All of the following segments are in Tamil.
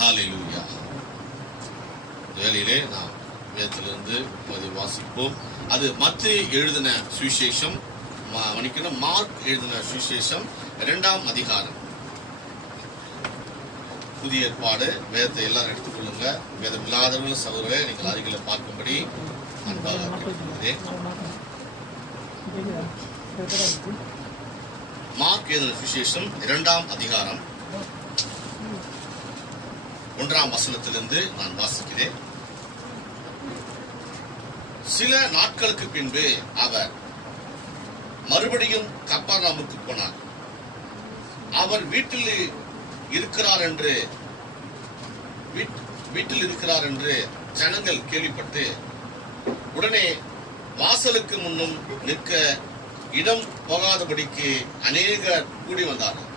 ஹல்லேலூயா. வேளையிலே நாம் வேதத்திலிருந்து வாசிப்போம். அது மத்தேயு எழுதின சுவிசேஷம், மார்க் எழுதின சுவிசேஷம் 2ஆம் அதிகாரம். புதிய ஏற்பாடு வேதத்தை எல்லாரும் எடுத்துக்கொள்ளுங்க. வேதம் இல்லாதவர்கள் சகோதரரை நீங்கள் அருகில பார்க்கும்படி அன்பாக கேட்டுக்கொள்கிறேன். மார்க் எழுதின சுவிசேஷம் 2ஆம் அதிகாரம் 1ஆம் வசனத்திலிருந்து நான் வாசிக்கிறேன். சில நாட்களுக்கு பின்பு அவர் மறுபடியும் கப்பர்நகூமுக்கு போனார். அவர் வீட்டில் இருக்கிறார் என்று ஜனங்கள் கேள்விப்பட்டு உடனே வாசலுக்கு முன்னும் நிற்க இடம் போகாதபடிக்கு அநேகர் கூடி வந்தார்கள்.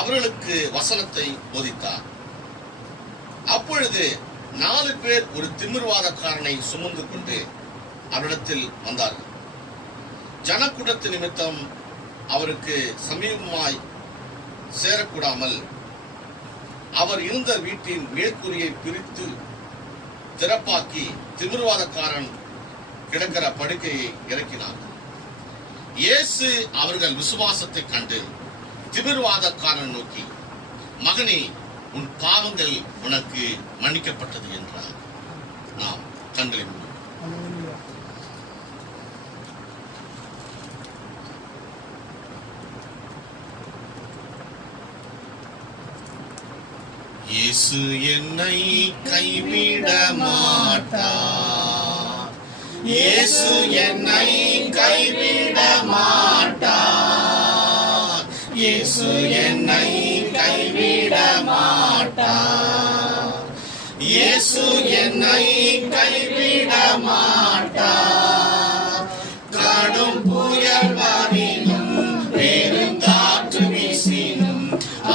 அவர்களுக்கு வசனத்தை போதித்தார். அப்பொழுது 4 பேர் ஒரு திமிர்வாதக்காரனை சுமந்து கொண்டு அவரிடத்தில் வந்தார்கள். ஜனக்கூட்டத்து நிமித்தம் அவருக்கு சமீபமாய் சேரக்கூடாமல் அவர் இருந்த வீட்டின் மேற்கூரையை பிரித்து திறப்பாக்கி திமிர்வாதக்காரன் கிடக்கிற படுக்கையை இறக்கினார். இயேசு அவர்கள் விசுவாசத்தை கண்டு திமிர்வாதக்காரன் நோக்கி, மகனே, உன் பாவங்கள் உனக்கு மன்னிக்கப்பட்டது என்றார். நாம் கண்களை மூடுவோம். இயேசு என்னை கைவிட மாட்டார். இயேசு என்னை கைவிட மாட்டார். இயேசு என்னை கைவிட மாட்டார். இயேசு என்னை கைவிட மாட்டார். கடும் புயல் வரினும் பெருங்காற்று வீசினும்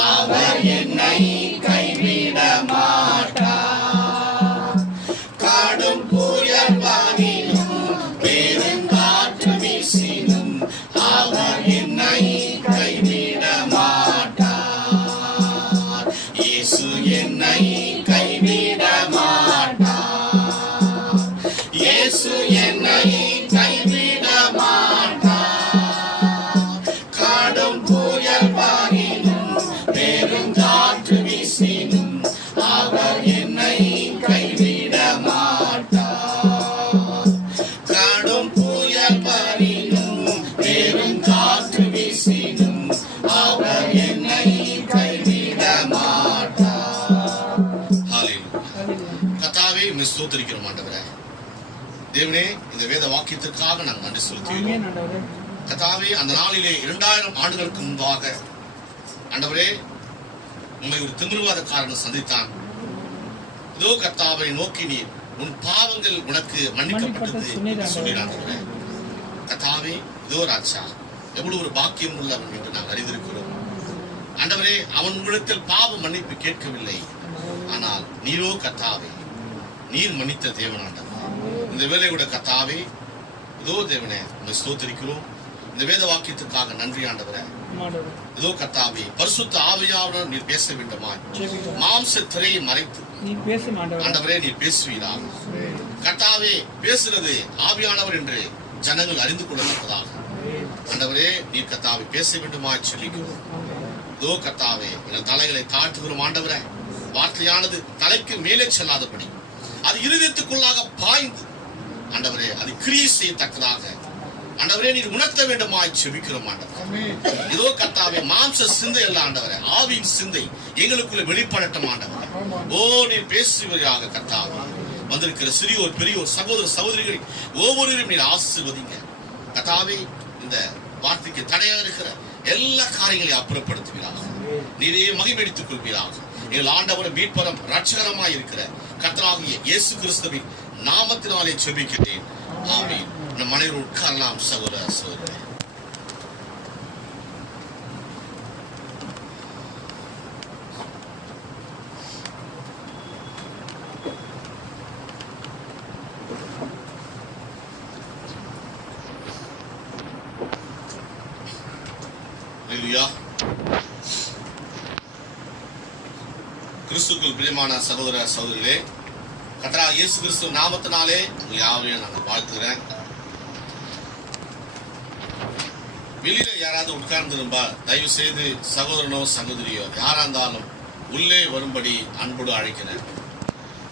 அவர் என்னை கைவிட மாட்டார். கடும் புயல் வரினும் பெருங்காற்று வீசினும் அவர் என்னை கைவிட மாட்டார். இயேசு என்னை கைவிட மாட்டார். இயேசு என்னை கைவிட மாட்டார். கடும் புயல் வரினும் பெருங்காற்று வீசினும் அவர் என்னை கைவிட மாட்டார். கடும் புயல் வரினும் பெருங்காற்று வீசினும் அவர் என்னை கைவிட மாட்டார். கர்த்தாவே, உம்மை ஸ்தோத்திரிக்கிறோம் ஆண்டவரே. தேவனே, இந்த வேத வாக்கியத்திற்காக நாங்கள் நன்றி செலுத்துகிறோம். கர்த்தாவே, அந்த நாளிலே 2000 ஆண்டுகளுக்கு முன்பாக ஆண்டவரே உம்மை ஒரு திமிர்வாதக்காரன் சந்தித்தான். இதோ கர்த்தாவை நோக்கி நீர் உன் பாவங்கள் உனக்கு மன்னிக்கப்பட்டது என்று சொல்லினான். கர்த்தாவே, இதோ ராஜா, எவ்வளவு ஒரு பாக்கியம் உள்ளவன் என்று நாங்கள் அறிந்திருக்கிறோம். ஆண்டவரே, அவன் உங்களிடத்தில் பாவ மன்னிப்பு கேட்கவில்லை. ஆனால் நீரோ கர்த்தாவே, நீர் மன்னித்த தேவன் ஆண்டவர். இந்த வேலை கூட கர்த்தாவே, இதோ தேவனே உம்மை ஸ்தோத்திரிக்கிறோம். இந்த வேத வாக்கியத்துக்காக நன்றி ஆண்டவரே. இதோ கர்த்தாவே, பரிசுத்த ஆவியானவர் நீர் பேச வேண்டுமா? மாம்ச திரையை மறைத்து ஆண்டவரே நீர் பேசுவீராக. கர்த்தாவே, பேசுறது ஆவியானவர் என்று ஜனங்கள் அறிந்து கொள்ளத்தக்கதாக ஆண்டவரே நீர் கர்த்தாவே பேச வேண்டுமா சொல்லிக்கிறோம். இதோ கர்த்தாவே, எங்கள் தலைகளை தாழ்த்துகிறோம் ஆண்டவரே. வார்த்தையானது தலைக்கு மேலே செல்லாதபடி அது இருதயத்துக்குள்ளாக பாய்ந்து ஆண்டவரே அது கிரியை செய்யத்தக்கதாக ஆண்டவரே நீர் உணர்த்த வேண்டுமாய் செபிக்கிறோம் ஆண்டவரே. இதோ கர்த்தாவே, மாம்ச சிந்தை அல்ல ஆண்டவரே, ஆவியின் சிந்தை எங்களுக்குள்ள வெளிப்படட்டும் ஆண்டவரே. ஓ நீர் பேசுவீராக கர்த்தாவே. வந்திருக்கிற சிறியோர் பெரியோர் சகோதர சகோதரிகளை ஒவ்வொருவரும் நீர் ஆசீர்வதிங்க கர்த்தாவே. இந்த வார்த்தைக்கு தடையாக இருக்கிற எல்லா காரியங்களையும் அப்புறப்படுத்துவீராக. நீரே மகிமையடித்துக் கொள்வீராக. எங்கள் ஆண்டவரும் மீட்பரும் ரட்சகரமாய் இருக்கிற கர்த்தராகிய இயேசு கிறிஸ்துவின் நாமத்தினாலே செபிக்கிறேன். ஆமென். நம் அனைவரும் உட்காரலாம் சகோதர சகோதரி. கிறிஸ்துக்குள் பிரியமான சகோதர சகோதரிகளே, கர்த்தராகிய இயேசு கிறிஸ்து நாமத்தினாலே உங்கள் யாவரையும் நாங்கள் வாழ்த்துகிறேன். வெளியில யாராவது உட்கார்ந்திருந்தா தயவு செய்து சகோதரனோ சகோதரியோ யாரா இருந்தாலும் உள்ளே வரும்படி அன்போடு அழைக்கிறேன்.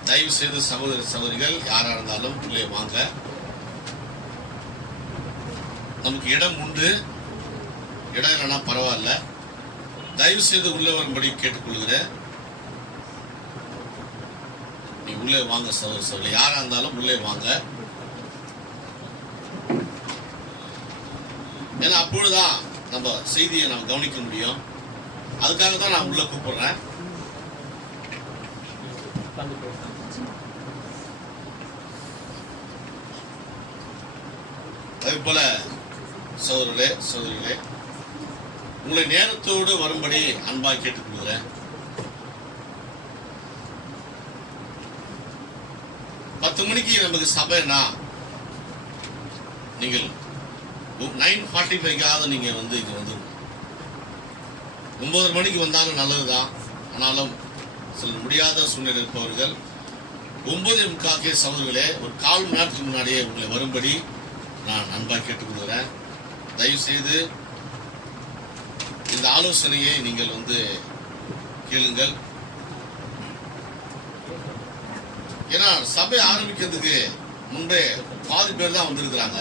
தயவு செய்து சகோதர சகோதரிகள் யாரா இருந்தாலும் உள்ளே வாங்க. நமக்கு இடம் உண்டு, இடம் இல்லைன்னா பரவாயில்ல. தயவு செய்து உள்ளே வரும்படி கேட்டுக்கொள்கிறேன். நீ உள்ளே வாங்க சகோதர சகோதரி, யாரா இருந்தாலும் உள்ளே வாங்க. ஏன்னா அப்பொழுதுதான் நம்ம செய்தியை நம்ம கவனிக்க முடியும். அதுக்காக தான் நான் உள்ள கூப்பிடுறேன். அதே போல சகோதரர்களே சகோதரிகளே, உங்களை நேரத்தோடு வரும்படி அன்பாக கேட்டுக்கொள்கிறேன். 10 மணிக்கு நமக்கு சபைனா நீங்கள் 9:45 நீங்க இங்க வந்துடும். 9 மணிக்கு வந்தாலும் நல்லதுதான். ஆனாலும் சில முடியாத சூழ்நிலை இருப்பவர்கள் 9:45 சகோதரர்களே ஒரு 1/4 மணி நேரத்துக்கு முன்னாடியே உங்களை வரும்படி நான் அன்பாக கேட்டுக்கொள்கிறேன். தயவு செய்து இந்த ஆலோசனையை நீங்கள் கேளுங்கள். ஏன்னா சபை ஆரம்பிக்கிறதுக்கு முன்பே பாதி பேர் தான் வந்திருக்கிறாங்க.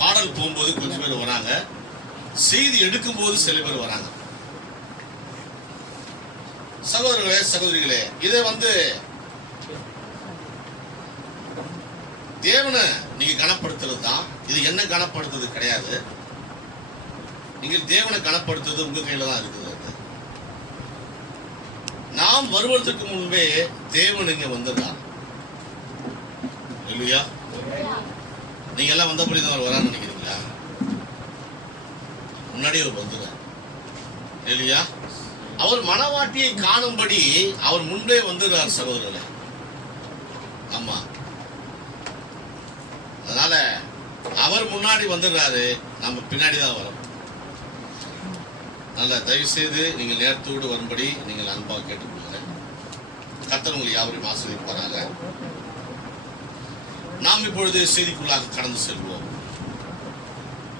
பாடல் போகும்போது கொஞ்சம் பேர் வராங்க, செய்தி எடுக்கும் போது சில பேர் வராங்க. சகோதரர்களே சகோதரிகளே, இதை தேவனை நீங்க கனப்படுத்துறது தான். இது என்ன கனப்படுத்துறது கிடையாது. நீங்கள் தேவனை கனப்படுத்துறது உங்க கையில தான் இருக்குது. நாம் வருவதற்கு முன்பே தேவன் இங்க வந்துடுறார் இல்லையா? நீங்க எல்லாம் வந்தபடி தான் வரான்னு நினைக்கிறீங்களா? முன்னாடியே அவர் வந்துடுறார் இல்லையா? அவர் மனவாட்டியை காணும்படி அவர் முன்பே வந்துடுறார் சகோதரர்களே. ஆமா, அதனால அவர் முன்னாடி வந்துடுறாரு, நம்ம பின்னாடி தான் வரோம். நல்ல தயவு செய்து நீங்கள் நேரத்தோடு வரும்படி நீங்கள் அன்பாக கேட்டுக்கொள்கிறேன். கர்த்தர் உங்களை யாவரையும் ஆசீர்வதிப்பாராக. நாம் இப்பொழுது செய்திக்குள்ளாக கடந்து செல்வோம்.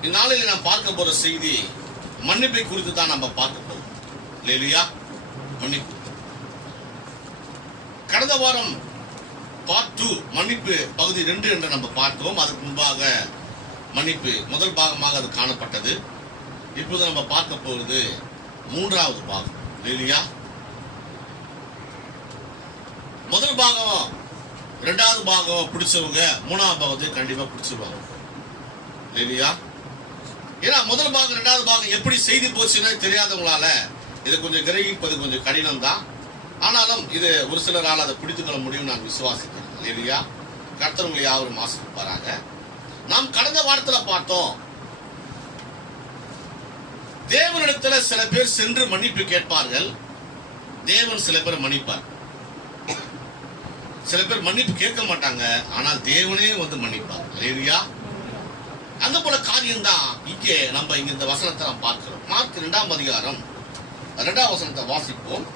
இந்நாளில் நாம் பார்க்க போற செய்தி மன்னிப்பை குறித்து தான் நம்ம பார்க்க போறோம். இல்லையா? மன்னிப்பு. கடந்த வாரம் பார்ட் 2 மன்னிப்பு பகுதி 2 என்று நம்ம பார்த்தோம். அதுக்கு முன்பாக மன்னிப்பு முதல் பாகமாக அது காணப்பட்டது. இப்போது நம்ம பார்க்க போறது 3வது பாகம். இல்லையா? முதல் பாகம் 2வது பாகம் பிடிச்சவங்க 3வது பாகத்தை கண்டிப்பா பிடிச்சிருவாங்க. இல்லையா? ஏன்னா முதல் பாகம் 2வது பாகம் எப்படி செய்தி போச்சுன்னு தெரியாதவங்களால இதை கொஞ்சம் கிரகிப்பது கொஞ்சம் கடினம் தான். ஆனாலும் இது ஒரு சிலரால் அதை பிடித்துக்கொள்ள முடியும் நான் விசுவாசிக்கிறேன். இல்லையா? கர்த்தர் உங்களை யாவரும் ஆசீர்வதிப்பாராக. நாம் கடந்த வாரத்துல பார்த்தோம், தேவனிடத்துல சில பேர் சென்று மன்னிப்பு கேட்பார்கள், தேவன் சில பேர் மன்னிப்பார். சில பேர் மன்னிப்பு கேட்க மாட்டாங்க, ஆனால் தேவனே மன்னிப்பார். இல்லையா? அந்த போல காரியம் தான் இங்கே நம்ம இந்த வசனத்தை நாம் பார்க்கிறோம். மார்க் 2ஆம் அதிகாரம் 2ஆம் வசனத்தை வாசிப்போம்.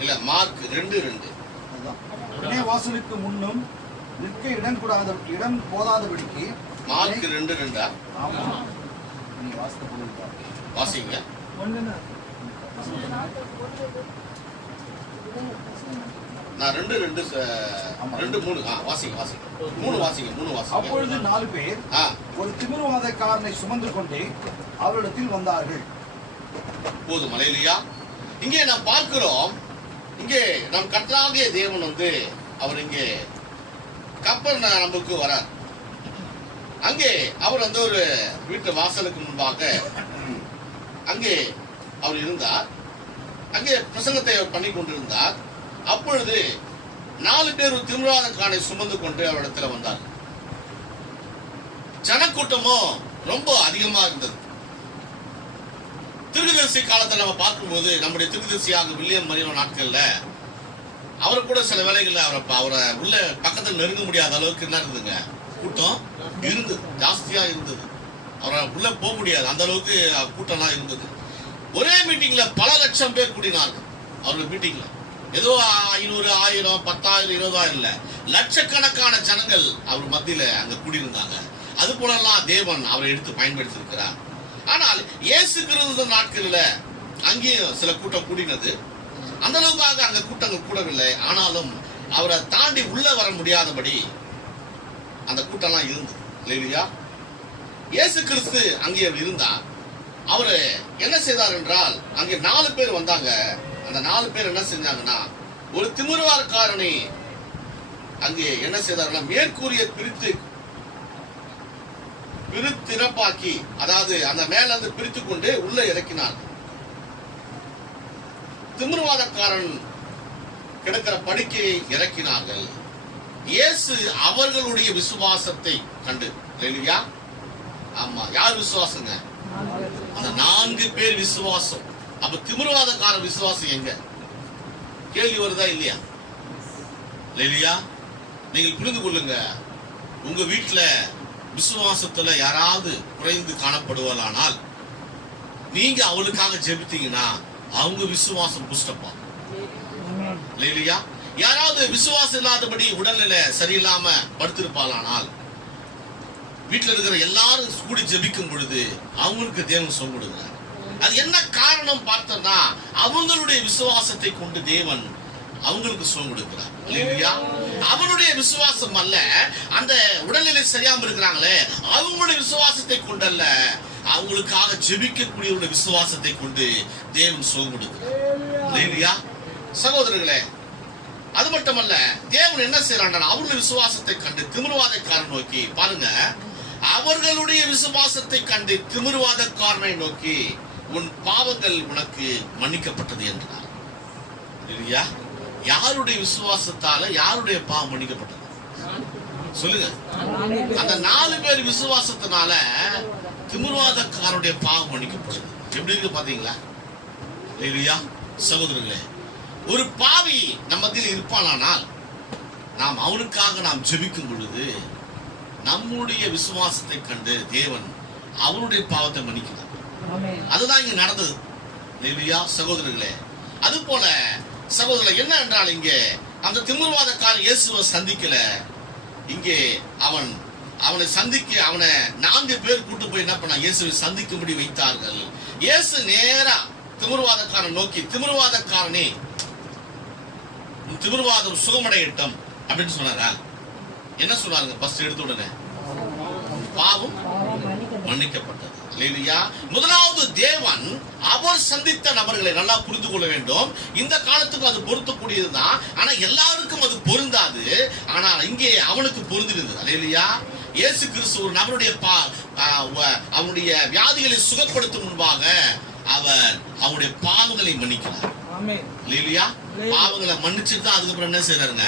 இல்ல, மார்க் 2:2 வாசலுக்கு முன்னும் நிற்க இடம் போதாதபடிக்கு. மார்க் 2:2 வாசிங்க. நான் 2:3 வாசிங்க. 3 வாசிங்க. அப்பொழுது 4 பேர் ஒரு திமிர்வாதக்காரனை சுமந்து கொண்டே அவரிடத்தில் வந்தார்கள். போதும். மலையிலையா? இங்கே நாம் பார்க்கிறோம், இங்கே நம் கர்த்தராகிய தேவன் அவர் இங்கே கப்பல் நமக்கு வரார். அங்கே அவர் ஒரு வீட்டு வாசலுக்கு முன்பாக அங்கே அவர் இருந்தார். அங்கே பிரசங்கத்தை அவர் பண்ணி கொண்டிருந்தார். அப்பொழுது 4 பேர் ஒரு திமிர்வாதக்காரனை சுமந்து கொண்டு அவரிடத்துல வந்தார். ஜனக்கூட்டமோ ரொம்ப அதிகமா இருந்தது. திருக்குதரிசி காலத்தை நம்ம பார்க்கும்போது நம்முடைய திருக்குதரிசியாக வில்லியம் மரியோ நாட்கள்ல அவரை கூட சில வேலைகள்ல அவரை உள்ள பக்கத்தில் நெருங்க முடியாத அளவுக்கு என்ன இருந்ததுங்க, கூட்டம் இருந்தது, ஜாஸ்தியா இருந்தது. அவரை உள்ள போக முடியாது, அந்த அளவுக்கு கூட்டம்லாம் இருந்தது. ஒரே மீட்டிங்ல பல லட்சம் பேர் கூடினார்கள். அவர்கள் மீட்டிங்ல ஏதோ 500, 1000, 10,000, 20,000 இல்ல, லட்சக்கணக்கான ஜனங்கள் அவர் மத்தியில அங்க கூடியிருந்தாங்க. அது போலலாம் தேவன் அவரை எடுத்து பயன்படுத்தி இருக்கிறார். ஆனால் இயேசு கிறிஸ்து நாட்களில் அங்கேயும் சில கூட்டம் கூடினது. அந்த அளவுக்காக அங்க கூட்டங்கள் கூடவில்லை. ஆனாலும் அவரை தாண்டி உள்ள வர முடியாதபடி அந்த கூட்டம்லாம் இருந்தது. இல்லையா? இயேசு கிறிஸ்து அங்கே இருந்தார். அவரு என்ன செய்தார் என்றால், அங்கே 4 பேர் வந்தாங்க. அந்த 4 பேர் என்ன செஞ்சாங்கன்னா, ஒரு திமிர்வாதக்காரனை அங்கே என்ன செய்தார்னா, மேற்கூறிய பிரித்திறப்பாக்கி, அதாவது அந்த மேல இருந்து பிரித்து கொண்டு உள்ள இறக்கினார். திமிர்வாதக்காரன் கிடக்கிற படுக்கையை இறக்கினார்கள். இயேசு அவர்களுடைய விசுவாசத்தை கண்டு, இல்லையா? ஆமா, யார் விசுவாசங்க? அந்த 4 பேர் விசுவாசம். அப்ப திமிர்வாதக்கார விசுவாசம் எங்க? கேள்வி வருதா இல்லையா? இல்லையா? நீங்கள் புரிந்து கொள்ளுங்க. உங்க வீட்டுல விசுவாசத்துல யாராவது குறைந்து காணப்படுவானால் நீங்க அவளுக்காக ஜெபித்தீங்கன்னா அவங்க விசுவாசம் புஷ்டப்பா. இல்லையா? யாராவது விசுவாசம் இல்லாதபடி உடல்நிலை சரியில்லாம படுத்திருப்பாளானால் வீட்டுல இருக்கிற எல்லாரும் கூடி ஜெபிக்கும் பொழுது அவங்களுக்கு தேவன் சொல் கொடுக்கிறார். அது என்ன காரணம் பார்த்தோம்னா, அவங்களுடைய விசுவாசத்தை கொண்டு தேவன் அவங்களுக்கு சொல் கொடுக்கிறார். இல்லையா? அவனுடைய விசுவாசம் அல்ல, அந்த உடல்நிலை சரியாம இருக்கிறாங்களே அவங்களுடைய விசுவாசத்தை கொண்டல்ல, அவங்களுக்காக ஜெபிக்கக்கூடியவருடைய விசுவாசத்தை கொண்டு தேவன் சொல் கொடுக்கிறார். இல்லையா சகோதரர்களே? அது மட்டுமல்ல, தேவன் என்ன செய்யறான், அவருடைய விசுவாசத்தை கண்டு திமிர்வாதக்காரன் நோக்கி பாருங்க, அவர்களுடைய விசுவாசத்தை கண்டு திமிர்வாதக்காரனை நோக்கி உன் பாவங்கள் உனக்கு மன்னிக்கப்பட்டது என்றார். இல்லையா? யாருடைய விசுவாசத்தால யாருடைய பாவம் மன்னிக்கப்பட்டது சொல்லுங்க? அந்த 4 பேர் விசுவாசத்தினால திமிர்வாதக்காரனுடைய பாவம் மன்னிக்கப்படுது. எப்படி இருக்கு பாத்தீங்களா? இல்லையா சகோதரர்களே? ஒரு பாவி நம்ம மத்தியில் இருப்பானால் நாம் அவனுக்காக நாம் ஜெபிக்கும் பொழுது நம்முடைய விசுவாசத்தை கண்டு தேவன் அவனுடைய பாவத்தை மன்னிக்கிறார். அதுதான் இங்க நடந்தது. இல்லையா சகோதரர்களே? அது போல சகோதரர் என்ன என்றால், இங்கே அந்த திமிர்வாதக்காரன் இயேசுவை சந்திக்கல. இங்கே அவனை சந்திக்க அவனை 4 பேர் கூட்டு போய் என்ன பண்ண, இயேசுவை சந்திக்கும்படி வைத்தார்கள். இயேசு நேரா திமிர்வாதக்காரன் நோக்கி, திமிர்வாதக்காரனே திமிர்வாதம் சுகமடையட்டும் அப்படின்னு சொன்னாரா? என்ன சொன்னாருங்க? ஃபர்ஸ்ட் எடுத்த உடனே பாவம் மன்னிக்கப்பட்டது. இல்லையா? முதலாவது தேவன் அவர் சந்தித்த நபர்களை நல்லா புரிந்து கொள்ள வேண்டும். இந்த காலத்துக்கு அது பொருத்தக்கூடியதுதான், ஆனா எல்லாருக்கும் அது பொருந்தாது. ஆனா இங்கே அவனுக்கு பொருந்திருந்தது. இல்லையா? இயேசு கிறிஸ்து ஒரு நபருடைய அவனுடைய வியாதிகளை சுகப்படுத்தும் முன்பாக அவர் அவனுடைய பாவங்களை மன்னிக்கிறார். இல்லையா? பாவங்களை மன்னிச்சுட்டு அதுக்கப்புறம் என்ன செய்யறாருங்க,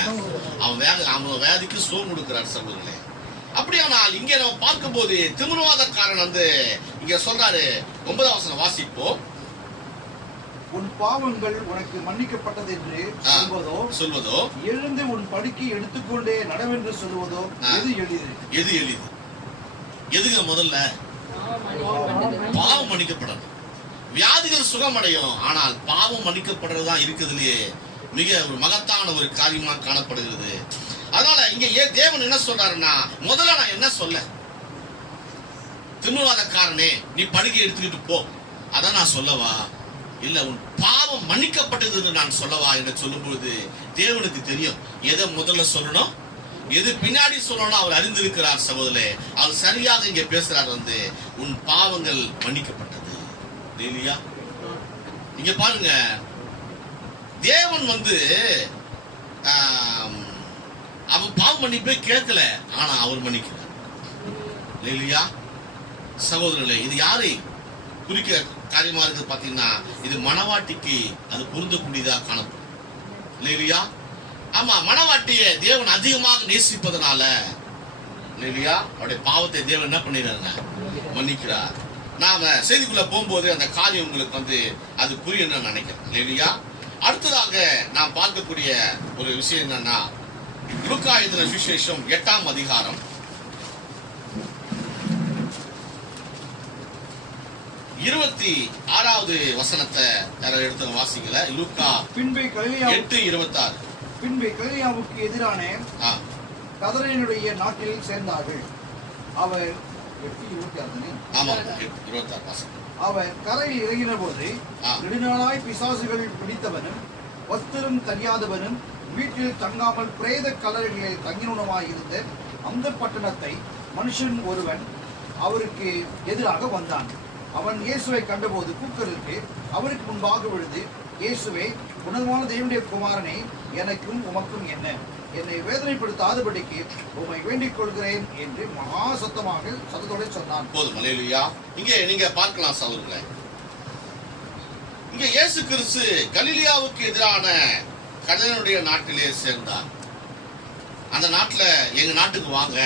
அவன் வியாதிக்கு சுகம் கொடுக்கிறார். சகோதரர்களே, அப்படியானால் இங்கே நம்ம பார்க்கும் போது திமிர்வாதக்காரன் வந்து இங்க சொல்றாரு. 9ஆம் வசனம் வாசிப்போம். உன் பாவங்கள் உனக்கு மன்னிக்கப்பட்டது என்று சொல்வதோ எழுந்து உன் படுக்கை எடுத்துக்கொண்டே நடவென்று சொல்வதோ எது எளிது? எது எளிது? எதுங்க? முதல்ல பாவம் மன்னிக்கப்படணும். வியாதிகள் சுகமடையும், ஆனால் பாவம் மன்னிக்கப்படுறதுதான் இருக்கிறதுலயே மிக ஒரு மகத்தான ஒரு காரியமா காணப்படுகிறது. அதனால இங்க தேவன் என்ன சொல்றாருன்னா, முதல்ல நான் என்ன சொல்ல, திமிர்வாதக்காரனே நீ படுக்கை எடுத்துக்கிட்டு போ, அதான் நான் சொல்லவா? இல்ல உன் பாவம் மன்னிக்கப்பட்டது என்று நான் சொல்லவா என்று சொல்லும் பொழுது தேவனுக்கு தெரியும் எதை முதல்ல சொல்லணும், எது பின்னாடி சொல்லணும். அவர் அறிந்திருக்கிறார். சகோதரே, அவர் சரியாக இங்க பேசுறார். வந்து உன் பாவங்கள் மன்னிக்கப்பட்டது. இல்லையா? இங்க பாருங்க, தேவன் வந்து அவன் பாவம் மன்னிப்பே கேட்கல, ஆனா அவர் மன்னிக்கிறார். இல்லையா சகோதரர்களே? இது யாரை குறிக்கிற காரியமா இருக்கு பாத்தீங்கன்னா, இது மணவாட்டிக்கு அது பொருந்தக்கூடியதா காணப்படும். இல்லையா? ஆமா, மணவாட்டிய தேவன் அதிகமாக நேசிப்பதனால இல்லையா அவருடைய பாவத்தை தேவன் என்ன பண்ணிடுறாங்க, மன்னிக்கிறார். நாம செய்திக்குள்ள போகும்போது அந்த காரியம் உங்களுக்கு வந்து அது புரியும் நினைக்கிறேன். இல்லையா? அடுத்ததாக நாம் பார்க்கக்கூடிய ஒரு விஷயம் என்னன்னா, லூக்கா எழுதின சுவிசேஷம் 8ஆம் அதிகாரம் 26வது வசனத்தை யாராவது எடுத்து வாசிக்கல. லூக்கா பின்பு 8:26. பின்பு கலிலேயாவுக்கு எதிரான கதரேனுடைய நாட்டில் சேர்ந்தார்கள். அவர் 8:26. ஆமா, 8:26 வாசனம். அவர் கரையில் இறங்கின போது நெடுநாளாய் பிசாசுகள் பிடித்தவனும் வஸ்திரம் தெரியாதவனும் வீட்டில் தங்காமல் பிரேத கல்லறைகளில் தங்கினவனுமாயிருந்த அந்த பட்டணத்தை மனுஷன் ஒருவன் அவருக்கு எதிராக வந்தான். அவன் இயேசுவை கண்டபோது கூக்குரலிட்டு அவருக்கு முன்பாக விழுந்து, இயேசுவே, உன்னதமான தேவனுடைய குமாரனே, எனக்கும் உமக்கும் என்ன? என்னை வேதனைப்படுத்தாதபடிக்கு உம்மை வேண்டிக் கொள்கிறேன் என்று மகா சத்தத்தோட சொன்னான். போதும். அல்லேலூயா. இங்கே நீங்க பார்க்கலாம் சகோதரர்களே, இங்க இயேசு கிறிஸ்து கலிலேயாவுக்கு எதிரான கதரேனுடைய நாட்டிலே சேர்ந்தார். அந்த நாட்டுல எங்க நாட்டுக்கு வாங்க,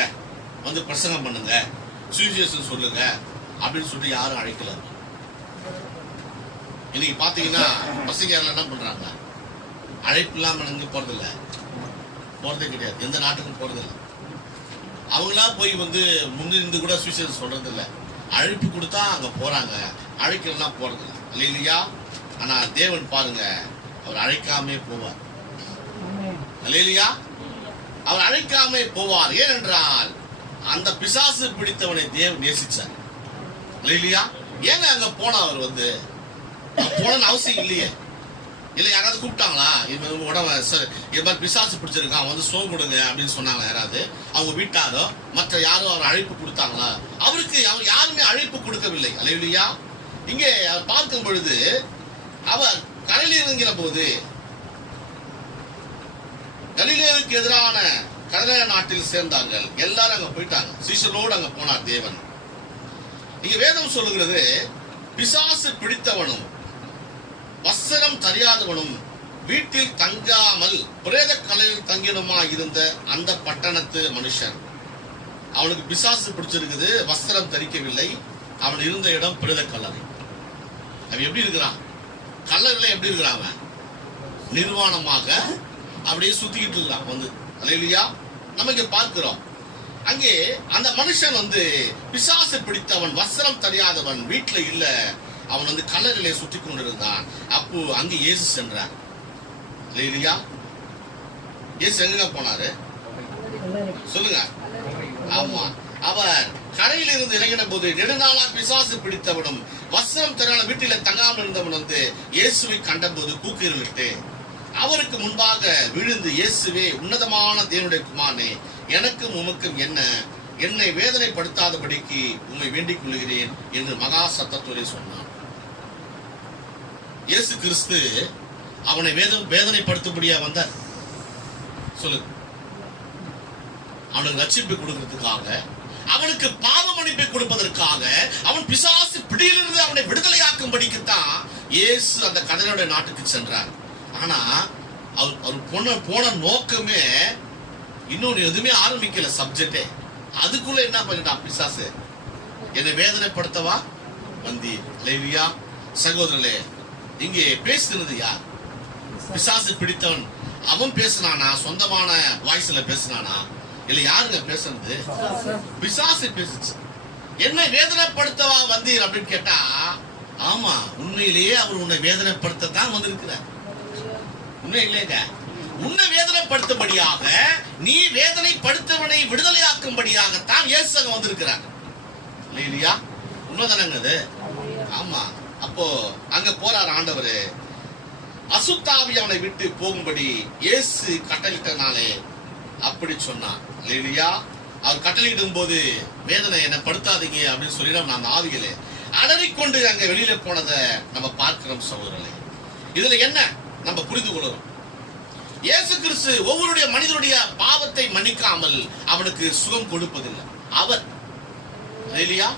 வந்து பிரசங்கம் பண்ணுங்க, சுவிசேஷம் சொல்லுங்க அப்படின்னு சொல்லிட்டு யாரும் அழைக்கல. இன்னைக்கு பாத்தீங்கன்னா பசங்க என்ன பண்றாங்க, அழைப்பு இல்லாம எங்க போறதில்ல, போறதே கிடையாது, எந்த நாட்டுக்கும் போறதில்லை. அவங்களா போய் வந்து முன்னிருந்து கூட சுவிசேஷம் சொல்றது இல்லை. அழைப்பு கொடுத்தா அங்க போறாங்க, அழைக்கலாம் போறதில்லை. அல்லேலூயா. ஆனா தேவன் பாருங்க, அவர் அழைக்காமே போவார். அல்லேலூயா. அவர் அழைக்காமே போவார். ஏனென்றால் அந்த பிசாசு பிடித்தவனை தேவன் நேசிச்சார். அல்லேலூயா. ஏங்க அங்க போனா அவர் வந்து போன அவசியம் இல்லையே. இல்ல யாராவது கூப்பிட்டாங்களா, உடம்பு இது மாதிரி பிசாசு பிடிச்சிருக்கான் வந்து சோம் கொடுங்க அப்படின்னு சொன்னாங்களா யாராவது? அவங்க வீட்டாரோ மற்ற யாரும் அவர் அழைப்பு கொடுத்தாங்களா? அவருக்கு அவர் யாருமே அழைப்பு கொடுக்கவில்லை. அல்லேலூயா. இங்கே அவர் பார்க்கும் பொழுது அவர் கரையில் இறங்கின போது கலிலேயாவுக்கு எதிரான கதரேயா நாட்டில் சேர்ந்தார்கள். எல்லாரும் அங்க போயிட்டாங்க. சீஷரோடு அங்க போனார் தேவன். இங்க வேதம் சொல்லுகிறது, பிசாசு பிடித்தவனும் வஸ்திரம் தெரியாதவனும் வீட்டில் தங்காமல் பிரேத கலையில் தங்கினுமா இருந்த அந்த பட்டணத்து மனுஷன். அவனுக்கு பிசாசு பிடிச்சிருக்குது, வஸ்திரம் தரிக்கவில்லை. அவன் இருந்த இடம் பிரேத கல்லறை. அவன் எப்படி இருக்கிறான்? கல்லறையில எப்படி இருக்கிறான்? அவன் நிர்வாணமாக அப்படியே சுத்திக்கிட்டு இருக்கிறான் வந்து. அல்லேலூயா. நம்ம இங்க பார்க்கிறோம், அங்கே அந்த மனுஷன் வந்து பிசாசு பிடித்தவன், வஸ்திரம் தெரியாதவன், வீட்டுல இல்ல, அவன் வந்து கல்லறையிலே சுற்றி கொண்டிருந்தான். அப்போ அங்கே இயேசு சென்றார். அல்லேலூயா. இயேசு எங்க போனாரு சொல்லுங்க? ஆமா, அவர் கரையில் இருந்து இறங்கின போது நெடுநாளா பிசாசு பிடித்தவனும் வஸ்திரம் தெரியாத வீட்டில தங்காமல் இருந்தவன் வந்து இயேசுவை கண்டபோது கூக்குரலிட்டு அவருக்கு முன்பாக விழுந்து, இயேசுவே, உன்னதமான தேவனுடைய குமாரனே, எனக்கும் உமக்கும் என்ன? என்னை வேதனைப்படுத்தாதபடிக்கு உம்மை வேண்டிக் கொள்கிறேன் என்று மகா சத்தத்தோடு சொன்னான். இயேசு கிறிஸ்து அவனை வேதனைப்படுத்தும்படியா வந்தார். சொல்லுங்க. அவனுக்கு ரட்சிப்பை கொடுக்கிறதுக்காக, அவனுக்கு பாவ மன்னிப்பை கொடுப்பதற்காக, அவன் பிசாசு பிடியிலிருந்து அவனை விடுதலையாக்கும்படிக்குத்தான் இயேசு அந்த கதரேனுடைய நாட்டுக்கு சென்றார். ஆனா அவர் போன நோக்கமே இன்னொன்னு எதுவுமே ஆரம்பிக்கல. சப்ஜெக்டே அதுக்குள்ள என்ன பண்ணிட்டான் பிசாசு? என்னை வேதனைப்படுத்தவா வந்தி. அல்லேலூயா. சகோதரர்களே, இங்கே பேசுறது யார்? பிசாசு பிடித்தவன். அவன் பேசினானா? சொந்தமான வாய்ஸ்ல பேசினானா? இல்ல யாருங்க பேசுறது? பிசாசு பேசுச்சு. என்னை வேதனைப்படுத்தவா வந்தீர் அப்படின்னு கேட்டா, ஆமா, உண்மையிலேயே அவர் உன்னை வேதனைப்படுத்தத்தான் வந்திருக்கிறார். உண்மை இல்லைங்க? உன்னை வேதனைப்படுத்தும்படியாக, நீ வேதனைப்படுத்தவனை விடுதலையாக்கும்படியாகத்தான் இயேசு அங்க வந்திருக்கிறார். இல்லையா? உண்மைதானங்க அது? ஆமா. அப்போ அங்க போறார் ஆண்டவரு. அசுத்தாவி அவனை விட்டு போகும்படி இயேசு கட்டளிட்டனாலே அப்படி சொன்னான். இல்லையா? அவர் கட்டளையிடும் போது வேதனை என்னை படுத்தாதீங்க அப்படின்னு சொல்லிடும். நான் ஆவிகளே அலறிக்கொண்டு அங்க வெளியில போனதை நம்ம பார்க்கிறோம் சகோதரர்களே. இதுல என்ன நம்ம புரிந்து கொள்கிறோம்? இயேசு கிறிஸ்து ஒவ்வொருடைய மனிதனுடைய பாவத்தை மன்னிக்காமல் அவனுக்கு சுகம் கொடுப்பதில்லை. அவர் இல்லையா?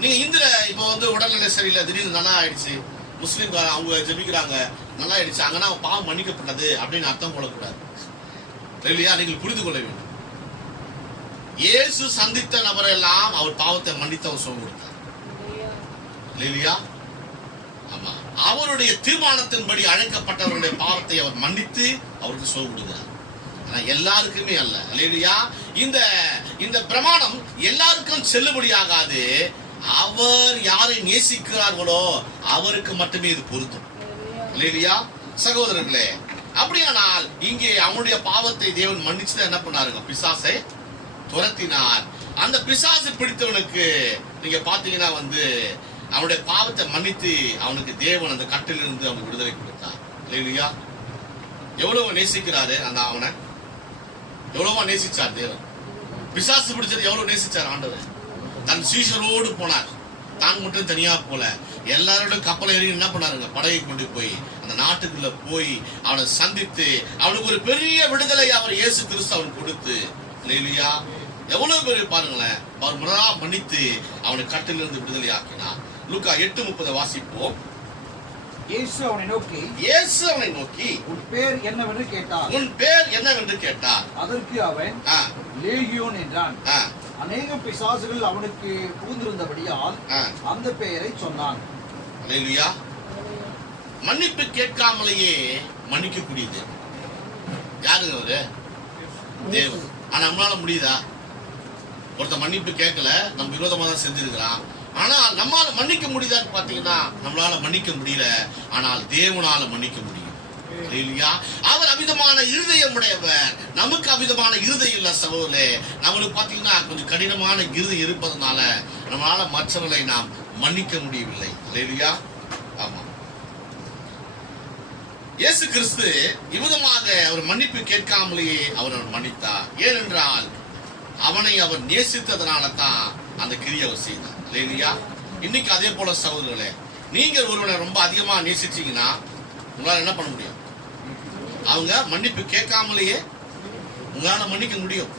நீங்க இந்துல இப்ப வந்து உடல்நிலை சரியில்லை, திடீர்னு நல்லா ஆயிடுச்சு, முஸ்லீம் அவங்க ஜெபிக்கிறாங்க, நல்லா ஆயிடுச்சு, அங்கன்னா பாவம் மன்னிக்கப்பட்டது அப்படின்னு அர்த்தம் போடக்கூடாது. இல்லையா? நீங்கள் புரிந்து கொள்ள வேண்டும். இயேசு சந்தித்த நபரெல்லாம் அவர் பாவத்தை மன்னித்து அவர் சுகம் கொடுத்தார். இல்லையா? ஆமா, அவருடைய தீர்மானத்தின்படி அழைக்கப்பட்டவருடைய பாவத்தை அவர் மன்னித்து அவருக்கு சுகம் கொடுக்கிறார். ஆனா எல்லாருக்குமே அல்ல. இல்லையா? இந்த பிரமாணம் எல்லாருக்கும் செல்லுபடியாகாது. அவர் யாரை நேசிக்கிறார்களோ அவருக்கு மட்டுமே இது பொருந்தும். இல்லையா சகோதரர்களே? அப்படியானால் இங்கே அவனுடைய பாவத்தை தேவன் மன்னிச்சு என்ன பண்ணாருங்க? பிசாசை துரத்தினார். அந்த பிசாசு பிடித்தவனுக்கு நீங்க பாத்தீங்கன்னா அவனுடைய பாவத்தை மன்னித்து அவனுக்கு தேவன் அந்த கட்டிலிருந்து அவனுக்கு விடுதலை கொடுத்தார். இல்லையா? எவ்வளவு நேசிக்கிறாரு அந்த அவனை, எவ்வளவா நேசிச்சார் தேவன். பிசாசு பிடிச்சது எவ்வளவு நேசிச்சார் ஆண்டவர். தன் சீஷரோடு போனார், தான் மட்டும் தனியா போல. எல்லாரோட கப்பலை ஏறி என்ன பண்ணாருங்க? படகை கொண்டு போய் அந்த நாட்டுக்குள்ள போய் அவனை சந்தித்து அவனுக்கு ஒரு பெரிய விடுதலை அவர் இயேசு கிறிஸ்து அவனுக்கு கொடுத்து, இல்லையா? எவ்வளவு பேர் பாருங்களேன், அவர் முறையா மன்னித்து அவனை கட்டிலிருந்து விடுதலை ஆக்கினார். லூக்கா 8:30 வாசிப்போம். இயேசு அவனை நோக்கி உன் பேர் என்னவென்று கேட்டார். அதற்கு அவன் லேகியோன் என்றான். அநேக பிசாசுகள் அவனுக்கு புகுந்திருந்தபடியால் அந்த பெயரை சொன்னான். அல்லேலூயா. மன்னிப்பு கேட்காமலேயே மன்னிக்கக்கூடியது யாருங்க? அவரு தேவன். ஆனா நம்மளால முடியுதா? ஒருத்த மன்னிப்பு கேட்கல, நம்ம விரோதமா தான் செஞ்சிருக்கிறான். ஆனால் நம்மால மன்னிக்க முடியுதான்னு பாத்தீங்கன்னா நம்மளால மன்னிக்க முடியல. ஆனால் தேவனால மன்னிக்க முடியும். இல்லையா? அவர் அவிதமான இருதயம் உடையவர், நமக்கு அவிதமான இருதயம் இல்ல சகோதரே. நம்மளுக்கு பாத்தீங்கன்னா கொஞ்சம் கடினமான இருதயம் இருப்பதனால நம்மளால மற்றவர்களை நாம் மன்னிக்க முடியவில்லை. இல்லையா? ஆமா. இயேசு கிறிஸ்து இவ்விதமாக அவர் மன்னிப்பு கேட்காமலேயே அவர் மன்னித்தார். ஏனென்றால் அவனை அவர் நேசித்ததனால தான் அந்த கிரியை அவர் செய்தார். இல்லையா? இன்னைக்கு அதே போல சகோதரர்களே, நீங்கள் ஒருவனை ரொம்ப அதிகமா நேசிச்சீங்கன்னா உங்களால என்ன பண்ண முடியும்? அவங்க மன்னிப்பு கேட்காமலேயே உங்களால மன்னிக்க முடியும்.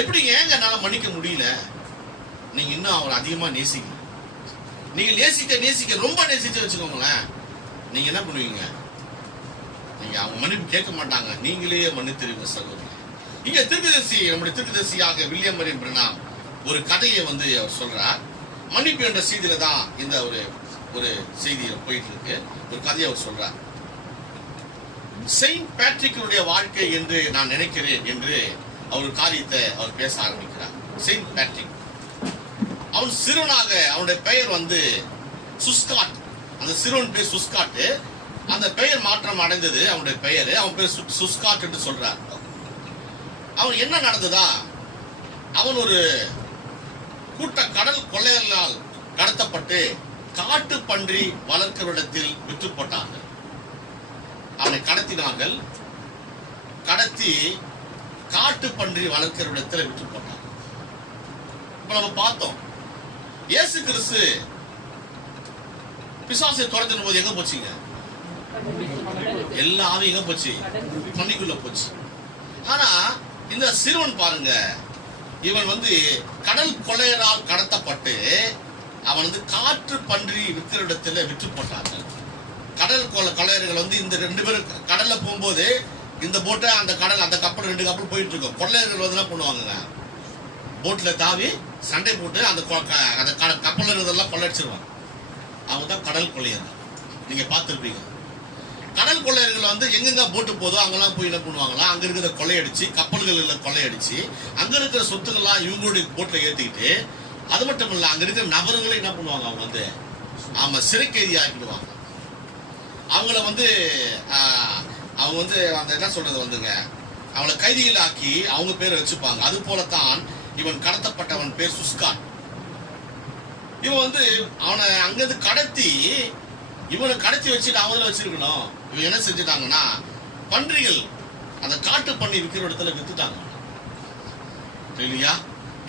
எப்படி ஏங்க என்னால மன்னிக்க முடியல? நீங்க இன்னும் அவரை அதிகமா நேசிக்க. நீங்க நேசிக்க ரொம்ப நேசிச்சு வச்சுக்கோங்களேன், நீங்க என்ன பண்ணுவீங்க? நீங்க அவங்க மன்னிப்பு கேட்க மாட்டாங்க, நீங்களே மன்னித்திருவீங்க சகோதரர். இங்க தீர்க்கதரிசி, நம்முடைய தீர்க்கதரிசியாக வில்லியம் மரியன் பிரணாம் ஒரு கதையை அவர் சொல்றார். மன்னிப்பு என்ற செய்தியில தான் இந்த ஒரு செய்தி போயிட்டு இருக்கு. ஒரு கதையை அவர் சொல்றார். செயின்ட் பேட்ரிக்குடைய வாழ்க்கை என்று நான் நினைக்கிறேன் என்று அவர் காரியத்தை அவர் பேச ஆரம்பிக்கிறார். செயின்ட் பேட்ரிக் அவன் சிறுவனாக, அவனுடைய பெயர் சுஸ்காட். அந்த சிறுவன் பேர் சுஸ்காட். அந்த பெயர் மாற்றம் அடைந்தது அவனுடைய பெயர். அவன் பேர் சுஸ்காட் என்று சொல்றார். அவன் என்ன நடந்ததா? அவன் ஒரு கூட்ட கடல் கொள்ளையர்களால் கடத்தப்பட்டு காட்டு பன்றி வளர்க்கிறவிடத்தில் விற்று போட்டார்கள். அவனை கடத்தினார்கள். கடத்தி காட்டு பன்றி வளர்க்கிற இடத்துல விற்று போட்டார்கள். இப்ப நம்ம பார்த்தோம், இயேசு கிறிஸ்து பிசாசை துரத்தின போது எங்க போச்சுங்க? எல்லா ஆவியும் எங்க போச்சு? பன்னிக்குள்ள போச்சு. ஆனா இந்த சிறுவன் பாருங்க, இவன் கடல் கொள்ளையரால் கடத்தப்பட்டு அவன் காற்று பன்றி விற்கிற இடத்துல விற்று போட்டார்கள். கடல் கொள்ளையர்கள் இந்த 2 பேரும் கடல்ல போகும்போது இந்த போட்டை அந்த கப்பல் 2 கப்பல் போயிட்டு இருக்கும். கொள்ளையர்கள் என்ன பண்ணுவாங்க? போட்ல தாவி சண்டை போட்டு அந்த கப்பல் இருந்ததெல்லாம் கொள்ளையடிச்சிருவாங்க. அவங்க தான் கடல் கொள்ளையர்கள். நீங்க பார்த்துருப்பீங்க. கடல் கொள்ளையர்கள் எங்கெங்க போட்டு போதோ அங்கெல்லாம் போய் என்ன பண்ணுவாங்களா, அங்க இருக்கிற கொள்ளையடிச்சு, கப்பல்கள் கொள்ளையடிச்சு அங்க இருக்கிற சொத்துக்கள்லாம் இவங்களுடைய போட்ல ஏற்றிக்கிட்டு, அது மட்டும் இல்ல அங்க இருக்கிற நபர்களை என்ன பண்ணுவாங்க? அவங்க சிறை கைதி ஆக்கிடுவாங்க. அவங்கள அவங்க அந்த என்ன சொல்றது அவங்கள கைதிகள் ஆக்கி அவங்க பேரை வச்சுப்பாங்க. அது போலத்தான் இவன் கடத்தப்பட்டவன் பேர் சுஸ்காட். இவன் அவனை அங்கிருந்து கடத்தி இவனை கடத்தி வச்சுட்டு அவங்கள வச்சிருக்கணும். இவன் என்ன செஞ்சுட்டாங்கன்னா, பன்றிகள் அந்த காட்டு பண்ணி விற்கிற இடத்துல வித்துட்டாங்க. இல்லையா?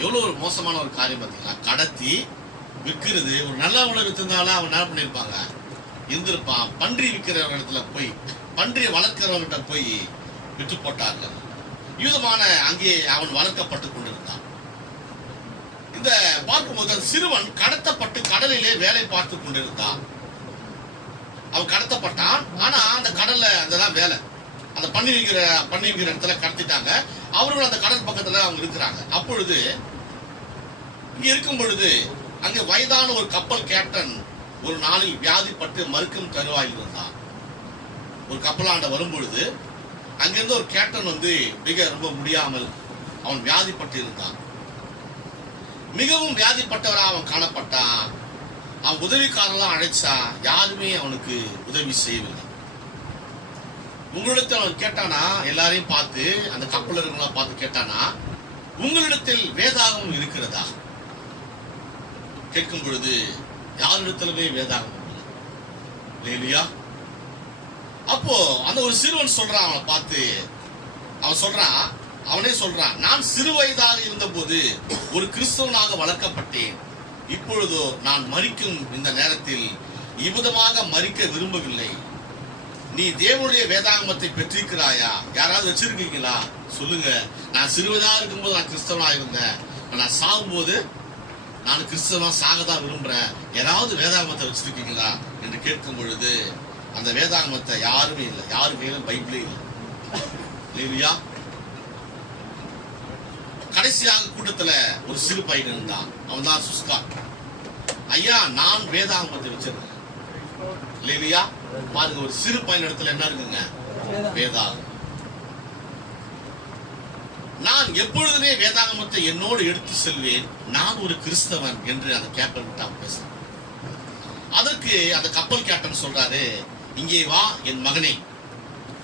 எவ்வளவு ஒரு மோசமான ஒரு காரியம் பார்த்தீங்களா? கடத்தி விற்கிறது. ஒரு நல்ல உணவு வித்திருந்தாலும் அவன் என்ன பண்ணிருப்பாங்க? இருந்திருப்பான். பன்றி விற்கிற இடத்துல போய், பன்றியை வளர்க்கிறவங்கிட்ட போய் விற்று போட்டார்கள். யூதமான அங்கே அவன் வளர்க்கப்பட்டு கொண்டிருந்தான். இந்த பார்க்கும்போது சிறுவன் கடத்தப்பட்டு கடலிலே வேலை பார்த்து கொண்டிருந்தான். அவன் கடத்தப்பட்டான். ஆனா அந்த கடல்ல அதெல்லாம் வேலை, அந்த பண்ணி வைக்கிற இடத்துல கடத்திட்டாங்க. அவர்கள் அந்த கடல் பக்கத்துல அவங்க இருக்கிறாங்க. அப்பொழுது இங்க இருக்கும் பொழுது அங்க வயதான ஒரு கப்பல் கேப்டன் ஒரு நாளில் வியாதிப்பட்டு மறுக்கும் தருவாயில் இருந்தான். ஒரு கப்பலாண்ட வரும்பொழுது அங்கிருந்து ஒரு கேப்டன் மிக ரொம்ப முடியாமல் அவன் வியாதிப்பட்டு இருந்தான். மிகவும் வியாதிப்பட்டவராக அவன் காணப்பட்டான். அவன் அவன் உதவிக்காரெல்லாம் அழைச்சா யாருமே அவனுக்கு உதவி செய்யவில்லை. உங்களிடத்தில் அவன் கேட்டானா, எல்லாரையும் பார்த்து, அந்த கப்பல் இருக்கவங்கள பார்த்து கேட்டானா, உங்களிடத்தில் வேதாகமம் இருக்கிறதா? கேட்கும் பொழுது யாரிடத்திலுமே வேதாகமம் இல்லை. அப்போ அந்த ஒரு சிறுவன் சொல்றான், அவனை பார்த்து அவனே சொல்றான், நான் சிறு வயதாக இருந்த போது ஒரு கிறிஸ்தவனாக வளர்க்கப்பட்டேன். இப்பொழுதோ நான் மரிக்கும் இந்த நேரத்தில் இவ்விதமாக மரிக்க விரும்பவில்லை. நீ தேவனுடைய வேதாகமத்தை பெற்றிருக்கிறாயா? யாராவது வச்சிருக்கீங்களா? சொல்லுங்க. நான் சிறுவதாக இருக்கும்போது நான் கிறிஸ்தவனா இருந்தேன். நான் சாகும்போது நான் கிறிஸ்தவனா சாகதான் விரும்புறேன். யாராவது வேதாகமத்தை வச்சிருக்கீங்களா என்று கேட்கும் பொழுது அந்த வேதாகமத்தை யாருமே இல்லை. யாரு கையிலும் பைபிளே இல்லை. கடைசியாக கூட்டத்துல ஒரு சிறு பையன் இருந்தான். அவன் தான் சுஸ்கா. ஐயா, நான் வேதாகமத்தை வச்சிருக்கேன். இல்லையா? பாருங்க, ஒரு சிறு பையன் இடத்துல என்ன இருக்குங்க? வேதாகமம். நான் எப்பொழுதுமே வேதாகமத்தை என்னோடு எடுத்து செல்வேன். நான் ஒரு கிறிஸ்தவன் என்று அந்த கேப்டன் விட்டான் பேச. அதற்கு அந்த கப்பல் கேப்டன் சொல்றாரு, இங்கே வா என் மகனே,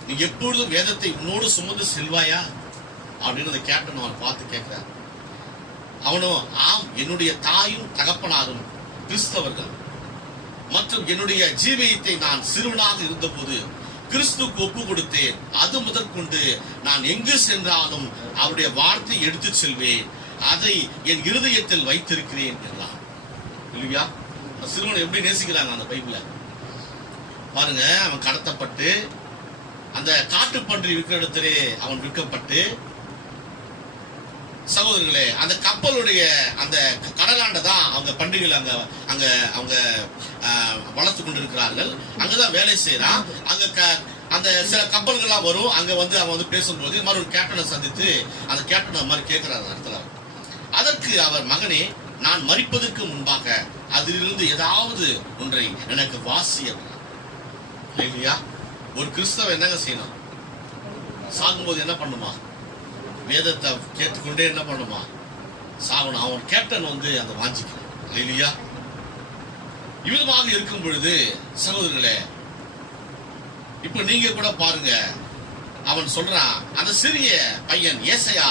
நீ எப்பொழுதும் வேதத்தை உன்னோடு சுமந்து செல்வாயா அப்படின்னு அந்த கேப்டன் அவன் பார்த்து கேட்கிறார். அவனும், ஆம், என்னுடைய தாயும் தகப்பனாரும் கிறிஸ்தவர்கள் மற்றும் என்னுடைய ஜீவியத்தை நான் சிறுவனாக இருந்தபோது கிறிஸ்துக்கு ஒப்பு கொடுத்தேன். அது முதற்கொண்டு நான் எங்கு சென்றாலும் அவருடைய வார்த்தை எடுத்து செல்வேன். அதை என் இருதயத்தில் வைத்திருக்கிறேன் என்றான். இல்லையா? சிறுவனை எப்படி நேசிக்கிறாங்க அந்த பைபிள பாருங்க. அவன் கடத்தப்பட்டு அந்த காட்டுப்பன்றி விற்கிற இடத்திலே அவன் விற்கப்பட்டு, சகோதரர்களே, அந்த கப்பலுடைய அந்த கடலாண்ட தான் அவங்க பண்டிகைகள் அங்க அவங்க வளர்த்து கொண்டிருக்கிறார்கள். அங்கதான் வேலை செய்யறான். அங்க அந்த சில கப்பல்கள்லாம் வரும். அங்க வந்து அவன் வந்து பேசும்போது மறு கேப்டனை சந்தித்து அந்த கேப்டன் மாதிரி கேட்கிறார் இடத்துல. அதற்கு அவர், மகனே, நான் மரிப்பதற்கு முன்பாக அதிலிருந்து ஏதாவது ஒன்றை எனக்கு வாசி. இல்லையா? ஒரு கிறிஸ்தவ என்னங்க செய்யணும்? சாகும்போது என்ன பண்ணுமா? வேதத்தை கேட்டுக்கொண்டே என்ன பண்ணுமா? சாகணும். அவன் கேப்டன் வந்து அந்த வாஞ்சிக்கிறான். இல்லையா? இவ்விதமாக இருக்கும் பொழுது சகோதரர்களே, இப்ப நீங்க கூட பாருங்க, அவன் சொல்றான், அந்த சிறிய பையன் ஏசாயா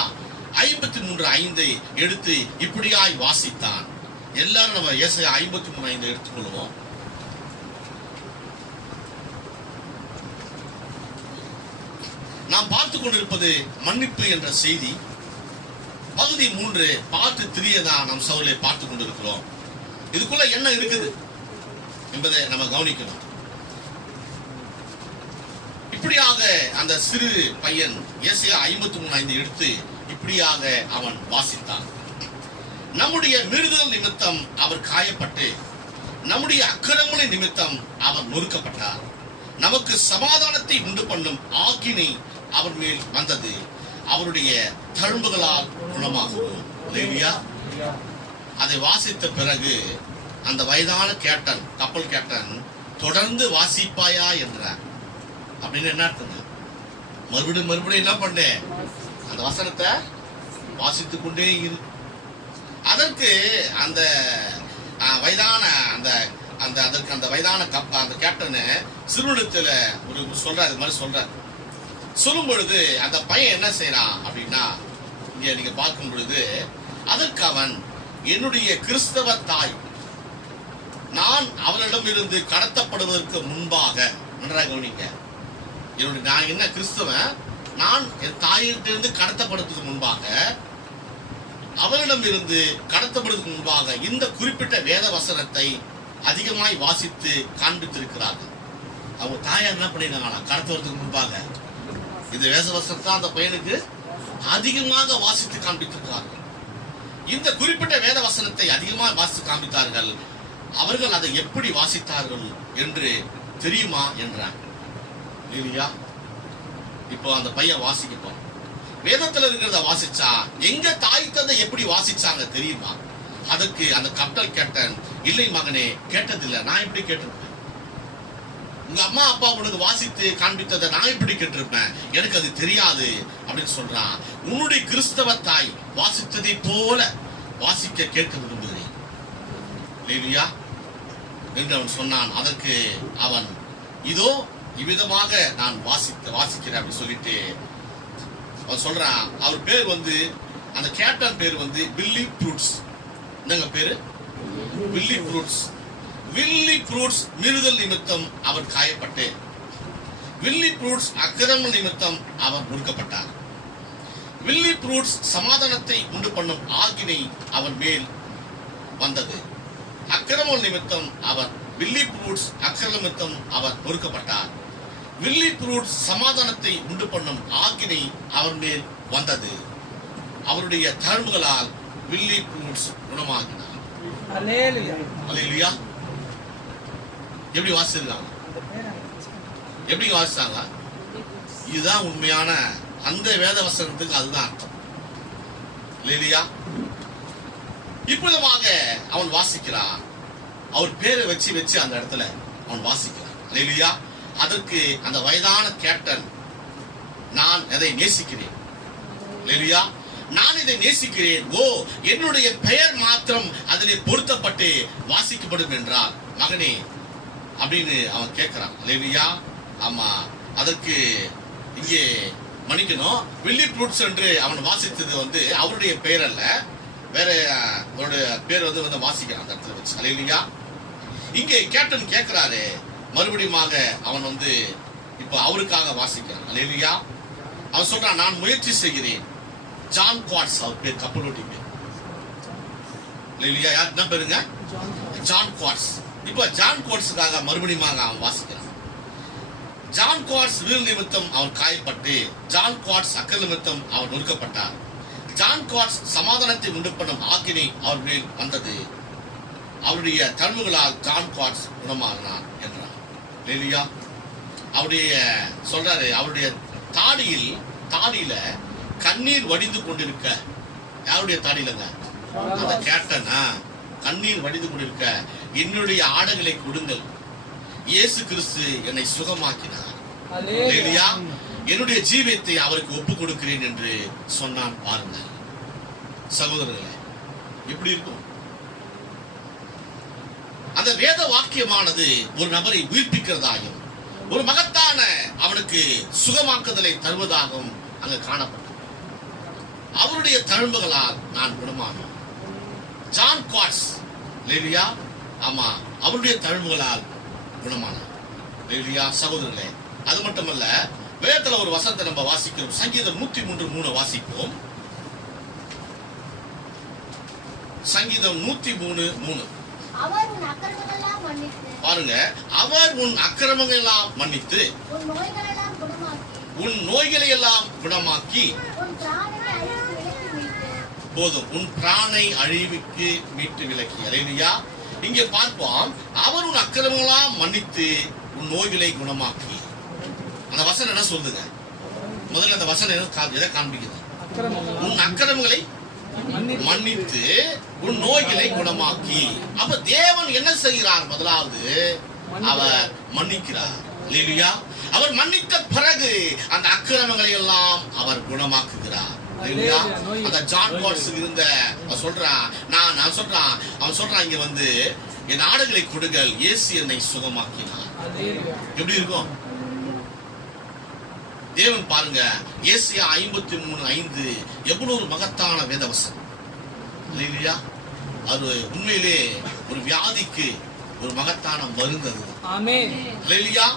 53:5 எடுத்து இப்படியாய் வாசித்தான். எல்லாரும் நம்ம ஏசாயா 53:5 எடுத்துக்கொள்வோம். நாம் பார்த்து கொண்டிருப்பது மன்னிப்பு என்ற செய்தி பகுதி 3 பார்ட் 3 தான் நம் சவுலை பார்த்து கொண்டிருக்கிறோம். இதுக்குள்ள என்ன இருக்குது என்பதை நம்ம கவனிக்கணும். இப்படியாக அந்த சிறு பையன் ஏசாயா 53:5 எடுத்து இப்படியாக அவன் வாசித்தான். நம்முடைய மீறுதல் நிமித்தம் அவர் காயப்பட்டு, நம்முடைய அக்கிரமங்களின் நிமித்தம் அவர் நொறுக்கப்பட்டார். நமக்கு சமாதானத்தை உண்டு பண்ணும் ஆக்கினை அவர் மேல் வந்தது. அவருடைய தழும்புகளால் குணமாகவும். அதை வாசித்த பிறகு அந்த வயதான கேப்டன், கப்பல் கேப்டன், தொடர்ந்து வாசிப்பாயா என்றார். அப்படின்னு என்ன அர்த்தம்? மறுபடியும் என்ன பண்ணேன்? அந்த வசனத்தை வாசித்துக் கொண்டே இரு. அதற்கு அந்த வயதான அந்த வயதான அந்த கேப்டனு சிறுவனத்துல ஒரு சொல்றாரு, மாதிரி சொல்றாரு. சொல்லும் பொழுது அந்த பையன் என்ன செய்யறான் அப்படின்னா, இங்க நீங்க பார்க்கும் பொழுது, அதற்கு அவன், என்னுடைய கிறிஸ்தவ தாய் நான் அவரிடமிருந்து கடத்தப்படுவதற்கு முன்பாக, நன்றாக கவனிங்க, நான் என்ன கிறிஸ்தவன், நான் என் தாயிலிருந்து கடத்தப்படுவதற்கு முன்பாக, அவரிடமிருந்து கடத்தப்படுவதற்கு முன்பாக இந்த குறிப்பிட்ட வேத வசனத்தை அதிகமாய் வாசித்து காண்பித்திருக்கிறார்கள். அவங்க தாயார் என்ன பண்ணிருக்காங்களா? கடத்துவதற்கு முன்பாக இந்த வேத வசனத்தை அந்த பையனுக்கு அதிகமாக வாசித்து காண்பித்திருக்கிறார்கள். இந்த குறிப்பிட்ட வேத வசனத்தை அதிகமாக வாசித்து காண்பித்தார்கள். அவர்கள் அதை எப்படி வாசித்தார்கள் என்று தெரியுமா என்றார். இல்லையா? இப்போ அந்த பையன் வாசிக்கப்போம். வேதத்துல இருக்கிறத வாசிச்சா, எங்க தாய் தந்தை எப்படி வாசிச்சாங்க தெரியுமா? அதற்கு அந்த கப்பல் கேப்டன், இல்லை மகனே, கேட்டதில்லை. நான் எப்படி கேட்டிருப்பேன்? உங்க அம்மா அப்பா உனக்கு வாசித்து காண்பித்ததை நான் எப்படி கேட்டிருப்பேன்? எனக்கு அது தெரியாது அப்படின்னு சொல்றான். உன்னுடைய கிறிஸ்தவ தாய் வாசித்ததை போல வாசிக்க கேட்க விரும்புகிறேன். இல்லையா? என்று அவன் சொன்னான். அதற்கு அவன், இதோ இவ்விதமாக நான் வாசிக்கிறேன் அப்படி சொல்லிட்டு அவன் சொல்றான். அவர் பேர் வந்து, அந்த கேப்டன் பேர் வந்து வில்லி ப்ரூட்ஸ். என்னங்க பேரு? வில்லி ப்ரூட்ஸ். வில்லி ப்ரூட்ஸ் மீறுதல் நிமித்தம் அவர் காயப்பட்டு, வில்லி ப்ரூட்ஸ் அக்கிரம நிமித்தம் அவர் முறுக்கப்பட்டார். வில்லி ப்ரூட்ஸ் சமாதானத்தை உண்டு பண்ணும் ஆக்கினை அவன் மேல் வந்தது. அக்கிரம நிமித்தம் அவர், வில்லி ப்ரூட்ஸ் அக்கிரம நிமித்தம் அவர் முறுக்கப்பட்டார். வில்லி ப்ரூட்ஸ் சமாதானத்தை உண்டு பண்ணும் ஆக்கினை அவன் மேல் வந்தது. அவருடைய தழும்புகளால் வில்லி ப்ரூட்ஸ் குணமாகினார். அல்லேலூயா. எப்படி வாசிச்சிருக்காங்க? எப்படி வாசிச்சாங்க? இதுதான் உண்மையான அந்த வேத வசனத்துக்கு அதுதான் அர்த்தம். அல்லேலூயா. இப்படிமாக அவன் வாசிக்கிறான். அவர் பேரை வச்சு அந்த இடத்துல அவன் வாசிக்கிறான். அல்லேலூயா. அதற்கு அந்த வயதான கேப்டன், நான் அதை நேசிக்கிறேன். அல்லேலூயா. நான் இதை நேசிக்கிறேன். ஓ, என்னுடைய பெயர் மாத்திரம் அதிலே பொருத்தப்பட்டு வாசிக்கப்படும் என்றால் மகனே அப்படின்னு அவன் கேட்கிறான். அல்லேலூயா. ஆமா, அதற்கு இங்கே மன்னிக்கணும், வில்லி ப்ரூட்ஸ் என்று அவன் வாசித்தது வந்து அவருடைய பெயர் அல்ல, வேற அவருடைய பேர் வந்து வாசிக்கிறான் அந்த இடத்துல வச்சு. அல்லேலூயா. இங்கே கேப்டன் கேட்கிறாரு, மறுபடியும் அவன் வந்து இப்ப அவருக்காக வாசிக்கிறான். அல்லேலூயா. அவன் சொல்றான், நான் முயற்சி செய்கிறேன். ஜான் குவாட்ஸ் அவர் பேர், கப்பலோட்டி பேர். அல்லேலூயா. யார் என்ன பேருங்க? John quartz. இப்ப ஜான் குவாட்ஸுக்காக மறுபடியும் அவன் வாசிக்கிறான். ஜான் குவாட்ஸ் வீல் நிமித்தம் அவர் காயப்பட்டு, ஜான் குவாட்ஸ் அக்கல் நிமித்தம் அவர் நொறுக்கப்பட்டார். ஜான் குவாட்ஸ் சமாதானத்தை உண்டு பண்ணும் ஆக்கினை அவர் மேல் வந்தது. அவருடைய தழும்புகளால் ஜான் குவாட்ஸ் குணமாகினார் என்றார். அல்லேலூயா. அவருடைய சொல்றாரு, அவருடைய தாடியில கண்ணீர் வடிந்து கொண்டிருக்க. யாருடைய தாடியிலங்க? அந்த கேப்டன். கண்ணீர் வடிந்து கொண்டிருக்க, என்னுடைய ஆடைகளை கொடுங்கள், இயேசு கிறிஸ்து என்னை சுகமாக்கினார். அல்லேலூயா. என்னுடைய ஜீவியத்தை அவருக்கு ஒப்புக் கொடுக்கிறேன் என்று சொன்னான். பாருங்கள் சகோதரர்களே, எப்படி இருக்கும் அந்த வேத வாக்கியமானது ஒரு நபரை உயிர்ப்பிக்கிறதாகவும் ஒரு மகத்தான அவனுக்கு சுகமாக்குதலை தருவதாகவும் அங்கு காணப்பட்டது. அவருடைய தழும்புகளால் நான் குணமானேன். John quartz. அல்லேலூயா. ஆமா, அவருடைய தழும்புகளால் குணமானார். அல்லேலூயா. சகோதரர்களே, அது மட்டுமல்ல, வேதத்துல ஒரு வசனத்தை நம்ம வாசிக்கிறோம். சங்கீதம் 103:3 வாசிப்போம். சங்கீதம் 103:3 பாருங்க. அவர் உன் அக்கிரமங்கள் எல்லாம் மன்னித்து, உன் நோய்களை எல்லாம் குணமாக்கி, போதும், உன் பிராணை அழிவுக்கு மீட்டு விலக்கி. அல்லேலூயா. இங்கே பார்ப்போம், அவர் உன் அக்கிரமங்களாம் மன்னித்து உன் நோய்களை குணமாக்கி. அந்த வசனம் என்ன சொல்லுங்க? முதல்ல அந்த வசனம் எதை காண்பிக்குது? உன் அக்கிரமங்களை மன்னித்து உன் நோய்களை குணமாக்கி. அப்ப தேவன் என்ன செய்கிறார்? முதலாவது அவர் மன்னிக்கிறார். அல்லேலூயா. அவர் மன்னித்த பிறகு அந்த அக்கிரமங்களை எல்லாம் அவர் குணமாக்குகிறார். அல்லேலூயா. அந்த ஜான் குவாட்ஸ் இருந்த சொல்றான், அவன் சொல்றான் இங்க வந்து, என் ஆடுகளை கொடுங்கள், இயேசு என்னை சுகமாக்கினார். எப்படி இருக்கும்? தேவன் பாருங்க, ஏசாயா 53:5 எவ்வளவு ஒரு மகத்தான வேதவசனம். அல்லேலூயா. அது உண்மையிலே ஒரு வியாதிக்கு ஒரு மகத்தான மருந்து. ஆமென். அல்லேலூயா.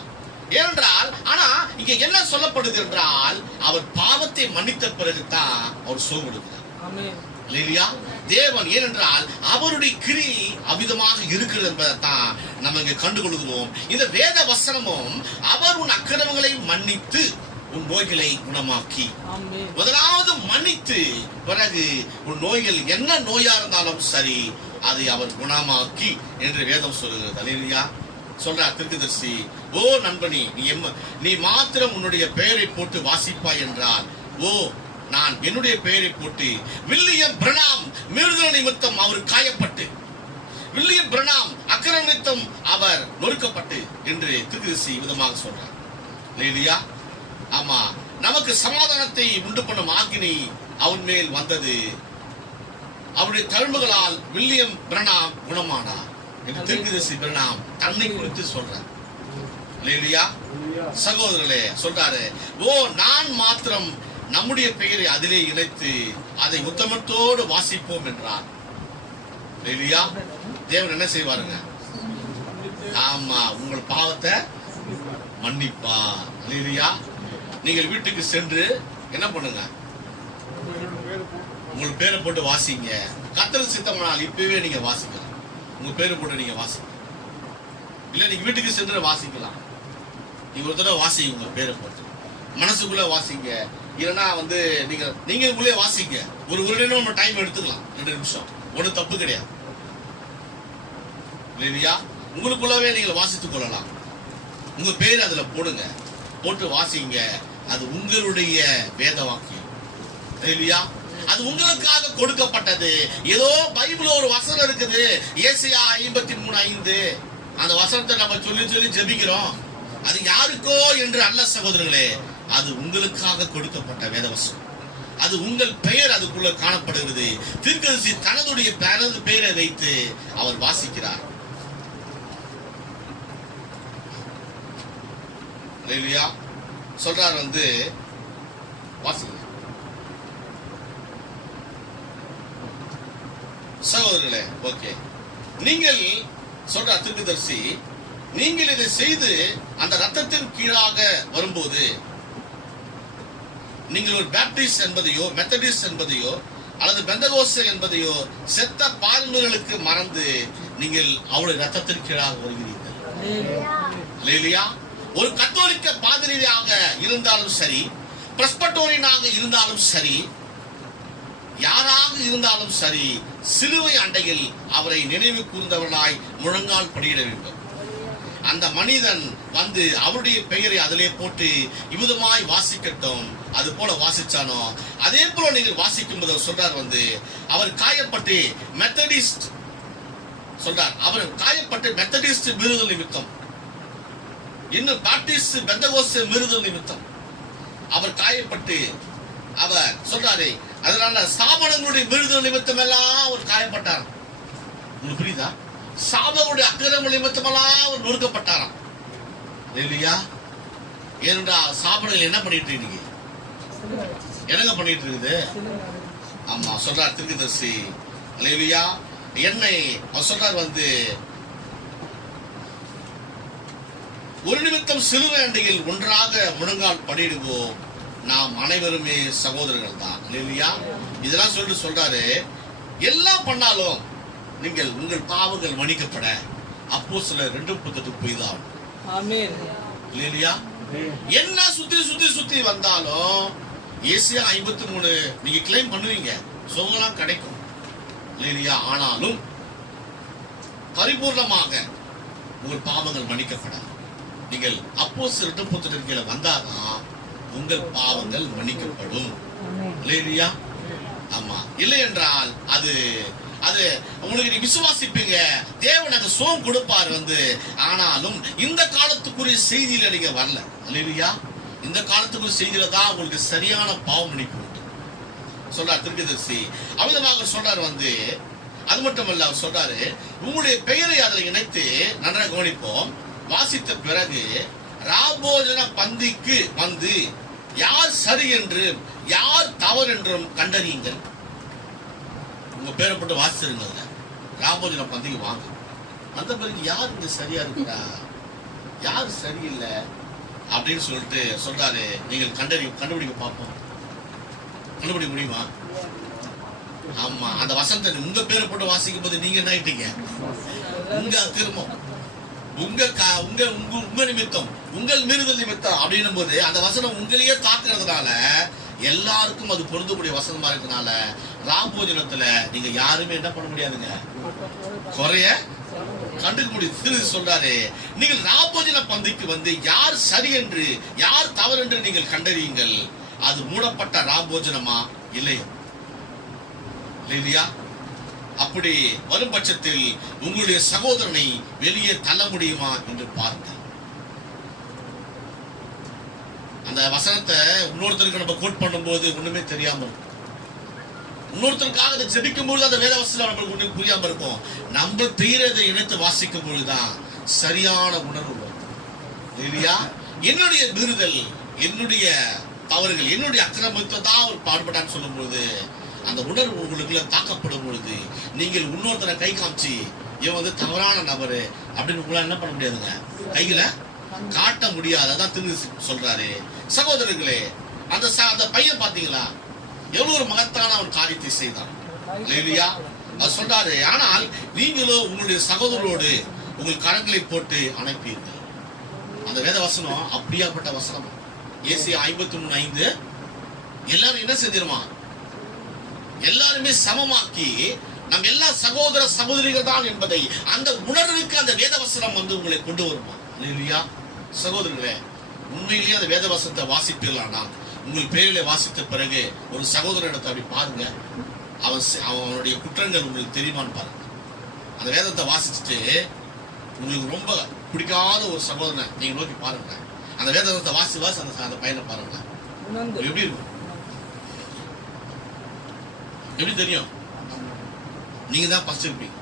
ஏனென்றால், ஆனா இங்க என்ன சொல்லப்படுது என்றால், அவர் பாவத்தை மன்னித்த பிறகுதான் அவர் சுகம் கொடுக்கிறார். ஆமென். அல்லேலூயா. தேவன், ஏனென்றால் அவருடைய கிரி அவிதமாக இருக்கிறது என்பதைத்தான் நம்ம இங்க கண்டுகொள்கிறோம். இந்த வேத வசனமும், அவர் உன் அக்கிரமங்களை மன்னித்து உன் நோய்களை குணமாக்கி. முதலாவது மன்னித்து, பிறகு உன் நோய்கள் என்ன நோயா இருந்தாலும் சரி, அதை அவர் குணமாக்கி என்று வேதம் சொல்லுகிறது. அல்லேலூயா. சொல்றார் தீர்க்கதரிசி, ஓ நண்பனி, நீ மாத்திரம் உன்னுடைய பெயரை போட்டு வாசிப்பாய் என்றால், ஓ நான் என்னுடைய பெயரை போட்டு, வில்லியம் பிரணாம் மீறுதல் நிமித்தம் அவர் காயப்பட்டு, வில்லியம் பிரணாம் அக்கிரம நிமித்தம் அவர் நொறுக்கப்பட்டு என்று தீர்க்கதரிசி விதமாக சொல்றார். அல்லேலூயா. ஆமா, நமக்கு சமாதானத்தை உண்டு பண்ணும் ஆக்கினை அவன் மேல் வந்தது. அவருடைய தழும்புகளால் வில்லியம் பிரணாம் குணமானார். என்று தீர்க்கதரிசி பிரணாம் தன்னை குறித்து சொல்றார். அல்லேலூயா. சகோதரர்களே சொல்றாரு, ஓ நான் மாத்திரம் நம்முடைய பெயரை அதிலே இணைத்து அதை உத்தமத்தோடு வாசிப்போம் என்றார். அல்லேலூயா. தேவன் என்ன செய்வாருங்க? ஆமா, உங்கள் பாவத்தை மன்னிப்பா. அல்லேலூயா. நீங்கள் வீட்டுக்கு சென்று என்ன பண்ணுங்க? உங்கள் பேரை போட்டு வாசிங்க. கர்த்தர் சித்தமானால் இப்பவே நீங்க வாசிக்கலாம். உங்க பேரை போட்டு நீங்க வாசிங்க. இல்ல நீங்க வீட்டுக்கு சென்று வாசிக்கலாம். நீங்க ஒரு தடவை வாசிங்க, உங்க பேரை போட்டு மனசுக்குள்ள வாசிங்க. இல்லைன்னா நீங்க உள்ளே வாசிங்க. ஒரு நிமிடம் டைம் எடுத்துக்கலாம், 2 நிமிஷம், ஒன்றும் தப்பு கிடையாது. இல்லையா? உங்களுக்குள்ளவே நீங்கள் வாசித்துக் கொள்ளலாம். உங்க பேர் அதுல போடுங்க, போட்டு வாசிங்க. அது உங்களுடைய வேத வாக்கியம். இல்லையா? அது உங்களுக்காக கொடுக்கப்பட்டது. ஏதோ பைபிள்ல ஒரு வசனம் இருக்குது, ஏசாயா 53:5. அந்த வசனத்தை நம்ம சொல்லி சொல்லி ஜெபிக்கிறோம். அது யாருக்கோ என்று அல்ல சகோதரர்களே, அது உங்களுக்காக கொடுக்கப்பட்ட வேதவசனம். அது உங்கள் பெயர் அதுக்குள்ள காணப்படுகிறது. தீர்க்கதரிசி தனது பெயரை வைத்து அவர் வாசிக்கிறார். அல்லேலூயா. சொல்றார் வாசிங்க சகோதரர்களே. ஓகே, நீங்கள் சொல்றார் தீர்க்கதரிசி, நீங்கள் இதை செய்து அந்த ரத்தத்தின் கீழாக வரும்போது நீங்கள் ஒரு பேப்டிஸ்ட் என்பதையோ மெத்தடிஸ்ட் என்பதையோ அல்லது பெந்தகோஸ்தே என்பதையோ செத்த பாரம்பரியங்களுக்கு மறந்து நீங்கள் அவருடைய ரத்தத்தின் கீழாக வருகிறீர்கள். அல்லேலூயா. ஒரு கத்தோலிக்க பாதிரியாக இருந்தாலும் சரி, பிரஸ்பட்டோரியனாக இருந்தாலும் சரி, யாராக இருந்தாலும் சரி, சிலுவை அண்டையில் அவரை நினைவு கூர்ந்தவர்களாய் முழங்கால் படியிட வேண்டும். அந்த மனிதன் அவருடைய பெயரை அதிலே போட்டு இவ்விதமாய் வாசிக்கட்டும். அது போல வாசிச்சானோ அதே போல நீங்கள் வாசிக்கும் போது சொல்றார், அவர் காயப்பட்டு மெத்தடிஸ்ட் சொல்றார், அவர் காயப்பட்டு மெத்தடிஸ்ட் மீறுதல் நிமித்தம், இன்னும் பாப்டிஸ்ட் பெந்தகோஸ்தே மீறுதல் நிமித்தம் அவர் காயப்பட்டு அவர் சொல்றாரு. அதனால ஸ்தாபனங்களுடைய மீறுதல் நிமித்தம் எல்லாம் அவர் காயப்பட்டார். உங்களுக்கு புரியுதா? சாபங்களுடைய அக்கிரம நிமித்தம் எல்லாம் அவர் நொறுக்கப்பட்டாராம். இல்லையா? ஏனென்றால் சாபனங்கள் என்ன பண்ணிட்டு இருக்கீங்க? என்னங்க பண்ணிட்டு இருக்குது? ஆமா, சொல்றார் தீர்க்கதரிசி. அல்லேலூயா. என்னை அவர் சொல்றார், ஒரு நிமித்தம் சிலுவை அண்டையில் ஒன்றாக முழங்கால் படியிடுவோம், நாம் அனைவருமே சகோதரர்கள் தான். இல்லையா? இதெல்லாம் சொல்றாரு. எல்லாம் பண்ணாலும் நீங்கள் உங்கள் பாவங்கள் மன்னிக்கப்பட அப்போஸ்தலர் 2:38 போய்தான். இல்லையா? என்ன சுத்தி வந்தாலும் ஏசாயா 53 நீங்க கிளைம் பண்ணுவீங்க, சுகம்லாம் கிடைக்கும். இல்லையா? ஆனாலும் பரிபூர்ணமாக உங்கள் பாவங்கள் மன்னிக்கப்பட நீங்கள் அப்போஸ்தலர் 2:38 வந்தாதான் உங்கள் பாவங்கள் மன்னிக்கப்படும். இல்லையா? ஆமா. இல்லை என்றால் அது உங்களுக்கு நீ விசுவாசிப்பீங்க, தேவன் அங்க சோம் கொடுப்பார். ஆனாலும் இந்த காலத்துக்குரிய செய்தியில நீங்க வரல. இல்லையா? இந்த காலத்துக்குரிய செய்தியில தான் உங்களுக்கு சரியான பாவம் மன்னிப்பு உண்டு சொல்றார் தீர்க்கதரிசி. அமிதமாக சொல்றார். அது மட்டுமல்ல, அவர் சொல்றாரு, உங்களுடைய பெயரை அதில் இணைத்து நன்றாக கவனிப்போம். வாசித்த பிறகு ராபோஜன பந்திக்கு யார் சரி என்றும் யார் தவறு என்றும் கண்டறியுங்கள். உங்க பேரை போட்டு வாசிச்சிருங்க. ராபோஜன பந்திக்கு வாங்க. அந்த பிறகு யார் இங்க சரியா இருக்கிறா, யார் சரியில்லை அப்படின்னு சொல்லிட்டு சொல்றாரு. நீங்கள் கண்டுபிடிக்க பார்ப்போம். கண்டுபிடிக்க முடியுமா? ஆமா. அந்த வசனத்தை உங்க பேரை போட்டு வாசிக்கும் போது நீங்க என்ன ஆயிட்டீங்க? உங்க அக்கிரமம், உங்க நிமித்தம், உங்கள் மீறுதல் நிமித்தம் அப்படின்னும் போது அந்த வசனம் உங்களையே தாக்குறதுனால எல்லாருக்கும் அது பொருந்தக்கூடிய வசனமா இருக்கனால ராபோஜனத்துல நீங்க யாருமே என்ன பண்ண முடியாதுங்க, குறைய கண்டுக்க முடியும். சொல்றாரு, நீங்கள் ராபோஜன பந்திக்கு யார் சரி என்று யார் தவறு என்று நீங்கள் கண்டறியுங்கள். அது மூடப்பட்ட ராபோஜனமா இல்லையா? அப்படி வரும் பட்சத்தில் உங்களுடைய சகோதரனை வெளியே தள்ள முடியுமா என்று பார்க்க. அந்த வசனத்தை இன்னொருத்தருக்கு நம்ம கோட் பண்ணும்போது ஒண்ணுமே தெரியாம, இன்னொருத்தருக்காக அதை ஜெபிக்கும் பொழுது அந்த வேத வசனம் நம்மளுக்கு புரியாம இருக்கும். நம்ம பெயரை இணைத்து வாசிக்கும் பொழுதுதான் சரியான உணர்வு வரும் இல்லையா? என்னுடைய மீறுதல், என்னுடைய தவறுகள், என்னுடைய அக்கிரமத்தை தான் அவர் பாடுபட்டான்னு சொல்லும் பொழுது அந்த உணர்வு உங்களுக்குள்ள தாக்கப்படும் பொழுது நீங்கள் இன்னொருத்தரை கை காமிச்சு இவன் வந்து தவறான நபரு அப்படின்னு உங்களால் என்ன பண்ண முடியாதுங்க, கையில காட்ட முடியாது. அதான் திரும்பி சொல்றாரு. சகோதரர்களே, அந்த பையன் பாத்தீங்களா எவ்வளவு ஒரு மகத்தான ஒரு காரியத்தை செய்தான் இல்லையா? அவர் சொல்றாரு, ஆனால் நீங்களோ உங்களுடைய சகோதரரோடு உங்கள் கரங்களை போட்டு அணைப்பீர்கள். அந்த வேத வசனம் அப்படியாப்பட்ட வசனம். ஏசியா 53:5 எல்லாரும் என்ன செஞ்சிருமா, எல்லாருமே சமமாக்கி நம் எல்லா சகோதர சகோதரிகள் தான் என்பதை அந்த உணர்வுக்கு அந்த வேத வசனம் வந்து உங்களை கொண்டு வருமா இல்லையா? சகோதரர்களே, உண்மையிலேயே அந்த வேத வசனத்தை வாசிப்பீர்களானா உங்கள் பெயரிலே வாசித்த பிறகு ஒரு சகோதரனிடத்தை அப்படி பாருங்க, அவனுடைய குற்றங்கள் உங்களுக்கு தெரியுமான்னு பாருங்க. அந்த வேதத்தை வாசிச்சுட்டு உங்களுக்கு ரொம்ப பிடிக்காத ஒரு சகோதரனை நீங்க நோக்கி பாருங்க. அந்த வேதத்தை வாசி அந்த பையனை பாருங்க, எப்படி இருக்கும், எப்படி தெரியும்? நீங்க தான் பசிருப்பீங்க.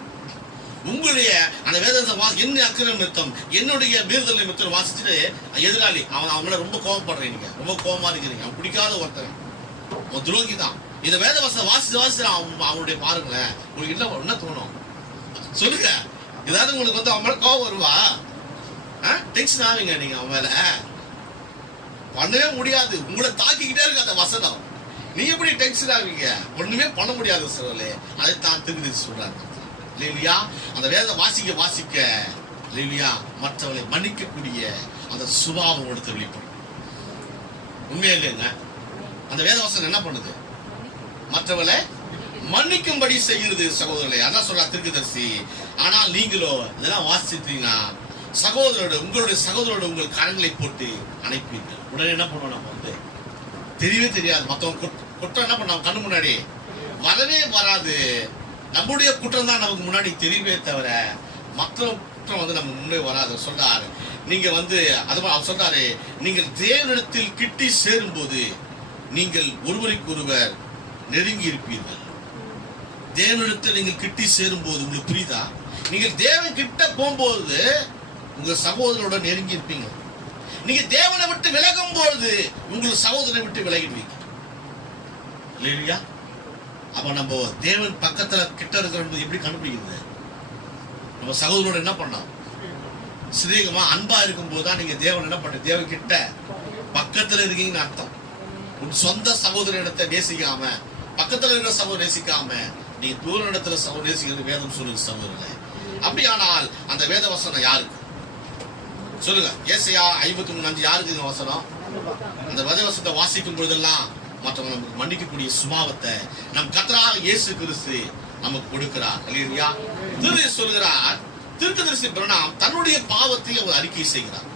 உங்களுடைய அந்த வேதத்தை என்ன அக்கிரம் நிமித்தம், என்னுடைய மீறுதல் நிமித்தம் வாசிச்சுட்டு எதிராளி அவங்கள ரொம்ப கோபப்படுறீங்க, நீங்க ரொம்ப கோபமா இருக்கிறீங்க, அவன் பிடிக்காத ஒருத்தன், அவன் துரோகி தான். இந்த வேத வசனம் வாசிச்சு அவனுடைய பாருங்களேன், உங்களுக்கு என்ன தோணும் சொல்லுங்க? ஏதாவது உங்களுக்கு வந்து அவன் மேல கோபம் வருவா? டென்ஷன் ஆவீங்க நீங்க அவன் மேல, பண்ணவே முடியாது. உங்களை தாக்கிக்கிட்டே இருக்கு அந்த வசனம், நீ எப்படி டென்ஷன் ஆவீங்க? ஒண்ணுமே பண்ண முடியாது சொல்லலே. அதைத்தான் திருப்பி சொல்றாங்க இல்லையா? அந்த வேதம் வாசிக்க இல்லையா மற்றவர்களை மன்னிக்கக்கூடிய அந்த சுபாவம் எடுத்து வெளிப்படும். உண்மையா இல்லைங்க? அந்த வேத வசனம் என்ன பண்ணுது? மற்றவர்களை மன்னிக்கும்படி செய்கிறது சகோதரர்களே. அதான் சொல்றா தீர்க்கதரிசி. ஆனால் நீங்களோ இதெல்லாம் வாசித்தீங்கன்னா உங்களுடைய சகோதரோட உங்கள் கரங்களை போட்டு அணைப்பீர்கள். உடனே என்ன பண்ணுவோம், நம்ம வந்து தெரியவே தெரியாது. மற்றவங்க குற்றம் என்ன பண்ண கண்ணு முன்னாடி வரவே வராது. நம்முடைய குற்றம் தான் நமக்கு முன்னாடி தெரியவே தவிர மற்ற குற்றம் வந்து நம்ம முன்னே வராது. சொல்றாரு, நீங்க வந்து அது சொல்றாரு, நீங்கள் தேவனிடத்தில் கிட்டி சேரும் போது நீங்கள் ஒருவருக்கு ஒருவர் நெருங்கி இருப்பீர்கள். தேவனிடத்தில் நீங்கள் கிட்டி சேரும் போது உங்களுக்கு புரியுதா? நீங்கள் தேவன் கிட்ட போகும்போது உங்க சகோதரோட நெருங்கி இருப்பீங்க. நீங்க தேவனை விட்டு விலகும் பொழுது உங்கள் சகோதரனை விட்டு விலகிடுவீங்க இல்லையா? அப்ப நம்ம தேவன் பக்கத்துல கிட்ட இருக்கிறது எப்படி கண்டுபிடிக்கிறது? நம்ம சகோதரோட என்ன பண்ணோம், சிநேகமா அன்பா இருக்கும் போதுதான் நீங்க தேவன் என்ன பண்ண, தேவன் கிட்ட பக்கத்துல இருக்கீங்கன்னு அர்த்தம். உன் சொந்த சகோதரனிடத்தை நேசிக்காம, பக்கத்துல இருக்கிற சகோதரர் நேசிக்காம நீங்க தூர இடத்துல சகோதரர் நேசிக்கிறது வேதம் சொல்லுங்க சகோதரர்களே. அப்படியானால் அந்த வேத வசனம் யாருக்கு சொல்லுங்க? ஏசாயா 53:5 யாருக்கு வசனம்? அந்த வேத வசனத்தை வாசிக்கும் பொழுதெல்லாம் மற்றவங்க நமக்கு மன்னிக்கக்கூடிய சுபாவத்தை நம் கர்த்தராகிய இயேசு கிறிஸ்து நமக்கு கொடுக்கிறார் இல்லையா? திருதி சொல்கிறார், தீர்க்கதரிசி பிரணாம் தன்னுடைய பாவத்தை அவர் அறிக்கை செய்கிறார்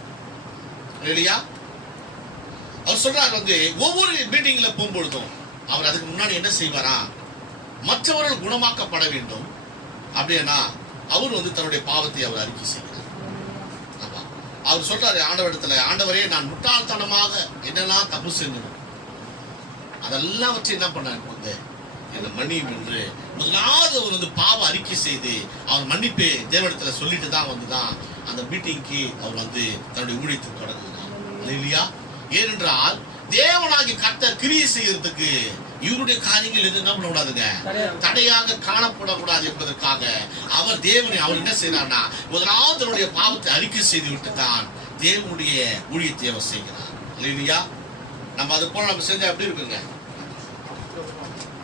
இல்லையா? அவர் சொல்றார் வந்து ஒவ்வொரு மீட்டிங்ல போகும்பொழுதும் அவர் அதுக்கு முன்னாடி என்ன செய்வாரா, மற்றவர்கள் குணமாக்கப்பட வேண்டும் அப்படின்னா அவர் வந்து தன்னுடைய பாவத்தை அவர் அறிக்கை செய்கிறார். அவர் சொல்றாரு ஆண்டவரிடத்துல, ஆண்டவரே நான் முட்டாள்தனமாக என்னெல்லாம் தப்பு செஞ்சணும் அதெல்லாம் வச்சு என்ன பண்ணாரு வந்து என்ன மன்னியும் என்று முதலாவது அவர் வந்து பாவ அறிக்கை செய்து அவர் மன்னிப்பு தேவனிடத்துல சொல்லிட்டு தான் வந்துதான் அந்த மீட்டிங்க்கு அவர் வந்து தன்னுடைய ஊழியத்தை தொடங்குகிறார் இல்லையா? ஏனென்றால் தேவனாகி கர்த்தர் கிரியை செய்யறதுக்கு இவருடைய காரியங்கள் எது என்ன பண்ணக்கூடாதுங்க, தடையாக காணப்படக்கூடாது என்பதற்காக அவர் தேவனை அவர் என்ன செய்யறார்னா முதலாவது தன்னுடைய பாவத்தை அறிக்கை செய்து விட்டு தான் தேவனுடைய ஊழியத்தை அவர் செய்கிறார் இல்லையா? நம்ம அது போல நம்ம செஞ்சா எப்படி இருக்குங்க,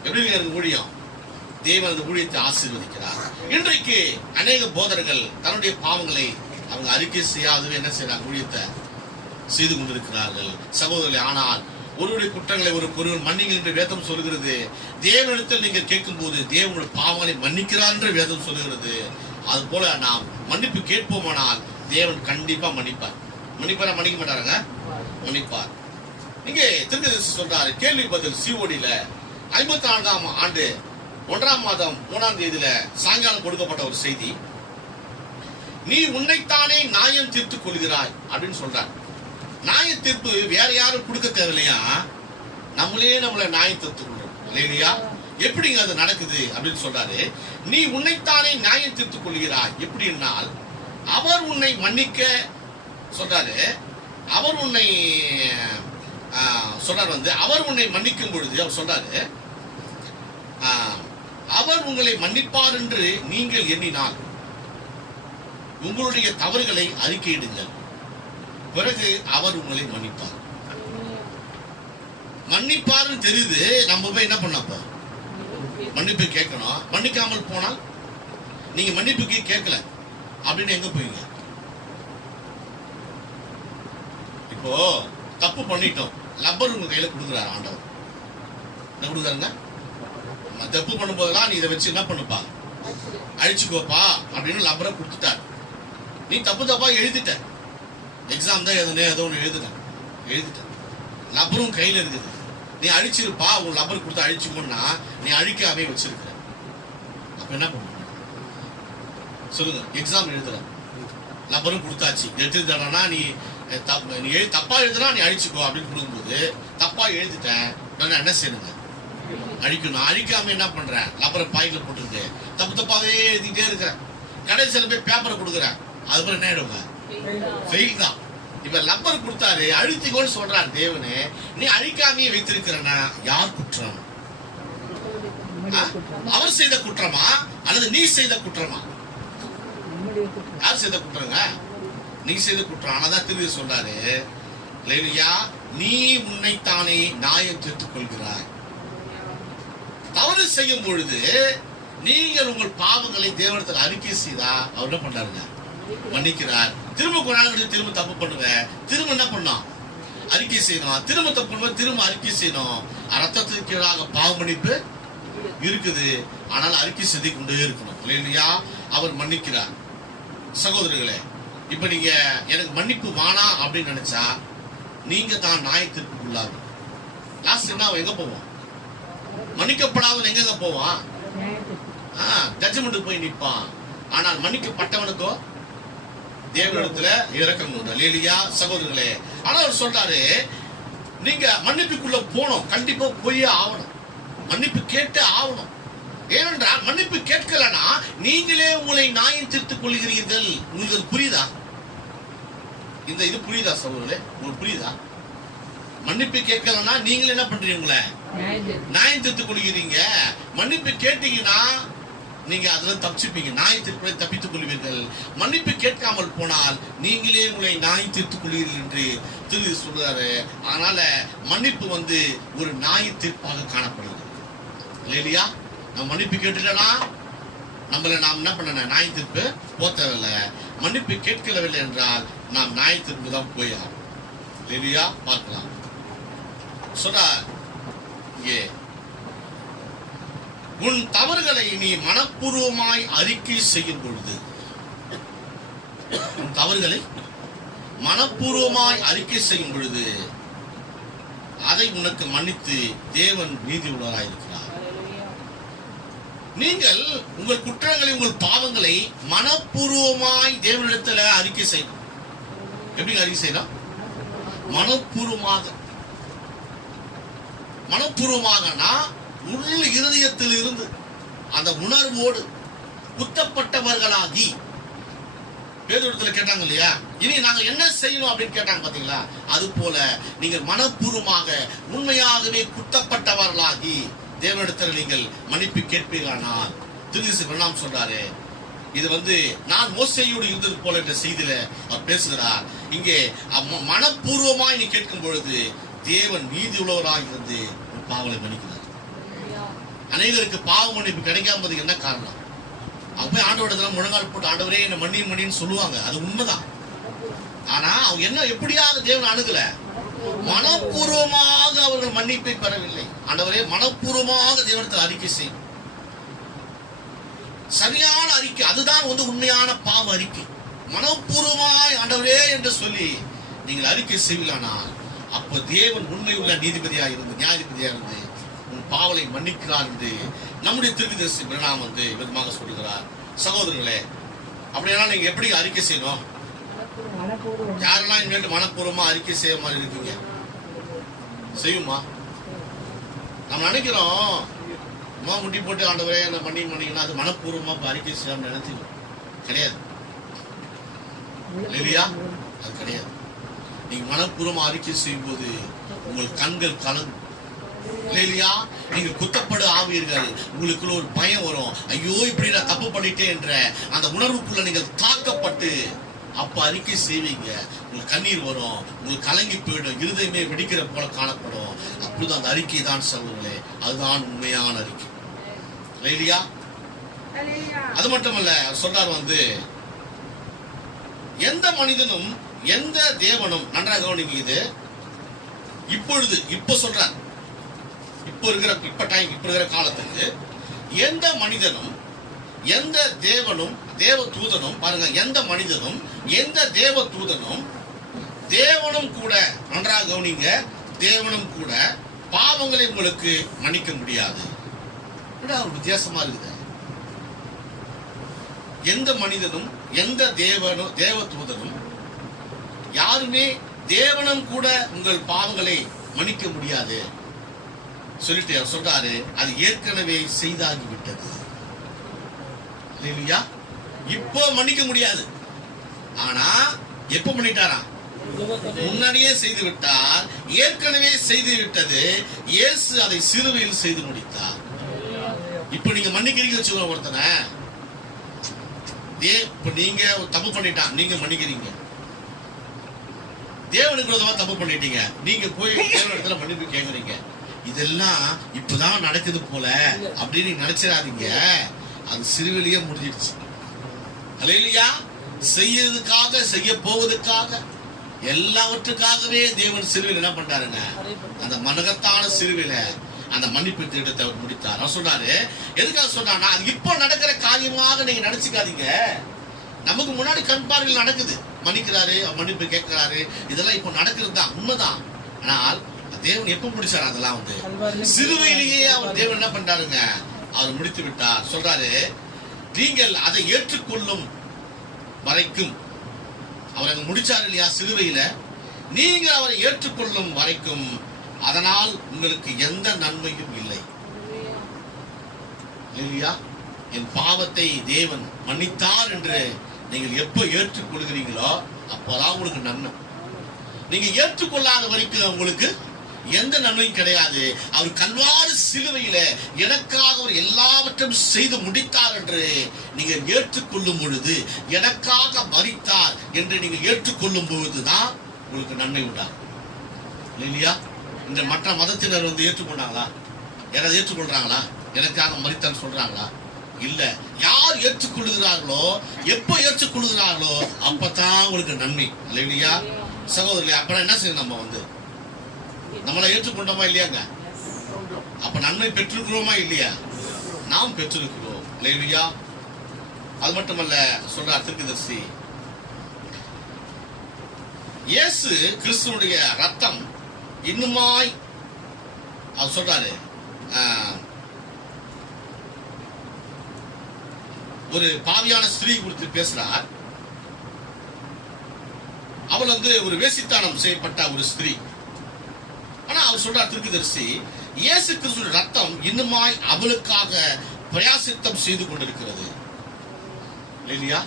எப்படி இருக்கு ஊழியம்? தேவன் அந்த ஊழியத்தை ஆசீர்வதிக்கிறார். இன்றைக்கு அநேக போதர்கள் தன்னுடைய பாவங்களை அவங்க அறிக்கை செய்யாதவே என்ன செய்யறாங்க, ஊழியத்தை செய்து கொண்டிருக்கிறார்கள் சகோதரர்களே. ஆனால் ஒருவருடைய குற்றங்களை ஒருவர் மன்னிங்கள் என்று வேதம் சொல்கிறது. தேவனிடத்தில் நீங்கள் கேட்கும் போது தேவனுடைய பாவங்களை மன்னிக்கிறார் என்று வேதம் சொல்கிறது. அது போல நாம் மன்னிப்பு கேட்போமானால் தேவன் கண்டிப்பா மன்னிப்பார். மன்னிக்க மாட்டாருங்க, மன்னிப்பார். இங்கே தீர்க்கதரிசி சொல்றாரு, கேள்வி பதில் சிஓடியில 54ஆம் ஆண்டு 1ஆம் மாதம் 3ஆம் தேதியில சாயங்காலம் கொடுக்கப்பட்ட ஒரு செய்தி. நீ உன்னைத்தானே நியாயம் தீர்த்துக் கொள்கிறாய் அப்படின்னு சொல்றார். நியாய தீர்ப்பு வேற யாரும் கொடுக்க தேவையில்லையா, நம்மளே நம்மளை நியாயம் தீர்த்துக் கொள்றோம் இல்லையா? எப்படிங்க அது நடக்குது அப்படின்னு சொல்றாரு. நீ உன்னைத்தானே நியாயம் தீர்த்துக் கொள்கிறாய். எப்படி என்னால் அவர் உன்னை மன்னிக்க சொல்றாரு. அவர் உன்னை சொல்றாரு அவர் உன்னை மன்னிக்கும் பொழுது அவர் சொல்றாரு, அவர் உங்களை மன்னிப்பார் என்று நீங்கள் எண்ணினால் உங்களுடைய தவறுகளை அறிக்கையிடுங்கள், பிறகு அவர் உங்களை மன்னிப்பார். மன்னிப்பாருன்னு தெரியுது, நம்ம போய் என்ன பண்ணப்போ மன்னிப்பு கேட்கணும். மன்னிக்காமல் போனால் நீங்க மன்னிப்புக்கு கேட்கல அப்படின்னு எங்க போவீங்க? இப்போ தப்பு பண்ணிட்டோம், லப்பர் உங்க கையில கொடுக்குறாரு ஆண்டவர். என்ன கொடுக்குறாருங்க? தப்பு பண்ணும் போதெல்லாம் நீ இதை வச்சு என்ன பண்ணுப்பா, அழிச்சுக்கோப்பா அப்படின்னு லப்பரை கொடுத்துட்டார். நீ தப்பா எழுதிட்ட, எக்ஸாம் தான் ஏதோ ஒன்று எழுதிட்ட, லப்பரும் கையில இருக்குது. நீ அழிச்சிருப்பா, உன் லப்பர் கொடுத்து அழிச்சுக்கோன்னா நீ அழிக்காமே வச்சிருக்கிற. அப்ப என்ன பண்ண சொல்லுங்க? எக்ஸாம் எழுதுற, லப்பரும் கொடுத்தாச்சு, எடுத்துட்டானா நீ தப்பா எழுதுனா நீ அழிச்சுக்கோ அப்படின்னு கொடுக்கும்போது தப்பா எழுதிட்டேன், நான் என்ன செய்யணுங்க? அழிக்கணும். அழிக்காம என்ன பண்றேன்? லப்பரை பாய்ல போட்டுருக்கு, தப்பாவே எழுதிட்டே இருக்கிறேன். கடைசியில போய் பேப்பரை கொடுக்குறேன், அதுக்கப்புறம் என்ன ஆயிடுங்க? ஃபெயில் தான். இப்ப லப்பர் கொடுத்தாரு, அழித்திக்கோன்னு சொல்றாரு தேவனே. நீ அழிக்காமையே வைத்திருக்கிறனா யார் குற்றம்? அவர் செய்த குற்றமா அல்லது நீ செய்த குற்றமா? யார் செய்த குற்றங்க? நீ செய்த குற்றம். ஆனாதான் திரும்பி சொல்றாரு, இல்லையா, நீ உன்னைத்தானே நியாயம் தீர்த்துக் கொள்கிறாய். தவறு செய்யும் பொழுது நீங்கள் உங்கள் பாவங்களை தேவனிடத்தில் அறிக்கை செய்தா அவர் என்ன பண்றாருங்க? மன்னிக்கிறார். திரும்ப கொண்டாந்து திரும்ப தப்பு பண்ணுவேன், திரும்ப என்ன பண்ணோம்? அறிக்கை செய்யணும். திரும்ப தப்பு பண்ணுவேன், திரும்ப அறிக்கை செய்யணும். ரத்தத்துக்கு கீழாக பாவ மன்னிப்பு இருக்குது, ஆனால் அறிக்கை செய்து கொண்டே இருக்கணும், இல்லையா? அவர் மன்னிக்கிறார். சகோதரர்களே, இப்ப நீங்க எனக்கு மன்னிப்பு வானா அப்படின்னு நினைச்சா நீங்க தான் நியாயத்திற்குள்ளாகும். லாஸ்ட் என்ன எங்க போவோம்? மன்னிக்கப்படாதவன் எங்க போவான்? ஜட்ஜ்மெண்ட் போய் நிற்பான். ஆனால் மன்னிக்கப்பட்டவனுக்கோ தேவனிடத்துல இரக்கம் உண்டு, இல்லையா சகோதரர்களே? ஆனா அவர் சொல்றாரு, நீங்க மன்னிப்புக்குள்ள போனோம், கண்டிப்பா போய் ஆகணும், மன்னிப்பு கேட்டு ஆகணும். ஏனென்றால் மன்னிப்பு கேட்கலனா நீங்களே உங்களை நியாயம் தீர்த்துக் கொள்கிறீர்கள். உங்களுக்கு புரியுதா? இந்த இது புரியுதா சகோதரர்களே? உங்களுக்கு புரியுதா? மன்னிப்பு கேட்கலன்னா நீங்களே என்ன பண்றீங்க? உங்களை நியாயம் தீர்த்துக் கொள்கிறீங்க. மன்னிப்பு கேட்டீங்கன்னா நீங்க அதுல தப்பிச்சுப்பீங்க, நியாயத்திற்கு தப்பித்துக் கொள்வீர்கள். மன்னிப்பு கேட்காமல் போனால் நீங்களே உங்களை நியாயம் தீர்த்துக் கொள்வீர்கள் என்று திரு சொல்றாரு. அதனால மன்னிப்பு ஒரு நியாய தீர்ப்பாக காணப்படுகிறது, இல்லையா? நம்ம மன்னிப்பு கேட்டுட்டா நம்மள நாம் என்ன பண்ண நியாய தீர்ப்பு போத்தவில்லை. மன்னிப்பு கேட்கவில்லை என்றால் நாம் நியாய தீர்ப்பு தான் போய் ஆகும், இல்லையா? பார்க்கலாம். சொல்றார் இங்கே, உன் தவறுகளை நீ மனப்பூர்வமாய் அறிக்கை செய்யும் பொழுது, உன் தவறுகளை மனப்பூர்வமாய் அறிக்கை செய்யும் பொழுது அதை உனக்கு மன்னித்து தேவன் நீதி உள்ளவராயிருக்கிறார். நீங்கள் உங்கள் குற்றங்களை, உங்கள் பாவங்களை மனப்பூர்வமாய் தேவனிடத்தில் அறிக்கை செய்யணும். எப்படி அறிக்கை செய்யணும்? மனப்பூர்வமாகனா உள்ள இருதயத்தில் இருந்து அந்த உணர்வோடு குத்தப்பட்டவர்களாகி. பேதுருவிடத்துல கேட்டாங்க இல்லையா, இனி நாங்க என்ன செய்யணும் அப்படின்னு கேட்டாங்க பாத்தீங்களா? அது போல நீங்கள் மனப்பூர்வமாக உண்மையாகவே குத்தப்பட்டவர்களாகி தேவனிடத்தில் நீங்கள் மன்னிப்பு கேட்பீர்களானால், திருவிசு பிரணாம் சொல்றாரு, இது நான் மோசையோடு இருந்தது போல என்ற செய்தியில அவர் பேசுகிறார். இங்கே மனப்பூர்வமாய் நீ கேட்கும் பொழுது தேவன் நீதி உள்ளவராக இருந்து பாவங்களை மன்னிக்கிறார். அநேகருக்கு பாவ மன்னிப்பு கிடைக்காம என்ன காரணம்? அவங்க போய் ஆண்டவரிடத்துல முழங்கால் போட்டு ஆண்டவரே என்ன மன்னின்னு சொல்லுவாங்க, அது உண்மைதான். ஆனா அவங்க என்ன எப்படியாவது தேவன் அணுகல, மனப்பூர்வமாக அவர்கள் மன்னிப்பை பெறவில்லை. ஆண்டவரே மனப்பூர்வமாக தேவனிடத்தில் அறிக்கை செய்யும், சரியான அறிக்கை, அதுதான் உண்மையான பாவ அறிக்கை. மனப்பூர்வமாய் ஆண்டவரே என்று சொல்லி நீங்கள் அறிக்கை செய்யலானால் அப்ப தேவன் உண்மை உள்ள நீதிபதியாக இருந்து நியாயாதிபதியாக இருந்து உன் பாவலை மன்னிக்கிறார் என்று நம்முடைய திருவிதர்சி பிரணாம் விதமாக சொல்லுகிறார். சகோதரர்களே, அப்படியானால் நீங்க எப்படி அறிக்கை செய்யணும்? யாரெல்லாம் இங்கிட்டு மனப்பூர்வமா அறிக்கை செய்ய மாதிரி இருக்கீங்க? செய்யுமா? நம்ம நினைக்கிறோம் அம்மா முட்டி போட்டு ஆண்டவரே என்ன பண்ணிங்கன்னா அது மனப்பூர்வமா அறிக்கை செய்யாம நினைச்சு கிடையாது இல்லையா? அது கிடையாது. நீங்க மனப்பூர்வமா அறிக்கை செய்யும் போது உங்கள் கண்கள் கலங்கும் இல்லையா? நீங்க குத்தப்பட ஆவீர்கள். உங்களுக்குள்ள ஒரு பயம் வரும். ஐயோ இப்படி நான் தப்பு பண்ணிட்டேன் என்ற அந்த உணர்வுக்குள்ள நீங்கள் தாக்கப்பட்டு அப்ப அறிக்கை செய்வீங்க. உங்களுக்கு கண்ணீர் வரும், உங்களுக்கு கலங்கி போயிடும், இருதயமே வெடிக்கிற போல காணப்படும். அப்பொழுது அந்த அறிக்கை தான் சொல்லுங்களே, அதுதான் உண்மையான அறிக்கை இல்லையா? அது மட்டுமல்ல, சொல்றார் எந்த மனிதனும் எந்த தேவனும், நன்றாக கவனிங்க, இது இப்பொழுது இப்ப சொல்றார், இப்ப இருக்கிற காலத்துக்கு எந்த மனிதனும் எந்த தேவனும் தேவ தூதனும், பாருங்க, எந்த மனிதனும் எந்த தேவ தூதனும் தேவனும் கூட, நன்றாக கவனிங்க, தேவனும் கூட பாவங்களை உங்களுக்கு மன்னிக்க முடியாது. வித்தியாசமா இருக்குது. எந்த மனிதனும் எந்த தேவ தூதனும் யாருமே தேவனும் கூட உங்கள் பாவங்களை மன்னிக்க முடியாது சொல்லிட்டு சொல்றாரு. அது ஏற்கனவே செய்தாகிவிட்டது. இப்போ மன்னிக்க முடியாது. ஆனா எப்ப பண்ணிட்டாரா? முன்னாடியே செய்து விட்டார். ஏற்கனவே செய்து விட்டது. இயேசு அதை சிலுவையில் செய்து முடித்தார். இப்ப நீங்க மன்னிக்கிறீங்க வச்சுக்கோங்க. ஒருத்தனை இப்ப நீங்க தப்பு பண்ணிட்டான், நீங்க மன்னிக்கிறீங்க. தேவனுக்கு விரோதமா தப்பு பண்ணிட்டீங்க, நீங்க போய் தேவனிடத்துல மன்னிப்பு கேட்கறீங்க. இதெல்லாம் இப்பதான் நடக்குது போல அப்படின்னு நினைச்சிடாதீங்க. அது சிறுவிலேயே முடிஞ்சிடுச்சு. அல்லேலூயா. செய்யறதுக்காக, செய்ய போவதற்காக, எல்லாவற்றுக்காகவே தேவன் சிறுவில் என்ன பண்றாருங்க? அந்த மனகத்தான சிறுவில அந்த மன்னிப்பு திட்டத்தை அவர் முடித்தார். அவர் சொன்னாரு, எதுக்காக சொன்னா, அது இப்போ நடக்கிற காரியமாக நீங்க நினைச்சுக்காதீங்க. நமக்கு முன்னாடி கண் பார்வையில் நடக்குது. மன்னிக்கிறாரு, மன்னிப்பு கேட்கிறாரு, இதெல்லாம் இப்போ நடக்கிறது தான், உண்மைதான். ஆனால் தேவன் எப்ப முடிச்சாரு? அதெல்லாம் சிலுவையிலேயே அவர் தேவன் என்ன பண்றாருங்க? அவர் முடித்து விட்டார். சொல்றாரு, நீங்கள் அதை ஏற்றுக்கொள்ளும் வரைக்கும், அவர் முடிச்சாரு இல்லையா சிலுவையில, நீங்க அவரை ஏற்றுக்கொள்ளும் வரைக்கும் அதனால் உங்களுக்கு எந்த நன்மையும் இல்லை இல்லையா? என் பாவத்தை தேவன் மன்னித்தார் என்று நீங்கள் எப்ப ஏற்றுக்கொள்கிறீங்களோ அப்பதான் உங்களுக்கு நன்மை. நீங்க ஏற்றுக்கொள்ளாத வரைக்கும் உங்களுக்கு எந்த நன்மையும் கிடையாது. அவர் கல்வாரி சிலுவையில எனக்காக அவர் எல்லாவற்றையும் செய்து முடித்தார் என்று நீங்கள் ஏற்றுக்கொள்ளும் பொழுது, எனக்காக மரித்தார் என்று நீங்கள் ஏற்றுக்கொள்ளும் பொழுதுதான் உங்களுக்கு நன்மை உண்டாகும் இல்லையா? இந்த மற்ற மதத்தினர் ஏற்றுக்கொண்டாங்களா? யாராவது ஏற்றுக்கொள்றாங்களா? எனக்காக மரித்தார் சொல்றாங்களா? இல்ல. யார் ஏற்றுக்கொள்ளுகிறார்களோ, எப்ப ஏற்றுக்கொள்ளுகிறார்களோ அப்பதான் உங்களுக்கு நன்மை இல்லையா சகோதரர்களே? அப்ப என்ன செய்யணும்? நம்ம நம்மளை ஏற்றுக்கொண்டோமா இல்லையாங்க? அப்ப நன்மை பெற்றிருக்கிறோமா இல்லையா? நாம் பெற்றிருக்கிறோம் இல்லையா? அது மட்டுமல்ல, சொல்றார் தீர்க்கதரிசி, இயேசு கிறிஸ்துவுடைய ரத்தம் இன்னுமாய், அவர் சொல்றாரு, ஒரு பாவியான ஸ்திரீ குறித்து பேசுறார். அவள் ஒரு வேசித்தானம் செய்யப்பட்ட ஒரு ஸ்திரீ. ஆனா அவர் சொல்றார் தீர்க்கதரிசி, இயேசு கிறிஸ்துவின் ரத்தம் இன்னுமாய் அவளுக்காக பிரயாசித்தம் செய்து கொண்டிருக்கிறது இல்லையா?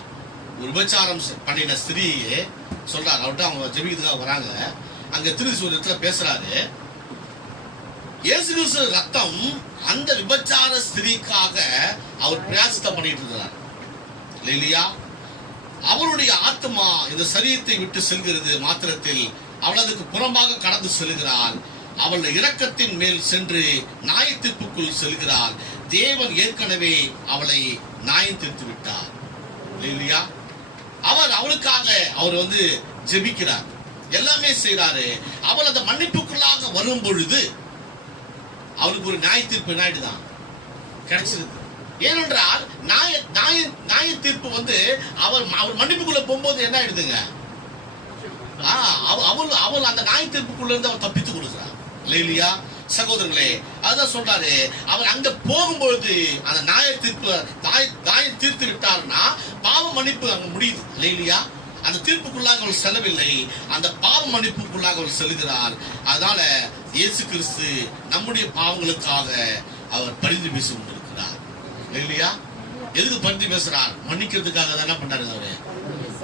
ஒரு விபச்சாரம் பண்ணின ஸ்திரீயே சொல்றாரு. அவர்கிட்ட அவங்க ஜெபிக்கிறதுக்காக வராங்க. அங்க திருச்சூரத்துல பேசுறாரு, இயேசு கிறிஸ்து ரத்தம் அந்த விபச்சார ஸ்திரீக்காக அவர் பிரயாசித்தம் பண்ணிட்டு இருக்கிறார் இல்லையா? அவருடைய ஆத்மா இந்த சரீரத்தை விட்டு செல்கிறது மாத்திரத்தில் அவள் அதுக்கு புறம்பாக கடந்து செல்கிறாள். அவள் இரக்கத்தின் மேல் சென்று நியாயத்தீர்ப்புக்குள் செல்கிறாள். தேவன் ஏற்கனவே அவளை நியாயம் தீர்த்து விட்டார் இல்லையா? அவளுக்காக அவர் ஜெபிக்கிறார், எல்லாமே செய்யறாரு. அவள் அந்த மன்னிப்புக்குள்ளாக வரும் பொழுது அவளுக்கு ஒரு நியாய தீர்ப்பு தான் கிடைச்சிருக்கு. ஏனென்றால் நியாய தீர்ப்பு அவர் மன்னிப்புக்குள்ள போகும்போது என்ன ஆயிடுதுங்க? அவள் அந்த நியாய தீர்ப்புக்குள்ள இருந்து அவர் தப்பித்து கொடுக்கிறார் இல்லையா சகோதரர்களே? அதுதான் சொல்றாரு, அவர் அங்க போகும்பொழுது அந்த நியாயம் தீர்த்து விட்டார்னா பாவ மன்னிப்பு அங்க முடியுது இல்லையா? அந்த தீர்ப்புக்குள்ளாக அவள் செல்லவில்லை, அந்த பாவ மன்னிப்புக்குள்ளாக அவள் செல்கிறார். அதனால இயேசு கிறிஸ்து நம்முடைய பாவங்களுக்காக அவர் பரிந்து பேசி கொண்டிருக்கிறார் இல்லையா? எதுக்கு பரிந்து பேசுறார்? மன்னிக்கிறதுக்காக தான் என்ன பண்றாரு? அவரு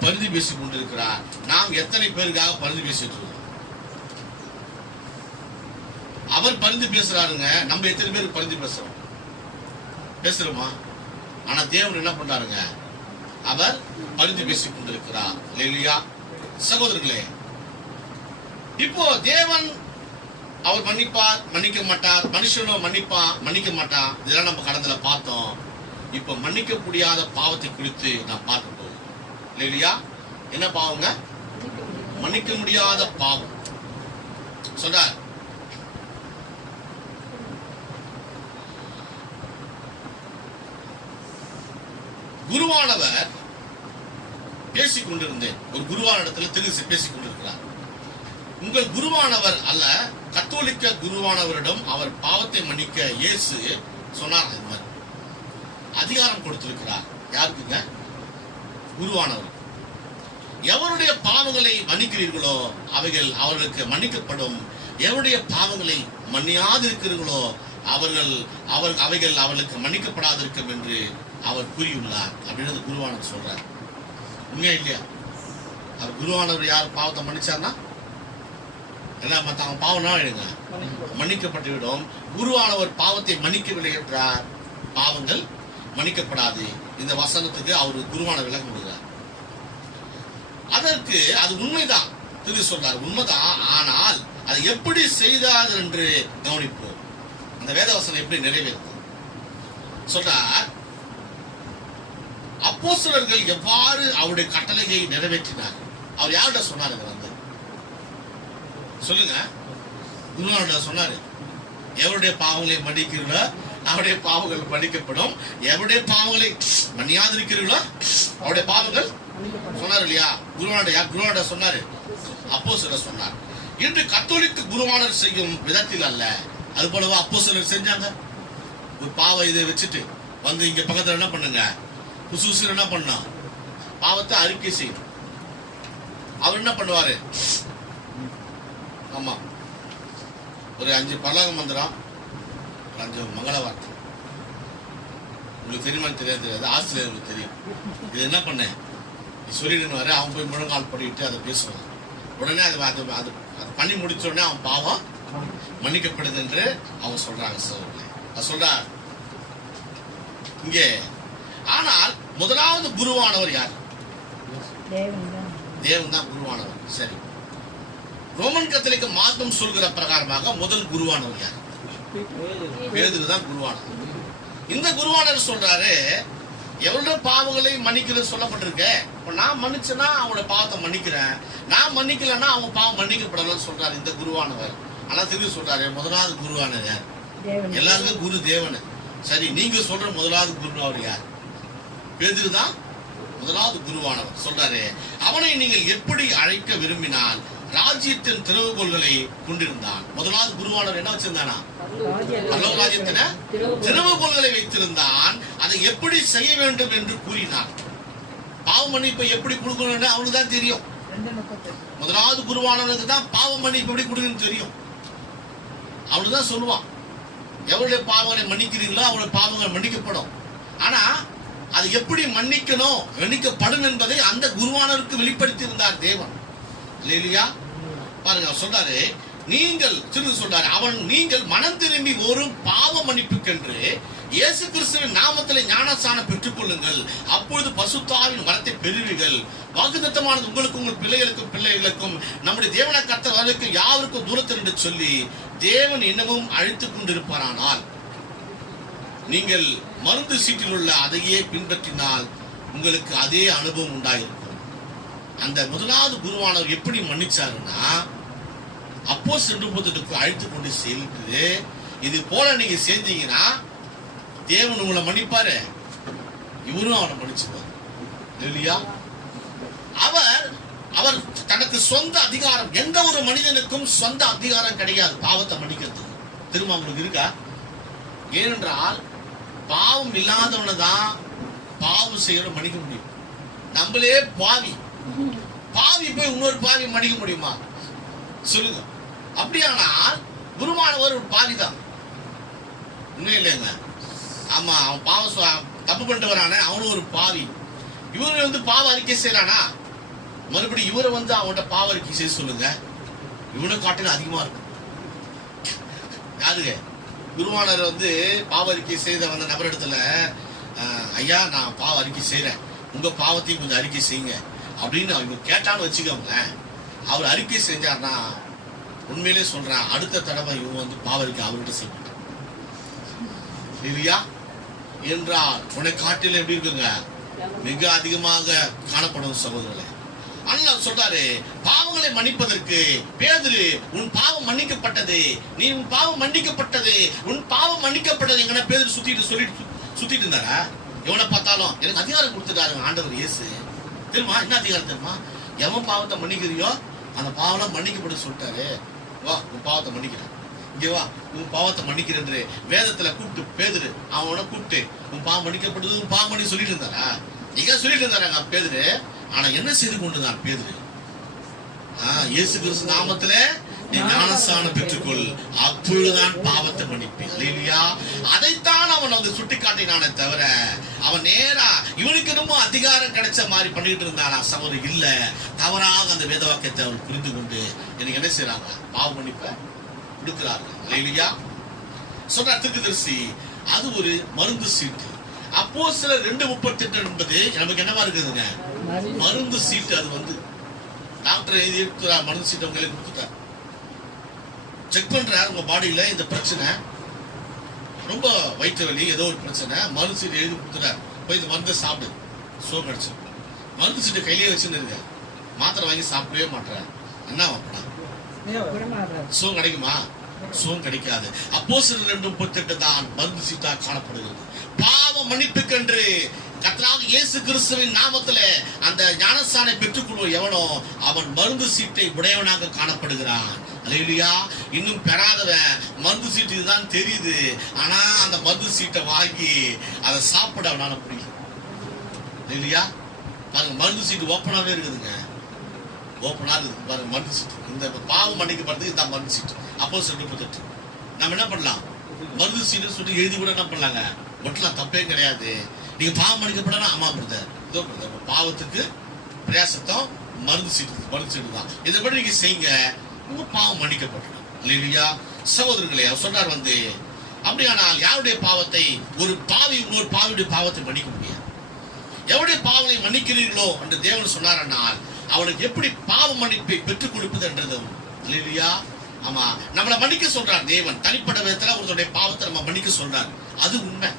பரிந்து பேசி கொண்டிருக்கிறார். நாம் எத்தனை பேருக்காக பரிந்து பேசிட்டு இருக்கோம்? அவர் பரிந்து பேசுறாருங்க, நம்ம எத்தனை பேர் பரிந்து பேசுறோமா? ஆனா தேவன் என்ன பண்றாருங்க? அவர் பரிந்து பேசிக் கொண்டிருக்கிறார் இல்லையா? சகோதரர்களே, இப்போ தேவன் அவர் மன்னிப்பார், மன்னிக்க மாட்டார், மனுஷனும் மன்னிப்பான், மன்னிக்க மாட்டான், இதெல்லாம் நம்ம கடந்தல பார்த்தோம். இப்ப மன்னிக்க முடியாத பாவத்தை குறித்து நான் பார்க்க போகிறோம் இல்லையா? என்ன பாவங்க? மன்னிக்க முடியாத பாவம். சொல்றார், குருவானவர் பேசிக் கொண்டிருந்தேன். ஒரு குருவான இடத்துல திரும்பி பேசிக் கொண்டிருக்கிறார். உங்கள் குருவானவர் அல்ல, கத்தோலிக்க குருவானவரிடம் அவர் பாவத்தை மன்னிக்க இயேசு சொன்னார். அது மாதிரி அதிகாரம் கொடுத்திருக்கிறார். யாருக்குங்க? குருவானவர். எவருடைய பாவங்களை மன்னிக்கிறீர்களோ அவைகள் அவர்களுக்கு மன்னிக்கப்படும், எவருடைய பாவங்களை மன்னியாது இருக்கிறீர்களோ அவைகள் அவர்களுக்கு மன்னிக்கப்படாதிருக்கும் என்று அவர் கூறியுள்ளார் அப்படின்னு குருவானவர் சொல்றார். உண்மையா இல்லையா? அவர் குருவானவர் யார் பாவத்தை மன்னிச்சார்னா எல்லாம் மற்ற பாவம்னா எழுங்க மன்னிக்கப்பட்டுவிடும். குருவானவர் பாவத்தை மன்னிக்கவில்லை என்றார், பாவங்கள் மன்னிக்கப்படாது. இந்த வசனத்துக்கு அவர் குருவான விளக்கம் கொடுக்கிறார். அதற்கு அது உண்மைதான் திரு சொல்றார், உண்மைதான். ஆனால் அதை எப்படி செய்தார் என்று கவனிப்போம். அந்த வேத வசனம் எப்படி நிறைவேறும் சொல்றார். அப்போஸ்தலர்கள் எவ்வாறு அவருடைய கட்டளையை நிறைவேற்றினார்? அவர் யார்கிட்ட சொன்னாரு? வந்து சொல்லுங்க. குருவானோட சொன்னாரு, எவருடைய பாவங்களை மன்னிக்கிறீர்களோ அவருடைய பாவங்கள் மன்னிக்கப்படும், எவருடைய பாவங்களை மன்னியாதிருக்கிறீர்களோ அவருடைய பாவங்கள் சொன்னார் இல்லையா? குருவானோட சொன்னாரு, அப்போஸ்தலர் சொன்னார். இன்று கத்தோலிக்க குருவானர் செய்யும் விதத்தில் அல்ல. அது போலவா அப்போஸ்தலர் செஞ்சாங்க? ஒரு பாவ இதை வச்சுட்டு வந்து இங்க பக்கத்துல என்ன பண்ணுங்க, குசூசு என்ன பண்ணா பாவத்தை அறிக்கை செய்யும். அவர் என்ன பண்ணுவாரு? ஆமா, ஒரு 5 பரலோக மந்திரம், 5 மங்கள வார்த்தை. உங்களுக்கு தெரியுமான்னு தெரியாது, ஆசிரியர்களுக்கு தெரியும். இது என்ன பண்ண சொல்லிடுன்னு வர அவன் போய் முழங்கால் படிட்டு அதை பேசுவான். உடனே அது பண்ணி முடிச்ச உடனே அவன் பாவம் மன்னிக்கப்படுது என்று அவன் சொல்றாங்க. அது சொல்றார் இங்கே. ஆனால் முதலாவது குருவானவர் யார்? தேவன் தான் குருவானவர். சரி, ரோமன் கத்தோலிக்க மார்க்கம் சொல்கிற பிரகாரமாக முதல் குருவானவர் யார்? பேதுரு தான் குருவானவர். இந்த குருவானவர் சொல்றாரு, எவ்வளவு பாவங்களை மன்னிக்கிறது சொல்லப்பட்டிருக்க. நான் மன்னிச்சேன்னா அவங்களோட பாவத்தை மன்னிக்கிறேன், நான் மன்னிக்கலன்னா அவங்க பாவம் மன்னிக்கப்படலன்னு சொல்றாரு இந்த குருவானவர். ஆனா திரும்பி சொல்றாரு, முதலாவது குருவானவர் யார்? எல்லாருக்கும் குரு தேவன். சரி, நீங்க சொல்ற முதலாவது குருவானவர் யார்? பேதுரு தான் முதலாவது குருவானவர். சொல்றாரு, அவனை நீங்கள் எப்படி அழைக்க விரும்பினால் ராஜ்யத்தின் திறவுகோள்களை கொண்டிருந்தான். முதலாவது குருவானவர் என்ன வச்சிருந்தானா? பரலோக ராஜ்யத்தின திறவுகோள்களை வைத்திருந்தான். அதை எப்படி செய்ய வேண்டும் என்று கூறினான். பாவ மன்னிப்பை எப்படி கொடுக்கணும்னு அவனுக்கு தான் தெரியும். முதலாவது குருவானவனுக்கு தான் பாவ மன்னிப்பு எப்படி கொடுக்கணும்னு தெரியும். அவனுக்கு தான் சொல்லுவான், எவருடைய பாவங்களை மன்னிக்கிறீங்களோ அவருடைய பாவங்கள் மன்னிக்கப்படும். ஆனா அது எப்படி மன்னிக்கணும், மன்னிக்கப்படும் என்பதை அந்த குருவானவருக்கு வெளிப்படுத்தி இருந்தார் தேவன் இல்லையா? பாருங்க, சொல்றாரு, நீங்கள் சொல்றாரு, அவன் நீங்கள் மனம் திரும்பி ஒரு பாவ மன்னிப்புக்கென்று இயேசு கிறிஸ்துவின் நாமத்தில் ஞானஸ்நானம் பெற்றுக் கொள்ளுங்கள், அப்பொழுது பசுத்தாவின் வரத்தை பெறுவீர்கள். வாக்குத்தத்தமானது உங்களுக்கு, உங்கள் பிள்ளைகளுக்கும் நம்முடைய தேவனை கர்த்தர்களுக்கு யாருக்கும் தூரத்தில் என்று சொல்லி தேவன் இன்னமும் அழைத்துக் கொண்டிருப்பாரானால் நீங்கள் மருந்து சீட்டில் உள்ள அதையே பின்பற்றினால் உங்களுக்கு அதே அனுபவம் உண்டாயிருக்கும். அந்த முதலாவது குருவானவர் எப்படி மன்னிச்சாருன்னா, அப்போஸ்தலர் 2:38 அழைத்து கொண்டு சென்று, இது போல நீங்க செஞ்சீங்கன்னா தேவன் உங்களை மன்னிப்பாரு, இவரும் அவனை மன்னிச்சுப்பாரு இல்லையா? அவர் தனக்கு சொந்த அதிகாரம், எந்த ஒரு மனிதனுக்கும் சொந்த அதிகாரம் கிடையாது பாவத்தை மன்னிக்கிறதுக்கு. திரும்ப உங்களுக்கு இருக்கா? ஏனென்றால் பாவம் இல்லாதவனை தான் பாவம் செய்யற மன்னிக்க முடியும். நம்மளே பாவி போய் இன்னொரு பாவி மன்னிக்க முடியுமா சொல்லுங்க? அப்படியானால் குருவானவர் ஒரு பாவி தான் உண்மையே இல்லைங்க. ஆமா, அவன் பாவம் தப்பு பண்ணிட்டு வரானே, அவனும் ஒரு பாவி. இவரு வந்து பாவ அறிக்கை செய்யறானா, மறுபடியும் இவரை வந்து அவன்கிட்ட பாவ அறிக்கை செய்ய சொல்லுங்க. இவனை காட்டிலும் அதிகமா இருக்கும். யாருங்க? குருவானர் வந்து பாவ அறிக்கை செய்த வந்த நபர் இடத்துல, ஐயா நான் பாவ அறிக்கை செய்யறேன், உங்க பாவத்தையும் கொஞ்சம் அறிக்கை செய்யுங்க அப்படின்னு அவங்க கேட்டான்னு வச்சுக்கோங்க. அவர் அறிக்கை செஞ்சார்னா உண்மையிலே சொல்றேன், அடுத்த தடவை இவங்க வந்து பாவ அறிக்கை அவர்கிட்ட செய்ய மாட்டாங்க. இல்லையா என்றால் உன்னை காட்டில எப்படி இருக்குங்க, மிக அதிகமாக காணப்படும் சகோதரர்களே. அண்ணா சொல்றாரு, பாவங்களை மன்னிப்பதற்கு பேதுரு, உன் பாவம் மன்னிக்கப்பட்டது, நீ உன் பாவம் மன்னிக்கப்பட்டது, உன் பாவம் மன்னிக்கப்பட்டது எங்கன்னா பேதுரு சுத்திட்டு இருந்தாரா? எவனை பார்த்தாலும் எனக்கு அதிகாரம் கொடுத்துட்டாருங்க ஆண்டவர் இயேசு. தெரியுமா என்ன அதிகாரம் தெரியுமா? எவன் பாவத்தை மன்னிக்கிறியோ அந்த பாவம் மன்னிக்கப்பட்டு சொல்லிட்டாரு. வா உன் பாவத்தை மன்னிக்கிறேன், இங்கே வா உன் பாவத்தை மன்னிக்கிறேன் வேதத்துல கூப்பிட்டு பேதுரு அவனை கூப்பிட்டு உன் பாவம் மன்னிக்கப்படுது, உன் பாவம் பண்ணி சொல்லிட்டு இருந்தாரா? நீங்க சொல்லிட்டு இருந்தாராங்க பேதுரு. ஆனா என்ன செய்து கொண்டுதான் பேதுரு? இயேசு கிறிஸ்து நாமத்திலே நீ ஞானஸ்நானம் பெற்றுக்கொள், அப்பொழுதுதான் பாவத்தை மன்னிப்பேன். அல்லேலூயா. அதைத்தான் அவன் வந்து சுட்டி காட்டினானே தவிர அவன் நேரா இவனுக்கு என்னமோ அதிகாரம் கிடைச்ச மாதிரி பண்ணிட்டு இருந்தானா? சகோதரி இல்ல, தவறாக அந்த வேத வாக்கியத்தை அவன் புரிந்து கொண்டு எனக்கு என்ன செய்யறாங்க, பாவ மன்னிப்பை கொடுக்கிறார்கள். அல்லேலூயா. சொன்ன தீர்க்கதரிசி அது ஒரு மருந்து சீட்டு. அப்போஸ்தலர் 2:38 என்பது நமக்கு என்னவா இருக்குதுங்க, மருந்து சீட்டு. அது வந்து டாக்டர் எழுதி இருக்கிறார், மருந்து சீட்டு உங்களுக்கு கொடுத்துட்டார். செக் பண்றாரு உங்க பாடியில இந்த பிரச்சனை, ரொம்ப வயிற்று வலி, ஏதோ ஒரு பிரச்சனை, மருந்து சீட்டு எழுதி கொடுத்துட்டார். போய் இந்த மருந்தை சாப்பிடு, சோகம் அடிச்சு. மருந்து சீட்டை கையிலே வச்சுன்னு இருக்க, மாத்திரை வாங்கி சாப்பிடவே மாட்டேன். என்ன வாப்படா, சோகம் கிடைக்குமா? சோகம் கிடைக்காது. அப்போஸ்தலர் 2:38 தான் மருந்து சீட்டா காணப்படுகிறது. பாவ மன்னிப்புக்கென்று கர்த்தராகிய இயேசு கிறிஸ்துவின் நாமத்திலே அந்த ஞானஸ்நானம் பெற்றுக்கொள்வோம் எவனோ அவன் மருந்து சீட்டை உடையவனாக காணப்படுகிறான். அல்லேலூயா. இன்னும் பெறாதவன் மருந்து சீட்டு இதுதான் தெரியுது, ஆனா அந்த மருந்து சீட்டை வாங்கி அதை சாப்பிட அவனால முடியல. இல்லையா? பாருங்க, மருந்து சீட்டு ஓப்பனாவே இருக்குதுங்க, ஓப்பனா இருக்குது பாருங்க மருந்து சீட்டு. இந்த பாவம் மன்னிக்கப்படுறதுக்கு இந்த மருந்து சீட்டு. அப்போஸ்தலர் 2:38 நம்ம என்ன பண்ணலாம், மருந்து சீட்டு சொல்லி எழுதி கூட என்ன பண்ணலாங்க, ஒட்டலாம், தப்பே கிடையாது. நீங்க பாவம் மன்னிக்கப்படனா, ஆமா பிரதர், இதோ பிரதர் பாவத்துக்கு பிரயாசத்தம் மருந்து சீட்டு தான், இதை படி நீங்க செய்யுங்க, உங்க பாவம் மன்னிக்கப்படும். இல்லையா சகோதரர்களே? அவர் சொன்னார் வந்து, அப்படியானால் யாருடைய பாவத்தை ஒரு பாவி இன்னொரு பாவியுடைய பாவத்தை மன்னிக்க முடியாது. எவருடைய பாவங்களை மன்னிக்கிறீர்களோ என்று தேவன் சொன்னார், அவனுக்கு எப்படி பாவ மன்னிப்பை பெற்றுக் கொடுப்பது என்றதும். இல்லையா? ஆமா, நம்மளை மன்னிக்க சொல்றார் தேவன். தனிப்பட்ட விதத்துல ஒருத்தருடைய பாவத்தை நம்ம மன்னிக்க சொல்றார். அது உண்மை,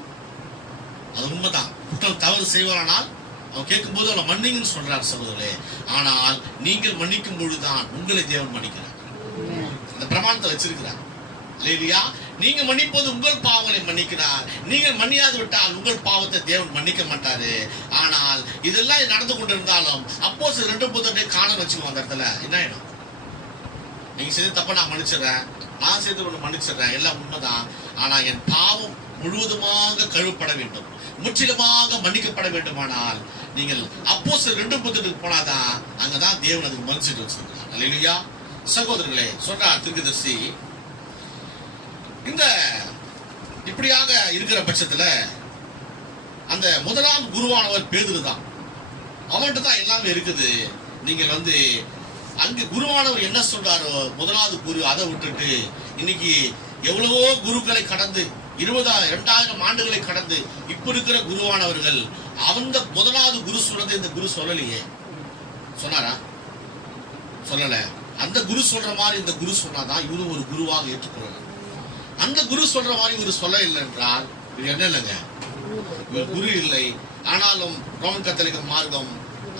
அது உண்மைதான். குற்றம் தவறு செய்வானால் அவன் கேட்கும் போது அவனை மன்னிங்கன்னு சொல்றார் சகோதரே. ஆனால் நீங்கள் மன்னிக்கும் பொழுதுதான் உங்களை தேவன் மன்னிக்கிறார், அந்த பிரமாணத்தை வச்சிருக்கிறார். இல்லையா? நீங்க மன்னிப்போது உங்கள் பாவங்களை மன்னிக்கிறார், நீங்கள் மன்னியாது விட்டால் உங்கள் பாவத்தை தேவன் மன்னிக்க மாட்டாரு. ஆனால் இதெல்லாம் நடந்து கொண்டிருந்தாலும் அப்போஸ்தலர் 2:38 காண வச்சுக்கோ. அந்த இடத்துல என்ன ஆயிடும், நீங்க செய்த தப்ப நான் மன்னிச்சிடறேன், நான் செய்த ஒன்று மன்னிச்சிடறேன், எல்லாம் உண்மைதான். ஆனா என் பாவம் முழுவதுமாக கழுவப்பட வேண்டும், முற்றிலுமாக மன்னிக்கப்பட வேண்டுமானால் நீங்கள் அப்போஸ்தலர் 2:38 போனாதான் அங்கதான் தேவன் அதுக்கு மன்னிச்சுட்டு வச்சிருக்கிறார். அல்லேலூயா. சகோதரர்களே, சொல்றார் தீர்க்கதரிசி, இந்த இப்படியாக இருக்கிற பட்சத்துல அந்த முதலாம் குருவானவர் பேதுரு தான், அவன்கிட்ட தான் எல்லாமே இருக்குது. நீங்கள் வந்து அங்க குருவானவர் என்ன சொல்றாரோ, முதலாவது குரு அதை விட்டுட்டு இன்னைக்கு எவ்வளவோ குருக்களை கடந்து 2000 ஆண்டுகளை கடந்து இப்ப இருக்கிற குருவானவர்கள் அந்த முதலாவது குரு சொல்றது இந்த குரு சொல்லலையே. சொன்னாரா? சொல்லல. அந்த குரு சொல்ற மாதிரி இந்த குரு சொன்னாதான் இவரு ஒரு குருவாக ஏற்றுக்கொள்ளலாம். அந்த குரு சொல்ற மாதிரி இவரு சொல்ல இல்லை என்றால் இது என்ன இல்லைங்க, இவர் குரு இல்லை. ஆனாலும் ரோமன் கத்தோலிக்க மார்க்கம்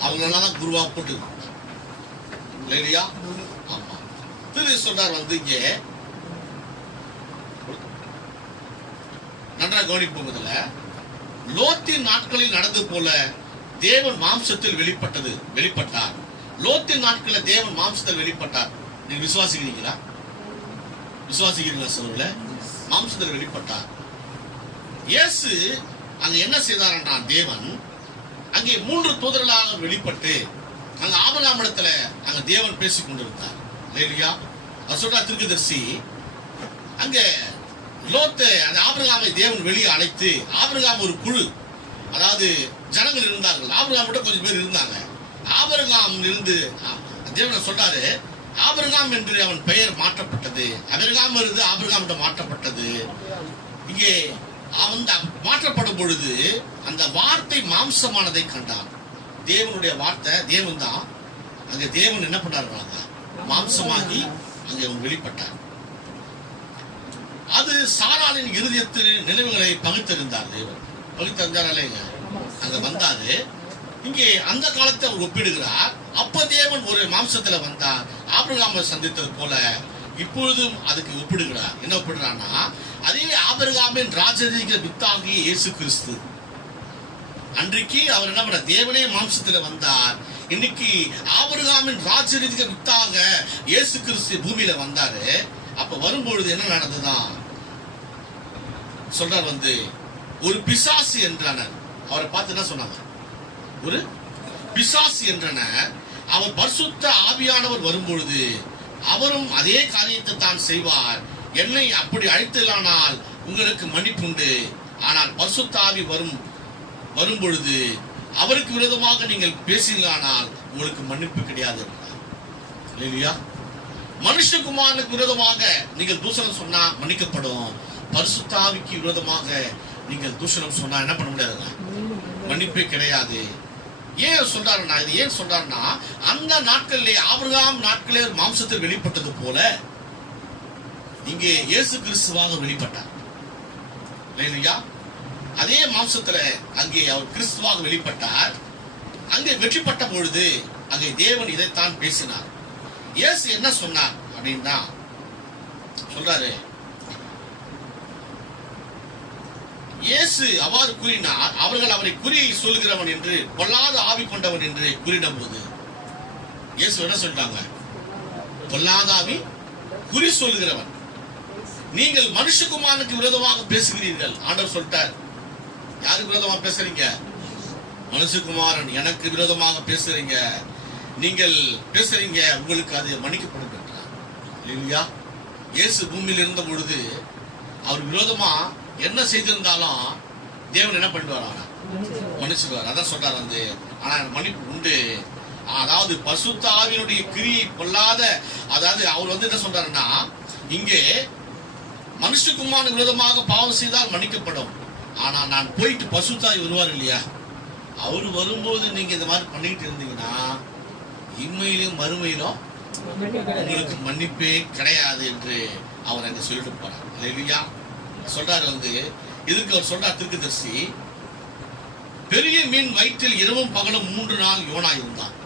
அவங்களெல்லாம் தான் குருவா போட்டு இல்லையா? ஆமா. திரு சொல்றார் வந்து இங்கே நன்றாக கவனிப்போம். லோத்தின் நாட்களில் நடந்து போல தேவன் மாம்சத்தில் வெளிப்பட்டார். லோத்தின் நாட்களில் தேவன் மாம்சத்தில் வெளிப்பட்டார். நீங்க விசுவாசிக்கிறீங்களா? விசுவாசிக்கிறீங்களா சகோதரர்களே? மாம்சத்தில் வெளிப்பட்டார். இயேசு அங்க என்ன செய்தார் என்றால், தேவன் அங்கே 3 தூதர்களாக வெளிப்பட்டு அங்க ஆபிரகாமிடத்துல அங்க தேவன் பேசிக் கொண்டிருந்தார். இல்லையா? அவர் சொல்ற தீர்க்கதரிசி அங்க லோத்து அந்த ஆபிரகாமை தேவன் வெளியே அழைத்து, ஆபிரகாம் ஒரு குழு, அதாவது ஜனங்கள் இருந்தார்கள், ஆபிரகாம் மட்டும் கொஞ்சம் பேர் இருந்தாங்க. ஆபிரகாம் இருந்து தேவன் சொல்றாரு, ஆபிரகாம் என்று அவன் பெயர் மாற்றப்பட்டது. ஆபிரகாம் இருந்து ஆபிரகாம் மாற்றப்பட்டது. இங்கே அவன் மாற்றப்படும் பொழுது அந்த வார்த்தை மாம்சமானதை கண்டான். தேவனுடைய வார்த்தை தேவன் தான். அங்க தேவன் என்ன பண்ணாருங்க, மாம்சமாகி அங்கே அவன் வெளிப்பட்டார். அது சாராளின் இருதயத்தில் நினைவுகளை பகுத்திருந்தார். தேவன் பகுத்திருந்தார் இல்லைங்க, அங்க வந்தாரு. இங்கே அந்த காலத்தை அவர் ஒப்பிடுகிறார். அப்ப தேவன் ஒரு மாம்சத்துல வந்தார், ஆபிரகாமை சந்தித்தது போல இப்பொழுதும் அதுக்கு ஒப்பிடுகிறார். என்ன ஒப்பிடுறான்னா, அதே ஆபிரகாமின் ராஜரீக வித்தாகிய இயேசு கிறிஸ்து. அன்றைக்கு அவர் என்ன பண்ண, தேவனே மாம்சத்துல வந்தார். இன்னைக்கு ஆபிரகாமின் ராஜரீக வித்தாக இயேசு கிறிஸ்து பூமியில வந்தாரு. அப்ப வரும்பொழுது என்ன நடந்ததுதான் சொல்றார், ஒரு பிசாசு என்றனர். அவரை பார்த்து என்ன சொன்னாங்க, ஒரு பிசாசு என்றனர். அவர் பரிசுத்த ஆவியானவர் வரும்பொழுது அவரும் அதே காரியத்தை தான் செய்வார். என்னை அப்படி அழைத்தலானால் உங்களுக்கு மன்னிப்புண்டு, ஆனால் பரிசுத்த ஆவி வரும் பொழுது அவருக்கு விரோதமாக நீங்கள் பேசினானால் உங்களுக்கு மன்னிப்பு கிடையாது. இல்லையா? மனுஷகுமாரனுக்கு விரோதமாக நீங்கள் தூஷணம் சொன்னா மன்னிக்கப்படும், பரிசுத்த ஆவிக்கு விரோதமாக நீங்கள் தூஷணம் சொன்னா என்ன பண்ண முடியாதுங்க, மன்னிப்பே கிடையாது. ஏன் சொல்றாருன்னா, இது ஏன் சொல்றாருன்னா, அந்த நாட்களிலே ஆபிரகாம் நாட்களே மாம்சத்தில் வெளிப்பட்டது போல இங்கே இயேசு கிறிஸ்துவாக வெளிப்பட்டார். இல்லையா? அதே மாம்சத்துல அங்கே அவர் கிறிஸ்துவாக வெளிப்பட்டார். அங்கே வெற்றிப்பட்ட பொழுது அங்கே தேவன் இதைத்தான் பேசினார். இயேசு என்ன சொன்னார் அப்படின்னா சொல்றாரு, இயேசு அவ்வாறு கூறினார். அவர்கள் அவரை குறி சொல்கிறவன் என்று, பொல்லாத ஆவி கொண்டவன் என்று கூறின போது இயேசு என்ன சொல்றாங்க, பொல்லாத ஆவி குறி சொல்கிறவன், நீங்கள் மனுஷகுமாரனுக்கு விரோதமாக பேசுகிறீர்கள். ஆண்டவர் சொல்லிட்டார். யாருக்கு விரோதமாக பேசுறீங்க? மனுஷகுமாரன் எனக்கு விரோதமாக பேசுறீங்க, நீங்கள் பேசுறீங்க, உங்களுக்கு அது மன்னிக்கப்படும் என்றார். இல்லையா? இயேசு பூமியில் இருந்த பொழுது அவர் விரோதமா என்ன செய்திருந்தாலும் தேவன் என்ன பண்ணுவார், மன்னிச்சுடுவார். அதான் சொல்றாரு, ஆனா மன்னிப்பு உண்டு. அதாவது பரிசுத்த ஆவியினுடைய கிரியை கொள்ளாத, அதாவது அவர் என்ன சொல்றாருன்னா, இங்கே மனுஷகுமாரன் விரோதமாக பாவம் செய்தால் மன்னிக்கப்படும், ஆனா நான் போயிட்டு பரிசுத்த ஆவி வருவார் இல்லையா, அவரு வரும்போது நீங்க இந்த மாதிரி பண்ணிட்டு இருந்தீங்கன்னா இம்மையிலும் மறுமையிலும் உங்களுக்கு மன்னிப்பே கிடையாது என்று அவர் அங்க சொல்லிட்டு போறார். இல்லையா? சொல்றாரு, இதுக்கு அவர் சொல்றார், தீர்க்கதரிசி, பெரிய மீன் வயிற்றில் இரவும் பகலும் 3 நாள் யோனா இருந்தான்.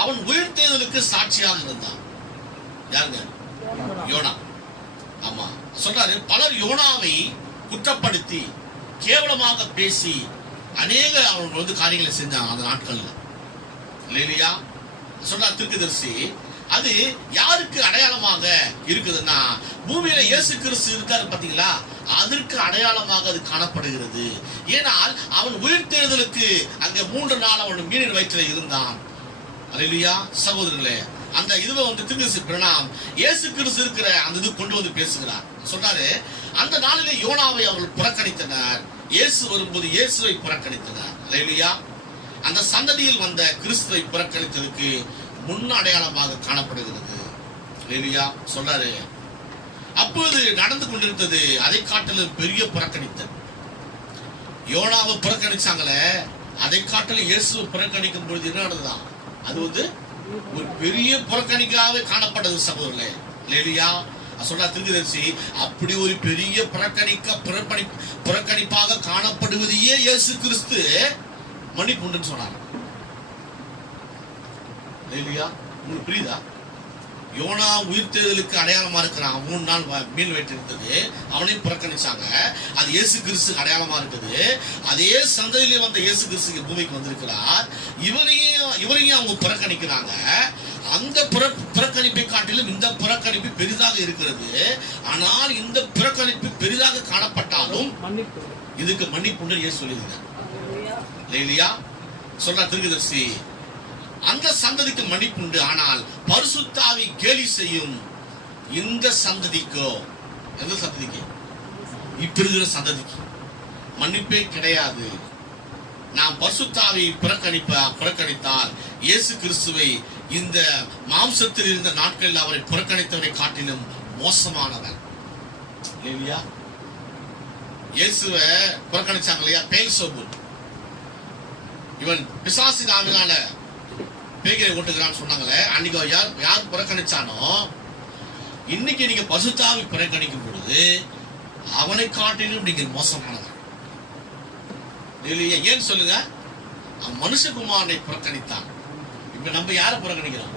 அவன் உயிர்த்தெழுதலுக்கு சாட்சியாக இருந்தான். யாருங்க? யோனா. ஆமா, சொல்றாரு, பலர் யோனாவை குற்றப்படுத்தி கேவலமாக பேசி அநேக அவங்க காரியங்களை செஞ்சாங்க அந்த நாட்கள்ல. இல்லையா? சொல்றார் தீர்க்கதரிசி, அது யாருக்கு அடையாளமாக இருக்குதுன்னா, பூமியில இயேசு கிறிஸ்து இருக்காரு பாத்தீங்களா, அதற்கு அடையாளமாக அது காணப்படுகிறது. ஏனால் அவன் உயிர்த்தெழுதலுக்கு அங்க 3 நாள் அவன் மீனின் வயிற்றில் இருந்தான். அல்லேலூயா. சகோதரர்களே, அந்த இதுவை தீர்க்கதரிசி பிரணாம் இயேசு கிறிஸ்து இருக்கிற அந்த இது கொண்டு பேசுகிறார். சொல்றாரு, அந்த நாளிலே யோனாவை அவர்கள் புறக்கணித்தனர், இயேசு வரும்போது இயேசுவை புறக்கணித்தனர். அல்லேலூயா. அந்த சந்ததியில் வந்த கிறிஸ்துவை புறக்கணித்ததுக்கு முன் அடையாளமாக காணப்படுகிறது. இல்லையா? சொல்றாரு, அப்பொழுது நடந்து கொண்டிருந்தது அதை காட்டிலும் பெரிய புறக்கணித்தல். யோனாவை புறக்கணிச்சாங்களே, அதை காட்டிலும் இயேசுவை புறக்கணிக்கும் பொழுது என்ன நடந்ததுதான், அது ஒரு பெரிய புறக்கணிக்காக காணப்பட்டது. சகோதரர்களே, இல்லையா? சொல்றா தீர்க்கதரிசி, அப்படி ஒரு பெரிய புறக்கணிப்பாக காணப்படுவதையே இயேசு கிறிஸ்து மன்னிப்புண்டுன்னு சொன்னாங்க. இல்லையா? உங்களுக்கு புரியுதா? யோனா உயிர்த்தெழுதலுக்கு அடையாளமா இருக்கிறான். 3 நாள் மீன் வயிற்று இருந்தது, அவனையும் புறக்கணிச்சாங்க. அது இயேசு கிறிஸ்துக்கு அடையாளமா இருக்குது. அதே சந்ததியிலே வந்த இயேசு கிறிஸ்து பூமிக்கு வந்திருக்கிறார். இவரையும் அவங்க புறக்கணிக்கிறாங்க. அந்த புறக்கணிப்பை காட்டிலும் இந்த புறக்கணிப்பு பெரிதாக இருக்கிறது. ஆனால் இந்த புறக்கணிப்பு பெரிதாக காணப்பட்டாலும் இதுக்கு மன்னிப்புண்டு இயேசு சொல்லியிருக்கார். இல்லையா? சொல்ற தீர்க்கதரிசி, அந்த சந்ததிக்கு மன்னிப்புண்டு, ஆனால் பரிசுத்த ஆவி கேலி செய்யும் இந்த சந்ததிக்கோ எந்த சந்ததிக்கு? இப்ப இருக்கிற சந்ததிக்கு மன்னிப்பே கிடையாது. நாம் பரிசுத்தாவை புறக்கணித்தால் இயேசு கிறிஸ்துவை இந்த மாம்சத்தில் இருந்த நாட்களில் அவரை புறக்கணித்தவரை காட்டிலும் மோசமானவர் இல்லையா? இயேசுவை புறக்கணிச்சாங்க இல்லையா? பெயல்செபூல் இவன் பிசாசின் ஆவினால பேய்களை ஓட்டுகிறான்னு சொன்னாங்களே, அன்னைக்கு யார் புறக்கணிச்சானோ இன்னைக்கு நீங்க பரிசுத்தாவை புறக்கணிக்கும் பொழுது அவனை காட்டிலும் நீங்கள் மோசமானவர் இல்லையா? ஏன் சொல்லுங்க? மனுஷகுமாரனை புறக்கணித்தான். இப்ப நம்ம யாரை புறக்கணிக்கிறோம்?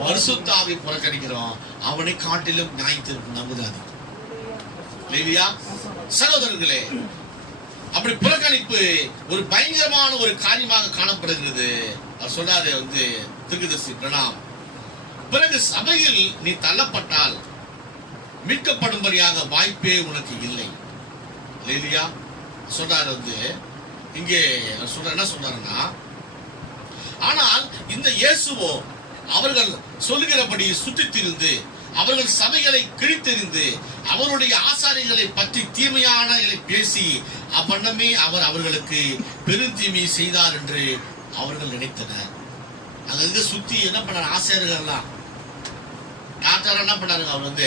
பரிசுத்தாவை புறக்கணிக்கிறோம். அவனை காட்டிலும் நியாயத்திற்கு நம்புதாது இல்லையா? சகோதரர்களே, அப்படி புறக்கணிப்பு ஒரு பயங்கரமான ஒரு காரியமாக காணப்படுகிறது. அவர் சொல்றாரு தீர்க்கதரிசி பிரணாம், பிறகு சபையில் நீ தள்ளப்பட்டால் மீட்கப்படும்படியாக வாய்ப்பே உனக்கு இல்லை இல்லையா? சொல்றாரு இங்கே சொல்ற என்ன சொல்றாருன்னா, ஆனால் இந்த இயேசுவோ அவர்கள் சொல்லுகிறபடி சுற்றித் திரிந்து அவர்கள் சபைகளை கிழித்தெறிந்து அவருடைய ஆசாரியர்களை பற்றி தீமையானகளை பேசி அவ்வண்ணமே அவர் அவர்களுக்கு பெருந்தீமை செய்தார் என்று அவர்கள் நினைத்தனர். அங்க சுத்தி என்ன பண்ணார்? ஆசாரியர்கள்லாம் டாக்டர் என்ன பண்ணாரு? அவர்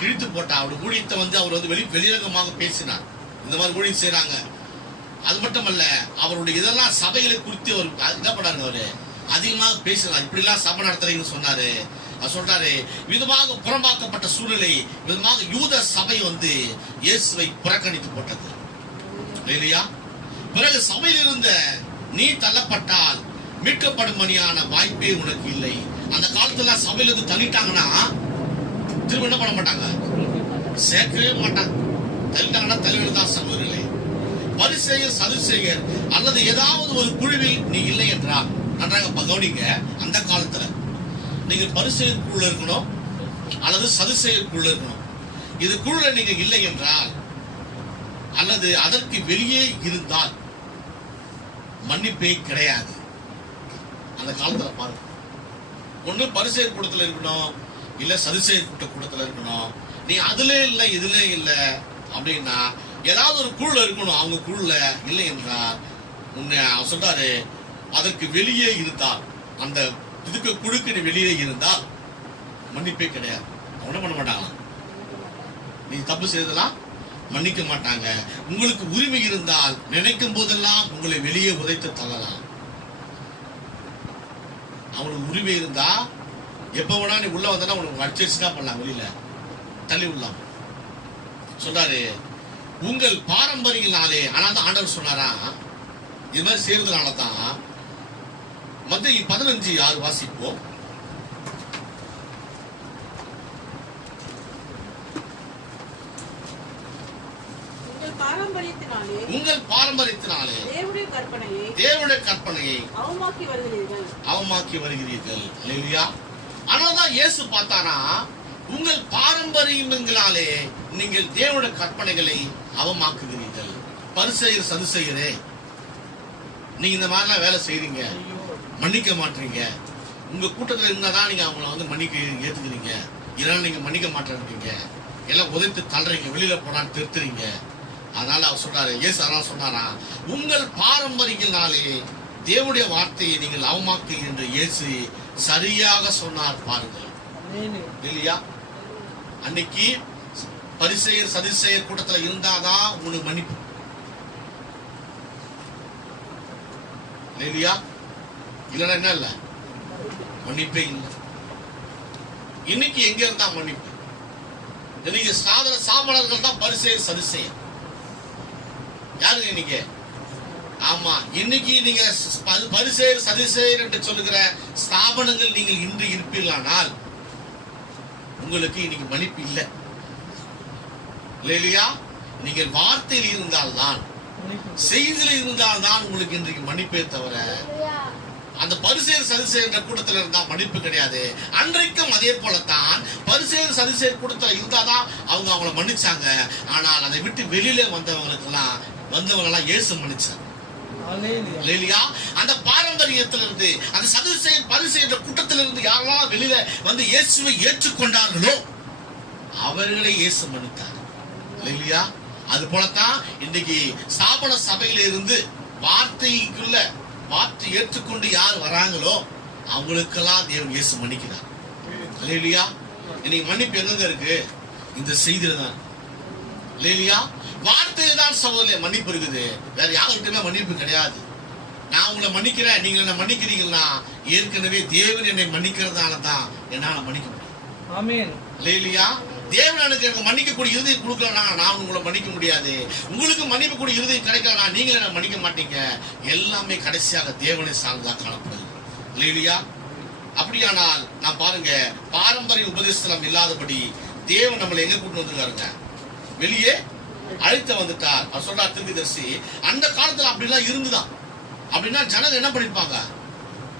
கிழித்து போட்டார். அவருடைய ஊழியத்தை அவர் வெளிரங்கமாக பேசினார். இந்த மாதிரி ஊழியம் செய்யறாங்க. அது மட்டுமல்ல, அவருடைய இதெல்லாம் சபைகளை குறித்து அவர் என்ன பண்ணாருங்க? அவரு அதிகமாக பேசினார். இப்படி எல்லாம் சபை நடத்துறீங்கன்னு சொன்னாரு. அவர் சொல்றாரு, விதமாக புறம்பாக்கப்பட்ட சூழ்நிலை, விதமாக யூத சபை இயேசுவை புறக்கணித்து போட்டது இல்லையா? பிறகு சபையில் இருந்த நீ தள்ளப்பட்டால் மீட்கப்படும்படியான வாய்ப்பே உனக்கு இல்லை. அந்த காலத்துல சபையில இருந்து தள்ளிட்டாங்கன்னா திரும்ப என்ன பண்ண மாட்டாங்க? சேர்க்கவே மாட்டாங்க. தள்ளிட்டாங்கன்னா தள்ளிவிடுதான் சகோதரர்களே. பரிசேயர் சதுசேயர் அல்லது ஏதாவது ஒரு குழுவில் நீ இல்லை என்றால், நன்றாக கவனிங்க, அந்த காலத்துல நீங்க பரிசேயருக்குள்ள இருக்கணும் அல்லது சதுசேயருக்குள்ள இருக்கணும். இது குழுல நீங்க இல்லை என்றால் அல்லது அதற்கு வெளியே இருந்தால் மன்னிப்பே கிடையாது. அந்த காலத்துல பாருங்க, ஒண்ணு பரிசேயர் கூட்டத்துல இருக்கணும், இல்ல சதுசேயர் கூட்டத்துல இருக்கணும். நீ அதுல இல்ல இதுல இல்ல அப்படின்னா ஏதாவது ஒரு குழுல இருக்கணும். அவங்க குழுல இல்லை என்றால் உன்னை சொல்றாரு, அதற்கு வெளியே இருந்தால், அந்த இதுக்கு குழுக்கு நீ வெளியே இருந்தால் மன்னிப்பே கிடையாது. ஒன்றும் பண்ண மாட்டாங்களாம். நீ தப்பு செய்தலாம் மன்னிக்க மாட்டாங்க. உங்களுக்கு உரிமை இருந்தால் நினைக்கும் போதெல்லாம் உங்களை வெளியே உதைத்து தள்ளலாம். அவனுக்கு உரிமை இருந்தா எப்ப வேணா நீ உள்ள வந்தா உனக்கு அடிச்சுதான் பண்ணலாம், வெளியில தள்ளி விடலாம். சொல்றாரு, உங்கள் பாரம்பரியனாலே. ஆனால் தான் ஆண்டவர் சொன்னாரா, இது மாதிரி செய்யறதுனாலதான். மத்தேயு 15:6 வாசிப்போம். உங்கள் பாரம்பரியத்தினாலே தேவனுடைய கற்பனையை அவமாக்கி வருகிறீர்கள் இல்லையா? ஆனால்தான் இயேசு பார்த்தானா, உங்கள் பாரம்பரியங்களாலே நீங்கள் தேவனுடைய கற்பனைகளை அவமாக்குகிறீர்கள். பரிசேயர் சதுசேயரே, நீங்க இந்த மாதிரிலாம் வேலை செய்றீங்க, மன்னிக்க மாட்டீங்க. உங்க கூட்டத்தில் இருந்தாதான் நீங்க அவங்கள மன்னிக்க ஏத்துக்கிறீங்க, இதனால நீங்க மன்னிக்க மாட்டேன்றீங்க, எல்லாம் உதைத்து தள்ளுறீங்க, வெளியில போனான்னு திருத்துறீங்க. அதனால அவர் சொல்றாரு, இயேசு அதனால சொன்னாரா, உங்கள் பாரம்பரியங்களாலே தேவனுடைய வார்த்தையை நீங்கள் அவமாக்குகிறீர்கள் என்று இயேசு சரியாக சொன்னார். பாருங்கள் இல்லையா? அன்னைக்கு பரிசேயர் சதுசேயர் கூட்டத்தில் இருந்தாதான் உங்களுக்கு மன்னிப்பு இல்லையா? இல்லைன்னா என்ன இல்ல, மன்னிப்பே இல்லை. இன்னைக்கு எங்க இருந்தா மன்னிப்பு? இன்னைக்கு சாமணர்கள் தான் பரிசேயர் சதுசேயர். யாருங்க இன்னைக்கு? ஆமா, இன்னைக்கு நீங்க பரிசேயர் சதுசேயர் என்று சொல்லுகிற ஸ்தாபனங்கள் நீங்கள் இன்று இருப்பீர்களானால் உங்களுக்கு இன்னைக்கு மன்னிப்பு இல்லை இல்லையா? நீங்கள் வார்த்தையில் இருந்தால்தான், செய்தியில் இருந்தால்தான் உங்களுக்கு இன்றைக்கு மன்னிப்பே தவிர அந்த பரிசேயர் சதுசேயர் என்ற கூட்டத்தில் இருந்தா மன்னிப்பு கிடையாது. அன்றைக்கும் அதே போலத்தான் பரிசேயர் சதுசேயர் கூட்டத்தில் இருந்தாதான் அவங்க அவங்கள மன்னிச்சாங்க. ஆனால் அதை விட்டு வெளியில வந்தவங்க இயேசு மன்னிச்சாங்க இல்லையா? அந்த பாரம்பரியத்திலிருந்து, அந்த சதுசேயர் பரிசேயர் கூட்டத்திலிருந்து யாரெல்லாம் வெளியில இயேசுவை ஏற்றுக்கொண்டார்களோ அவர்களை இயேசு மன்னித்தார். இல்லையா? அது போலத்தான் இன்னைக்கு ஸ்தாபன சபையில இருந்து வார்த்தைக்குள்ள வார்த்தை ஏற்றுக்கொண்டு யார் வராங்களோ அவங்களுக்கெல்லாம் தேவன் இயேசு மன்னிக்கிறார். இல்லையா? இன்னைக்கு மன்னிப்பு எங்க இருக்கு? இந்த செய்தியில தான். இல்லையா? வார்த்தையில தான் சகோதரர்களே மன்னிப்பு இருக்குது. வேற யாருக்கிட்டுமே மன்னிப்பு கிடையாது. நான் உங்களை மன்னிக்கிறேன், நீங்க என்ன மன்னிக்கிறீங்கன்னா ஏற்கனவே தேவன் என்னை மன்னிக்கிறதுனால தான் என்னால மன்னிக்க முடியும். ஆமென். இல்லையா? தேவன் எனக்கு மன்னிக்கக்கூடிய இறுதி கொடுக்கலனா நான் உங்களை மன்னிக்க முடியாது. உங்களுக்கு மன்னிக்கக்கூடிய இறுதி கிடைக்கலனா நீங்களே என்ன மன்னிக்க மாட்டீங்க. எல்லாமே கடைசியாக தேவனை சார்ந்தா காணப்படுது. இல்லையா? அப்படியானால் நான் பாருங்க, பாரம்பரிய உபதேசம் இல்லாதபடி தேவன் நம்மளை எங்க கூட்டு வந்துருக்காருங்க? வெளியே அழைத்து வந்துட்டார். அவர் சொல்றார் தீர்க்கதரிசி, அந்த காலத்துல அப்படிலாம் இருந்துதான். அப்படின்னா ஜனங்க என்ன பண்ணிருப்பாங்க?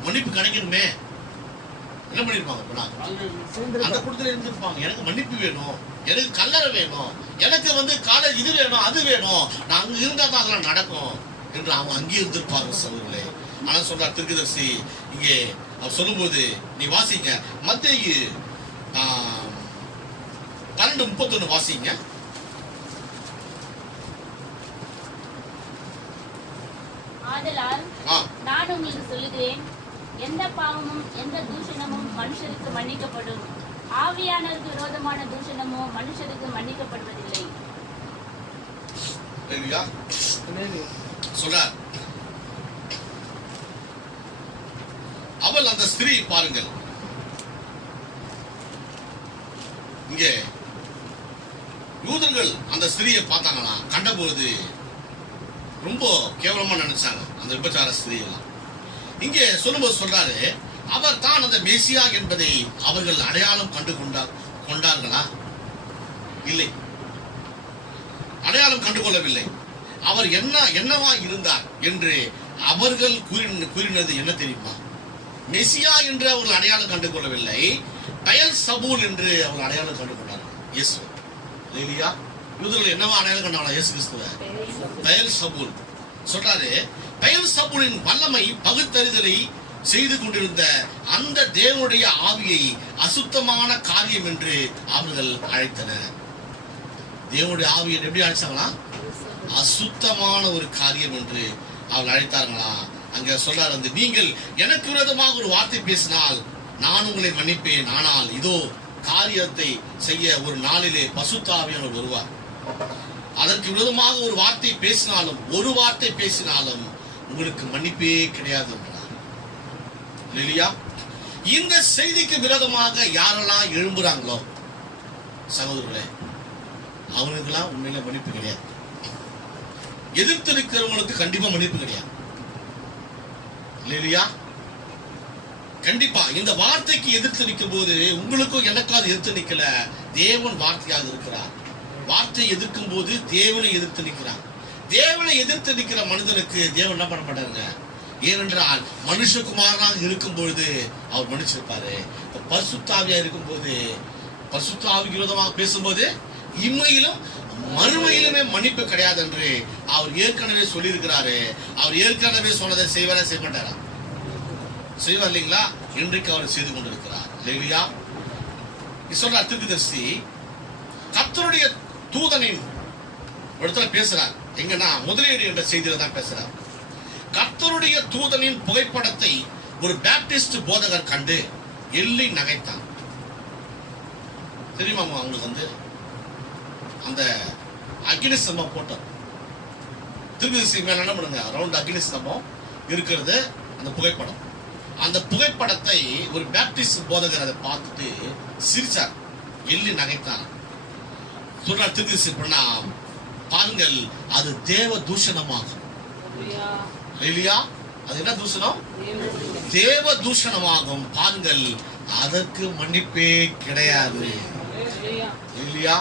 மன்னிப்பு கிடைக்கணுமே என்ன பண்ணிருப்பாங்க? அந்த கூட்டத்துல இருந்திருப்பாங்க, எனக்கு மன்னிப்பு வேணும், எனக்கு கல்லறை வேணும், எனக்கு காலேஜ் இது வேணும், அது வேணும், நான் அங்க இருந்தா தான் அதெல்லாம் நடக்கும் என்று அவங்க அங்கே இருந்திருப்பாங்க சகோதரர்களே. ஆனா சொல்றார் தீர்க்கதரிசி இங்கே அவர் சொல்லும்போது, நீ வாசிங்க மத்தேயு 12:31 வாசிங்க. ஆதலால் நான் உங்களுக்கு சொல்லுகிறேன், எந்த பாவமும் எந்த தூஷணமும் மனுஷருக்கு மன்னிக்கப்படும், ஆவியானவருக்கு விரோதமான தூஷணமோ மனுஷருக்கு மன்னிக்கப்படுவதில்லை. சொல்றார். அவள் அந்த ஸ்திரீ பாருங்கள், இங்கே யூதர்கள் அந்த ஸ்திரீயை பார்த்தாங்களா, கண்டபோது ரொம்ப கேவலமா நினைச்சாங்க அந்த விபச்சார ஸ்திரீ எல்லாம். இங்கே சொல்லும்போது சொல்றாரு, அவர் தான் அந்த மேசியா என்பதை அவர்கள் அடையாளம் கண்டு கொண்டார்களா? இல்லை, அடையாளம் கண்டுகொள்ளவில்லை. அவர் என்னவா இருந்தார் என்று அவர்கள் கூறினது என்ன தெரியுமா? மெசியா என்று அவர்கள் அடையாளம் கண்டு கொள்ளவில்லை, பெயல் சபூல் என்று அவர்கள் அடையாளம் கண்டு கொண்டார்கள். இயேசு இல்லையா? யூதர்கள் என்னவா அடையாளம் கண்டாங்களா? இயேசு கிறிஸ்துவ பெயல் சபூல் சொல்றாரு. பெயல் சபூலின் வல்லமை பகுத்தறிதலை செய்து கொண்டிருந்த அந்த தேவனுடைய ஆவியை அசுத்தமான காரியம் என்று அவர்கள் அழைத்தனர். தேவனுடைய ஆவியை எப்படி அழைச்சாங்களா? அசுத்தமான ஒரு காரியம் என்று அவர்கள் அழைத்தார்களா? அங்க சொல்றாரு, நீங்கள் எனக்கு விரோதமாக ஒரு வார்த்தை பேசினால் நான் உங்களை மன்னிப்பேன், ஆனால் இதோ காரியத்தை செய்ய ஒரு நாளிலே பசுத்த ஆவியானவர் வருவார். அதற்கு விரோதமாக ஒரு வார்த்தை பேசினாலும் உங்களுக்கு மன்னிப்பே கிடையாது என்றார். இல்லையா? இந்த செய்திக்கு விரோதமாக யாரெல்லாம் எழும்புறாங்களோ சகோதரர்களே, அவனுக்கெல்லாம் உண்மையில மன்னிப்பு கிடையாது. எதிர்த்து இருக்கிறவங்களுக்கு கண்டிப்பா மன்னிப்பு கிடையாது. இல்லையா? கண்டிப்பா இந்த வார்த்தைக்கு எதிர்த்து நிற்கும் போது உங்களுக்கும் எனக்கும் அது எதிர்த்து நிக்கல, தேவன் வார்த்தையாக இருக்கிறார். வார்த்தை எதிர்க்கும் போது தேவனை எதிர்த்து நிற்கிறார். தேவனை எதிர்த்து நிற்கிற மனிதனுக்கு தேவன் என்ன பண்ண மாட்டாருங்க? ஏனென்றால் மனுஷகுமாரனாக இருக்கும் பொழுது அவர் மன்னிச்சிருப்பாரு. பரிசுத்த ஆவியா இருக்கும் போது, பரிசுத்த ஆவிக்கு விரோதமாக பேசும்போது இம்மையிலும் மறுமையிலுமே மன்னிப்பு கிடையாது என்று அவர் ஏற்கனவே சொல்லியிருக்கிறாரு. அவர் ஏற்கனவே சொன்னதை செய்வாரா செய்ய மாட்டாரா? செய்வார் இல்லைங்களா? இன்றைக்கு அவர் செய்து கொண்டிருக்கிறார். இல்லையா? சொல்றார் தீர்க்கதரிசி, கர்த்தருடைய தூதனின் இடத்துல பேசுறார். எங்கன்னா முதலீடு என்ற செய்தியில தான் பேசுறார். கர்த்தருடைய தூதனின் புகைப்படத்தை ஒரு பேப்டிஸ்ட் போதகர் கண்டு எள்ளி நகைத்தான். தெரியுமா அவங்களுக்கு? அந்த அக்னி ஸ்தம்பம் போட்டார். திருக்கதரிசி மேல என்ன பண்ணுங்க, ரவுண்ட் அக்னி ஸ்தம்பம் இருக்கிறது அந்த புகைப்படம். அந்த புகைப்படத்தை ஒரு பேப்டிஸ்ட் போதகர் அதை பார்த்துட்டு சிரிச்சார், எள்ளி நகைத்தான். சொல்றார் திருக்கதரிசி, பாருங்கள் அது தேவ தூஷணமாகும். இல்லையா? அது என்ன தூஷணம்? தேவ தூஷணமாகும். பாருங்கள் அதற்கு மன்னிப்பே கிடையாது. இல்லையா?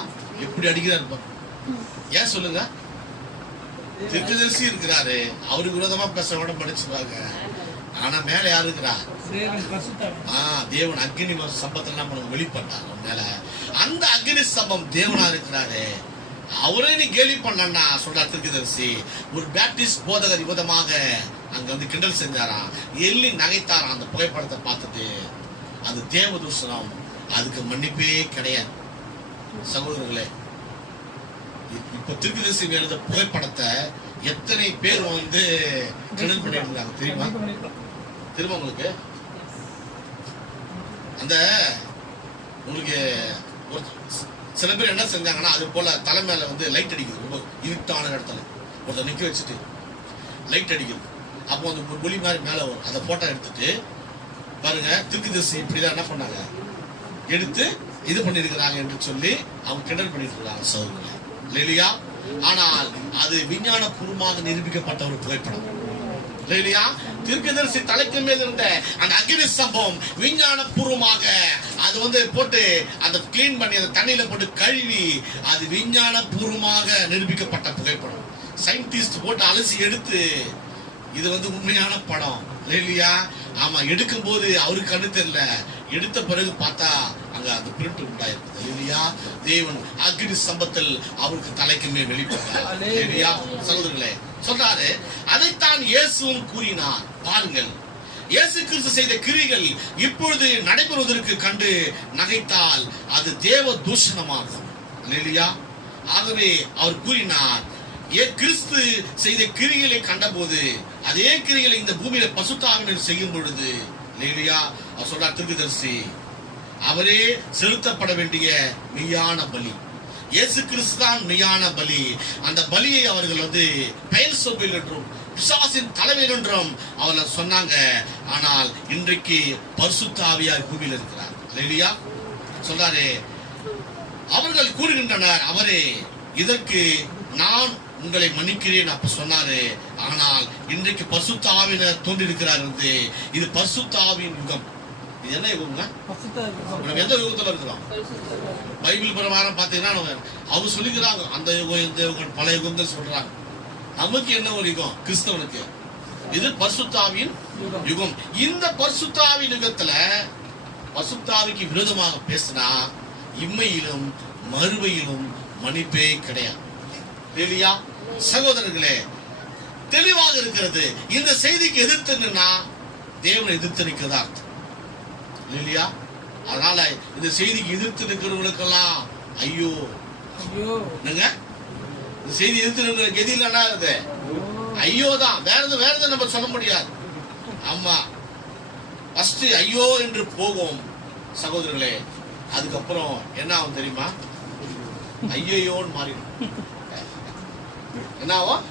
எப்படி அடிக்கிறார்? ஏன் சொல்லுங்க? தீர்க்கதரிசி இருக்கிறாரு, அவருக்கு விரோதமா பேச விட படிச்சுவாங்க. ஆனா மேல யாரு இருக்கிறா? தேவன் அக்னி சம்பத்துல நம்ம வெளிப்பட்டாங்க மேல. அந்த அக்னி சம்பம் தேவனா இருக்கிறாரு. அவரே நீ கேலி பண்ணா சொல்றா தீர்க்கதரிசி, ஒரு பேப்டிஸ்ட் போதகர் விதமாக அங்க கிண்டல் செஞ்சாராம், எள்ளி நகைத்தாராம். அந்த புகைப்படத்தை பார்த்துட்டு அது தேவ தூஷணம், அதுக்கு மன்னிப்பே கிடையாது. சகோதரர்களே, இப்ப தீர்க்கதரிசி எழுத புகைப்படத்தை எத்தனை பேர் வந்து கிண்டல் பண்ணிருந்தாங்க தெரியுமா? தெரியுமா உங்களுக்கு? அந்த உங்களுக்கு ஒரு சில பேர் என்ன செஞ்சாங்கன்னா, அது போல தலை மேல வந்து லைட் அடிக்குது, ரொம்ப இருட்டான இடத்துல ஒருத்தர் நிக்க வச்சுட்டு லைட் அடிக்குது. அப்போ அந்த ஒளி மாதிரி மேல வரும். அதை போட்டோ எடுத்துட்டு பாருங்க, தீர்க்கதரிசி இப்படிதான் என்ன பண்ணாங்க, எடுத்து இது பண்ணிருக்கிறாங்க என்று சொல்லி அவங்க கிண்டல் பண்ணிட்டு இருக்காங்க சகோதரர்களே, இல்லையா? ஆனால் அது விஞ்ஞான பூர்வமாக நிரூபிக்கப்பட்ட ஒரு புகைப்படம், இல்லையா? தீர்க்கதரிசி தலைக்கு மேல் இருந்த அந்த அக்னி ஸ்தம்பம் விஞ்ஞான பூர்வமாக அது வந்து போட்டு அந்த கிளீன் பண்ணி அந்த தண்ணியில போட்டு கழுவி அது விஞ்ஞான பூர்வமாக நிரூபிக்கப்பட்ட புகைப்படம். சயின்டிஸ்ட் போட்டு அலசி எடுத்து இது வந்து உண்மையான படம், இல்லையா? ஆமா, எடுக்கும் போது அவருக்கு கண்ணு தெரியல, எடுத்த பிறகு பார்த்தா அங்க அந்த பிரிண்ட் உண்டாயிருக்கு, இல்லையா? தேவன் அக்னி ஸ்தம்பத்தில் அவருக்கு தலைக்கு மேல் வெளிப்பட்டார், இல்லையா? சகோதரர்களே, சொல்றாரு, அதைத்தான் இயேசுவும் கூறினார். பாருங்கள், இயேசு கிறிஸ்து செய்த கிரியைகள் இப்பொழுது நடைபெறுவதற்கு கண்டு நகைத்தால் அது தேவ தூஷணமாகும், இல்லையா? ஆகவே அவர் கூறினார், கிறிஸ்து செய்த கிரிகளை கண்டபோது அதே கிரிகளை இந்த பூமியில பரிசுத்த ஆவியானவர் செய்யும் பொழுது, இல்லையா? அவர் சொல்றார், தீர்க்கதரிசி அவரே செலுத்தப்பட வேண்டிய மெய்யான பலி, இயேசு கிறிஸ்து தான் மெய்யான பலி. அந்த பலியை அவர்கள் வந்து பெயர் சொல்வில் என்றும் பிசாசின் தலைவர் என்றும் அவர்கள் சொன்னாங்க. ஆனால் இன்றைக்கு பரிசுத்த ஆவியார் பூமியில் இருக்கிறார், இல்லையா? சொல்றாரு, அவர்கள் கூறுகின்றனர், அவரே இதற்கு நான் உங்களை மன்னிக்கிறேன் அப்ப சொன்னாரு. ஆனால் இன்றைக்கு பரிசுத்த ஆவியினர் தோன்றிருக்கிறார். இது பரிசுத்த ஆவியின் யுகம். இது என்ன யுகம்ங்க? எந்த யுகத்துல இருக்கிறோம்? பைபிள் பிரகாரம் பாத்தீங்கன்னா அவங்க சொல்லிக்கிறாங்க அந்த யுகம் இந்த யுகம் பல யுகங்கள் சொல்றாங்க. நமக்கு என்ன ஒரு யுகம்? கிறிஸ்தவனுக்கு இது பரிசுத்த ஆவியின் யுகம். இந்த பரிசுத்த ஆவியின் யுகத்துல பரிசுத்த ஆவிக்கு விரோதமாக பேசினா இம்மையிலும் மறுமையிலும் மன்னிப்பே கிடையாது, இல்லையா? சகோதரர்களே, தெளிவாக இருக்கிறது. இந்த செய்திக்கு எதிர்த்துன்னா தேவனை எதிர்த்து நிற்கிறதா அர்த்தம், இல்லையா? அதனால இந்த செய்திக்கு எதிர்த்து நிற்கிறவங்களுக்கெல்லாம் ஐயோ என்னங்க, இந்த செய்தி எதிர்த்து நிற்கிற கெதியில் என்ன ஆகுது? ஐயோ தான். வேற எதுவும் நம்ம சொல்ல முடியாது. ஆமா, ஃபர்ஸ்ட் ஐயோ என்று போகும் சகோதரர்களே, அதுக்கப்புறம் என்ன ஆகும் தெரியுமா? ஐயோன்னு மாறிடும். என்னாவும்?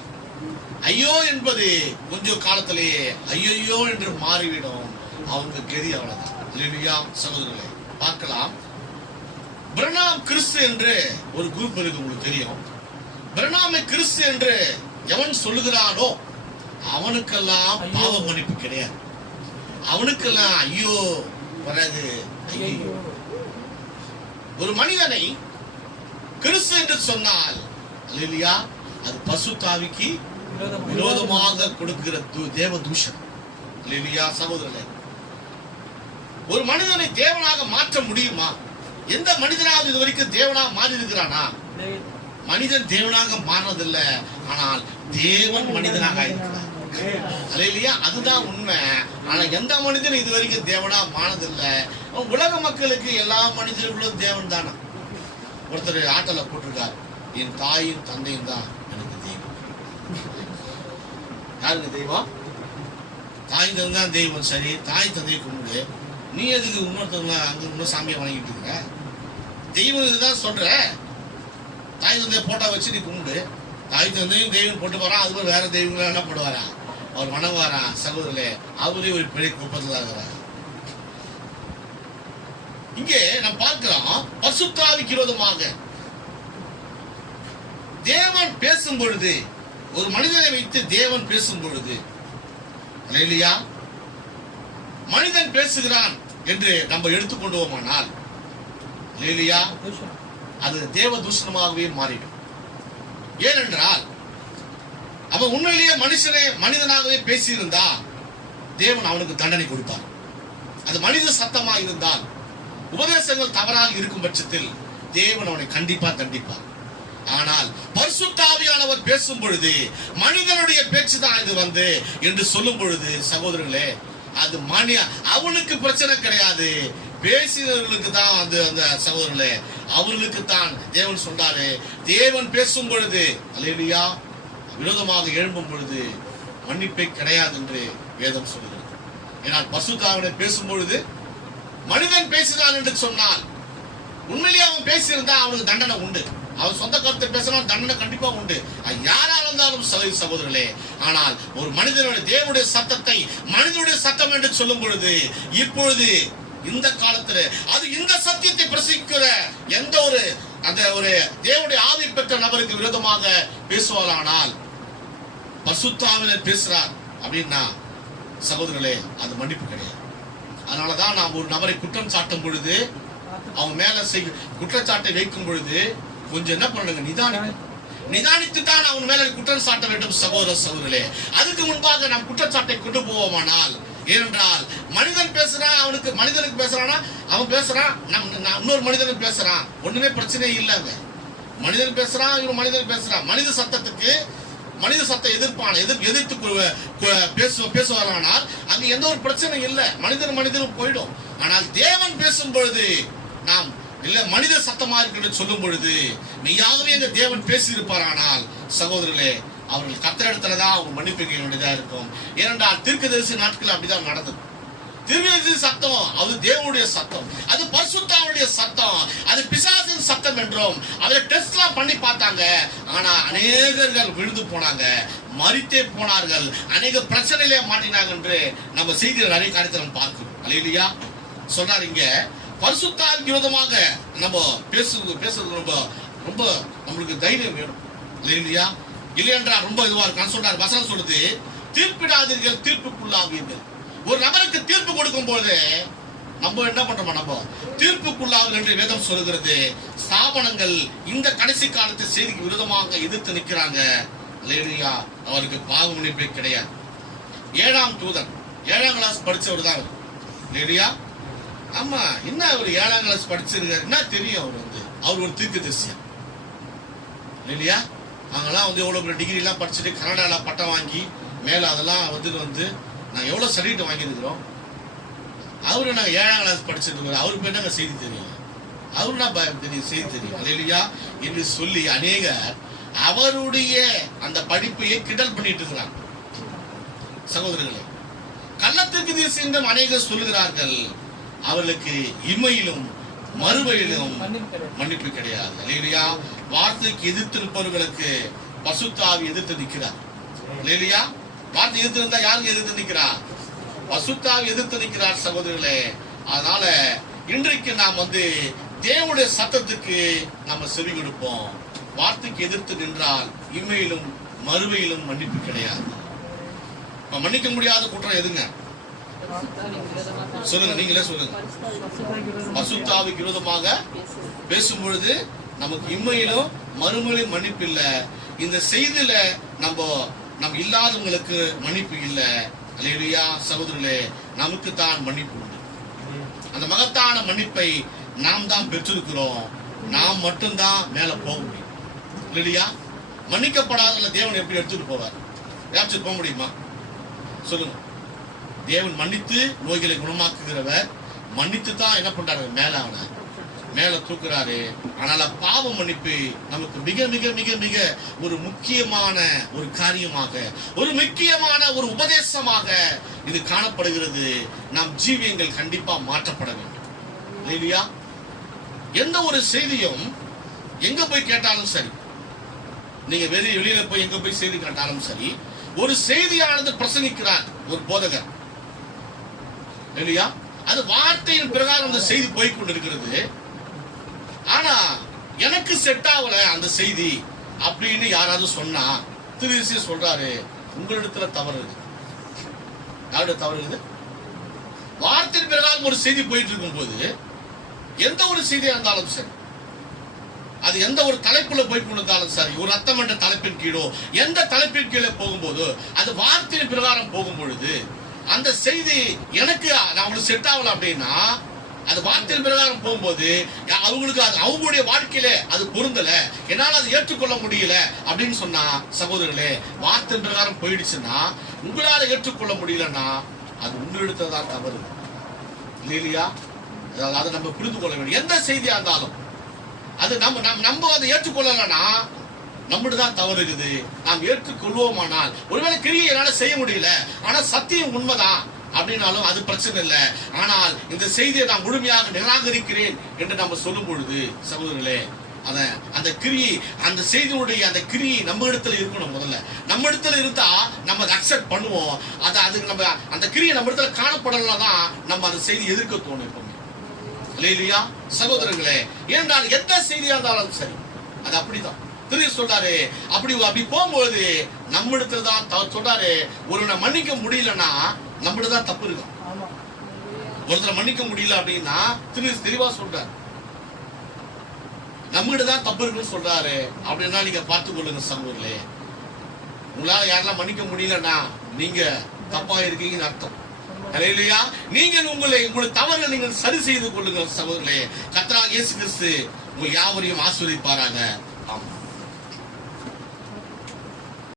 ஐயோ என்பது கொஞ்சம் காலத்திலேயே ஐயோ என்று மாறிவிடும். அவங்க கெதி அவ்வளவுதான், இல்லையா? சகோதரர்களே, பார்க்கலாம். பிரணாம் கிறிஸ்து என்று ஒரு குரூப் இருக்கு, உங்களுக்கு தெரியும். பிரணாமை கிறிஸ்து என்று எவன் சொல்லுகிறானோ அவனுக்கெல்லாம் பாவ மன்னிப்பு கிடையாது. அவனுக்கெல்லாம் ஐயோ வராது. ஐயோ, ஒரு மனிதனை கிறிஸ்து என்று சொன்னால், இல்லையா, அது பரிசுத்த ஆவிக்கு விரோதமாக கொடுக்கிற தேவ தூஷணம், இல்லையா? சகோதரர்களே, ஒரு மனிதனை தேவனாக மாற்ற முடியுமா? எந்த மனிதனாவது இது வரைக்கும் தேவனாக மாறி இருக்கிறானா? மனிதன் தேவனாக மாறினதில்லை, ஆனால் தேவன் மனிதனாக இருக்கிறார், இல்லையா? அதுதான் உண்மை. ஆனா எந்த மனிதன் இது வரைக்கும் தேவனா மாறதில்லை. உலக மக்களுக்கு எல்லா மனிதர்களும் தேவன் தானா? ஒருத்தர் ஆட்டல போட்டிருக்கார், என் தாயும் தந்தையும் தான் எனக்கு தெய்வம். யாருக்கு தெய்வம்? தாய் தந்தை தான் தெய்வம். சரி, தாய் தந்தையை கும்பிடு, நீ எதுக்கு இன்னொருத்தவங்க அங்க இன்னும் சாமியை வணங்கிட்டு இருக்க? தெய்வம் இதுதான் சொல்ற. தாய் தந்தையை போட்டா வச்சு நீ கும்பிடு. தாய் தந்தையும் தெய்வம் போட்டு போறான், அது மாதிரி வேற தெய்வங்களும் என்ன பண்ணுவாரா? அவர் வணங்குவாரா? சகோதரர்களே, அவரே ஒரு பெரிய குப்பத்தில் இருக்கிறார். இங்கே நாம் பார்க்கிறோம், பரிசுத்த ஆவிக்கு விரோதமாக தேவன் பேசும் பொழுது, ஒரு மனிதனை வைத்து தேவன் பேசும் பொழுது, இல்லையா, மனிதன் பேசுகிறான் என்று நம்ம எடுத்துக்கொண்டோமானால், இல்லையா, அது தேவ தூஷணமாகவே மாறிடும். ஏனென்றால் அவன் உண்மையிலேயே மனிதனாகவே பேசியிருந்தா தேவன் அவனுக்கு தண்டனை கொடுப்பார். அது மனித சத்தமா இருந்தால், உபதேசங்கள் தவறாக இருக்கும் பட்சத்தில் தேவன் அவனை கண்டிப்பா தண்டிப்பார். ஆனால் பரிசுத்த ஆவியானவர் பேசும் பொழுது, மனிதனுடைய பேச்சு தான் இது என்று சொல்லும் பொழுது, சகோதரர்களே, அது அவனுக்கு பிரச்சனை கிடையாது. பேசினவர்களுக்கு தான் அந்த சகோதரர்களே, அவர்களுக்கு தான் தேவன் சொன்னாரு, தேவன் பேசும் பொழுது அல்லேலூயா விரோதமாக எழும்பும் பொழுது மன்னிப்பே கிடையாது என்று வேதம் சொல்கிறது. ஏனால் பரிசுத்தாவிலே பேசும் பொழுது மனிதன் பேசினான் என்று சொன்னால் உண்மையிலேயே அவன் பேசியிருந்தா அவனுக்கு தண்டனை உண்டு. அவன் சொந்த கருத்தை பேசினால் தண்டனை கண்டிப்பா உண்டு, யாரா இருந்தாலும் சகோதரர்களே. ஆனால் ஒரு மனிதனுடைய தேவனுடைய சத்தத்தை மனிதனுடைய சத்தம் என்று சொல்லும் பொழுது இப்பொழுது இந்த காலத்துல அது இந்த சத்தியத்தை பிரசிக்கிற எந்த ஒரு தேவனுடைய ஆவி பெற்ற நபருக்கு விரோதமாக பேசுவாரானால் பரிசுத்தாவிலே பேசுறார் அப்படின்னா சகோதரர்களே அது மன்னிப்பு கிடையாது. அதனாலதான் நாம் ஒரு நபரை குற்றம் சாட்டும் பொழுது அவன் மேல குற்றச்சாட்டை வைக்கும் பொழுது கொஞ்சம் என்ன பண்ணணுங்க, நிதானித்து தான் அவன் மேல குற்றம் சாட்ட வேண்டும் சகோதரர்களே. அதுக்கு முன்பாக நாம் குற்றச்சாட்டை கொண்டு போவோமானால், ஏனென்றால் மனிதன் பேசுறான், மனிதனுக்கு பேசுறானா அவன் பேசுறான், இன்னொரு மனிதனுக்கு பேசுறான், ஒண்ணுமே பிரச்சனை இல்லைங்க. மனிதன் பேசுறான், இவன் மனிதன் பேசுறான், மனித சத்தம் எதிர்த்து பேசுவாரானால் அங்க எந்த ஒரு பிரச்சனை இல்லை, மனிதனும் போயிடும். ஆனால் தேவன் பேசும் பொழுது நாம் இல்ல மனித சத்தமா இருக்கு சொல்லும் பொழுது மெய்யாகவே எங்க தேவன் பேசி இருப்பாரானால் சகோதரர்களே அவர்கள் கத்திரத்துல அவங்க மன்னிப்பு வேண்டியதா இருக்கும். ஏனென்றால் தீர்க்கதரிசி நாட்கள் அப்படிதான் நடந்தது. தீர்க்கதரிசி சத்தம் அது தேவனுடைய சத்தம், அது பரிசுத்தாவுடைய சத்தம், அது பிசாசின் சத்தம் என்றும் அதை டெஸ்ட்லாம் பண்ணி பார்த்தாங்க. ஆனா அநேகர்கள் விழுந்து போனாங்க, மரித்தே போனார்கள், அநேக பிரச்சனையிலே மாட்டினாங்க என்று நம்ம செய்தியில் நிறைய காரியத்தை நம்ம பார்க்கிறோம். அல்லேலூயா சொல்றாரு இங்க பரிசுத்தாவின் விரோதமாக நம்ம பேசுறது ரொம்ப நம்மளுக்கு தைரியம் வேணும். இல்லையா இல்லையென்றா ரொம்ப இதுவா இருக்கு சொல்றாரு. வசனம் சொல்றது தீர்ப்பிடாதீர்கள் தீர்ப்புக்குள்ளாவீர்கள். ஒரு நபருக்கு தீர்ப்பு கொடுக்கும் போது நம்ம என்ன பண்றோம், நம்ம தீர்ப்புக்குள்ளாவீர்கள் என்று வேதம் சொல்கிறது. ஸ்தாபனங்கள் இந்த கடைசி காலத்து செய்திக்கு விரோதமாக எதிர்த்து நிற்கிறாங்க. இல்லையா அவருக்கு பாவ மன்னிப்பே கிடையாது. 7ஆம் தூதன் 7ஆம் கிளாஸ் படிச்சவர் தான் இல்லையா. ஆமா என்ன அவர் 7ஆம் கிளாஸ் படிச்சிருக்காரு, என்ன தெரியும் அவர் ஒரு தீர்க்கதரிசி இல்லையா. அவங்கெல்லாம் எவ்வளவு பெரிய டிகிரி எல்லாம் படிச்சுட்டு கனடால பட்டம் வாங்கி மேல அதெல்லாம் நான் எவ்வளவு சர்டிஃபிகேட் வாங்கியிருக்கிறோம். அவரு நாங்க 7ஆம் கிளாஸ் படிச்சிருக்கோம், அவருக்கு என்னங்க செய்தி தெரியும், அவரு செய்தி தெரியும் இல்லையா என்று சொல்லி அநேகர் அவருடைய அந்த படிப்பையே கிண்டல் பண்ணிட்டு இருக்கிறாங்க. சகோதரர்களே கள்ளத்திற்கு தீர்க்கும் அநேகர் சொல்லுகிறார்கள் அவர்களுக்கு இம்மையிலும் மறுமையிலும் மன்னிப்பு கிடையாது. இல்லையா வார்த்தைக்கு எதிர்த்து நிற்பவர்களுக்கு பசுத்தாவி எதிர்த்து நிற்கிறார். இல்லையா வார்த்தை எதிர்த்து இருந்தா யாருக்கு எதிர்த்து நிற்கிறார், பசுத்தாவி எதிர்த்து நிற்கிறார் சகோதரர்களே. அதனால இன்றைக்கு நாம் தேவனுடைய சத்தத்துக்கு நாம செவி கொடுப்போம். வார்த்தைக்கு எதிர்த்து நின்றால் இம்மையிலும் மறுமையிலும் மன்னிப்பு கிடையாது. மன்னிக்க முடியாத குற்றம் எதுங்க சொல்லுங்க, நீங்களே சொல்லுங்க. பரிசுத்தாவிக்கு விரோதமாக பேசும்பொழுது நமக்கு இம்மையிலும் மறுமையிலும் மன்னிப்பு இல்ல. இந்த செய்தியில நம்ம இல்லாதவங்களுக்கு மன்னிப்பு இல்ல. அல்லேலூயா சகோதரர்களே நமக்கு தான் மன்னிப்பு உண்டு. அந்த மகத்தான மன்னிப்பை நாம் தான் பெற்றிருக்கிறோம். நாம் மட்டும்தான் மேல போக முடியும். இல்லையா மன்னிக்கப்படாத தேவன் எப்படி எடுத்துட்டு போவார், யாச்சும் போக முடியுமா சொல்லுங்க. தேவன் மன்னித்து நோய்களை குணமாக்குகிறவர், மன்னித்து தான் என்ன பண்றாரு, மேல தூக்குறாரு. ஆனால் பாவ மன்னிப்பு நமக்கு மிக மிக மிக மிக ஒரு முக்கியமான ஒரு காரியமாக, ஒரு முக்கியமான ஒரு உபதேசமாக இது காணப்படுகிறது. நம் ஜீவியங்கள் கண்டிப்பா மாற்றப்பட வேண்டும். இல்லையா எந்த ஒரு செய்தியும் எங்க போய் கேட்டாலும் சரி, நீங்க வெளியில போய் எங்க போய் செய்தி கேட்டாலும் சரி, ஒரு செய்தியானது பிரசங்கிக்கிறார் ஒரு போதகர் இல்லையா, அது வார்த்தையின் பிரகாரம் அந்த செய்தி போய்கொண்டிருக்கிறது. ஆனா எனக்கு செட் ஆகல அந்த செய்தி அப்படின்னு யாராவது சொன்னா திருச்சி சொல்றாரு, உங்களிடத்துல தவறு இருக்கு. யாருடைய தவறு இருக்குது? வார்த்தையின் பிரகாரம் ஒரு செய்தி போயிட்டு இருக்கும் போது எந்த ஒரு செய்தியா இருந்தாலும் சரி, அது எந்த ஒரு தலைப்புல போய் கொண்டிருந்தாலும் சரி, ஒரு ரத்தம் என்ற தலைப்பின் கீழோ எந்த தலைப்பின் கீழே போகும்போது அது வார்த்தையின் பிரகாரம் போகும் பொழுது அந்த செய்தி எனக்கு அவங்களுக்கு செட் ஆகல அப்படின்னா, அது வார்த்தையின் பிரகாரம் போகும்போது அவங்களுக்கு அவங்களுடைய வாழ்க்கையில அது பொருந்தல, என்னால அதை ஏற்றுக்கொள்ள முடியல அப்படின்னு சொன்னா சகோதரர்களே, வார்த்தையின் பிரகாரம் போயிடுச்சுன்னா உங்களால ஏற்றுக்கொள்ள முடியலன்னா அது உங்களிடத்துல தான் தவறு இல்லையா. அதை நம்ம புரிந்து கொள்ள வேண்டும். எந்த செய்தியா இருந்தாலும் அது நம்ம அதை ஏற்றுக்கொள்ளலன்னா நம்மகிட்ட தான் தவறு இருக்குது. நாம் ஏற்றுக்கொள்வோமானால், ஒருவேளை கிரியை என்னால செய்ய முடியல, ஆனா சத்தியம் உண்மைதான் அப்படின்னாலும் அது பிரச்சனை இல்லை. ஆனால் இந்த செய்தியை நான் முழுமையாக நிராகரிக்கிறேன் என்று நம்ம சொல்லும் பொழுது சகோதரர்களே, அந்த கிரியை, அந்த செய்தியுடைய அந்த கிரியை நம்ம இடத்துல இருக்கணும். முதல்ல நம்ம இடத்துல இருந்தா நம்ம அதை அக்செப்ட் பண்ணுவோம். அதுக்கு நம்ம அந்த கிரியை நம்ம இடத்துல காணப்படலாம் தான் நம்ம அந்த செய்தி எதிர்க்க தோணும் எப்பவுமே. இல்லையா சகோதரர்களே? ஏனென்றால் எந்த செய்தியா இருந்தாலும் சரி அது அப்படிதான் திரு சொல்றாரு. அப்படி போகும்போது நம்ம இடத்துல தான் சொல்றாரு. ஒரு மன்னிக்க முடியலன்னா நம்மகிட்ட தான் தப்பு இருக்கும். ஒருத்தர் மன்னிக்க முடியல அப்படின்னா திரு தெளிவா சொல்றாரு, நம்மகிட்ட தான் தப்பு இருக்குன்னு சொல்றாரு. அப்படின்னா நீங்க பார்த்து கொள்ளுங்க சகோதரர்களே. உங்களால யாரெல்லாம் மன்னிக்க முடியலன்னா நீங்க தப்பா இருக்கீங்கன்னு அர்த்தம். இல்லையா? நீங்கள் உங்களை தவறுகளை நீங்கள் சரி செய்து கொள்ளுங்க சகோதரர்களே. கர்த்தராகிய இயேசு கிறிஸ்து உங்கள் யாவரையும் ஆசீர்வதிப்பாராக.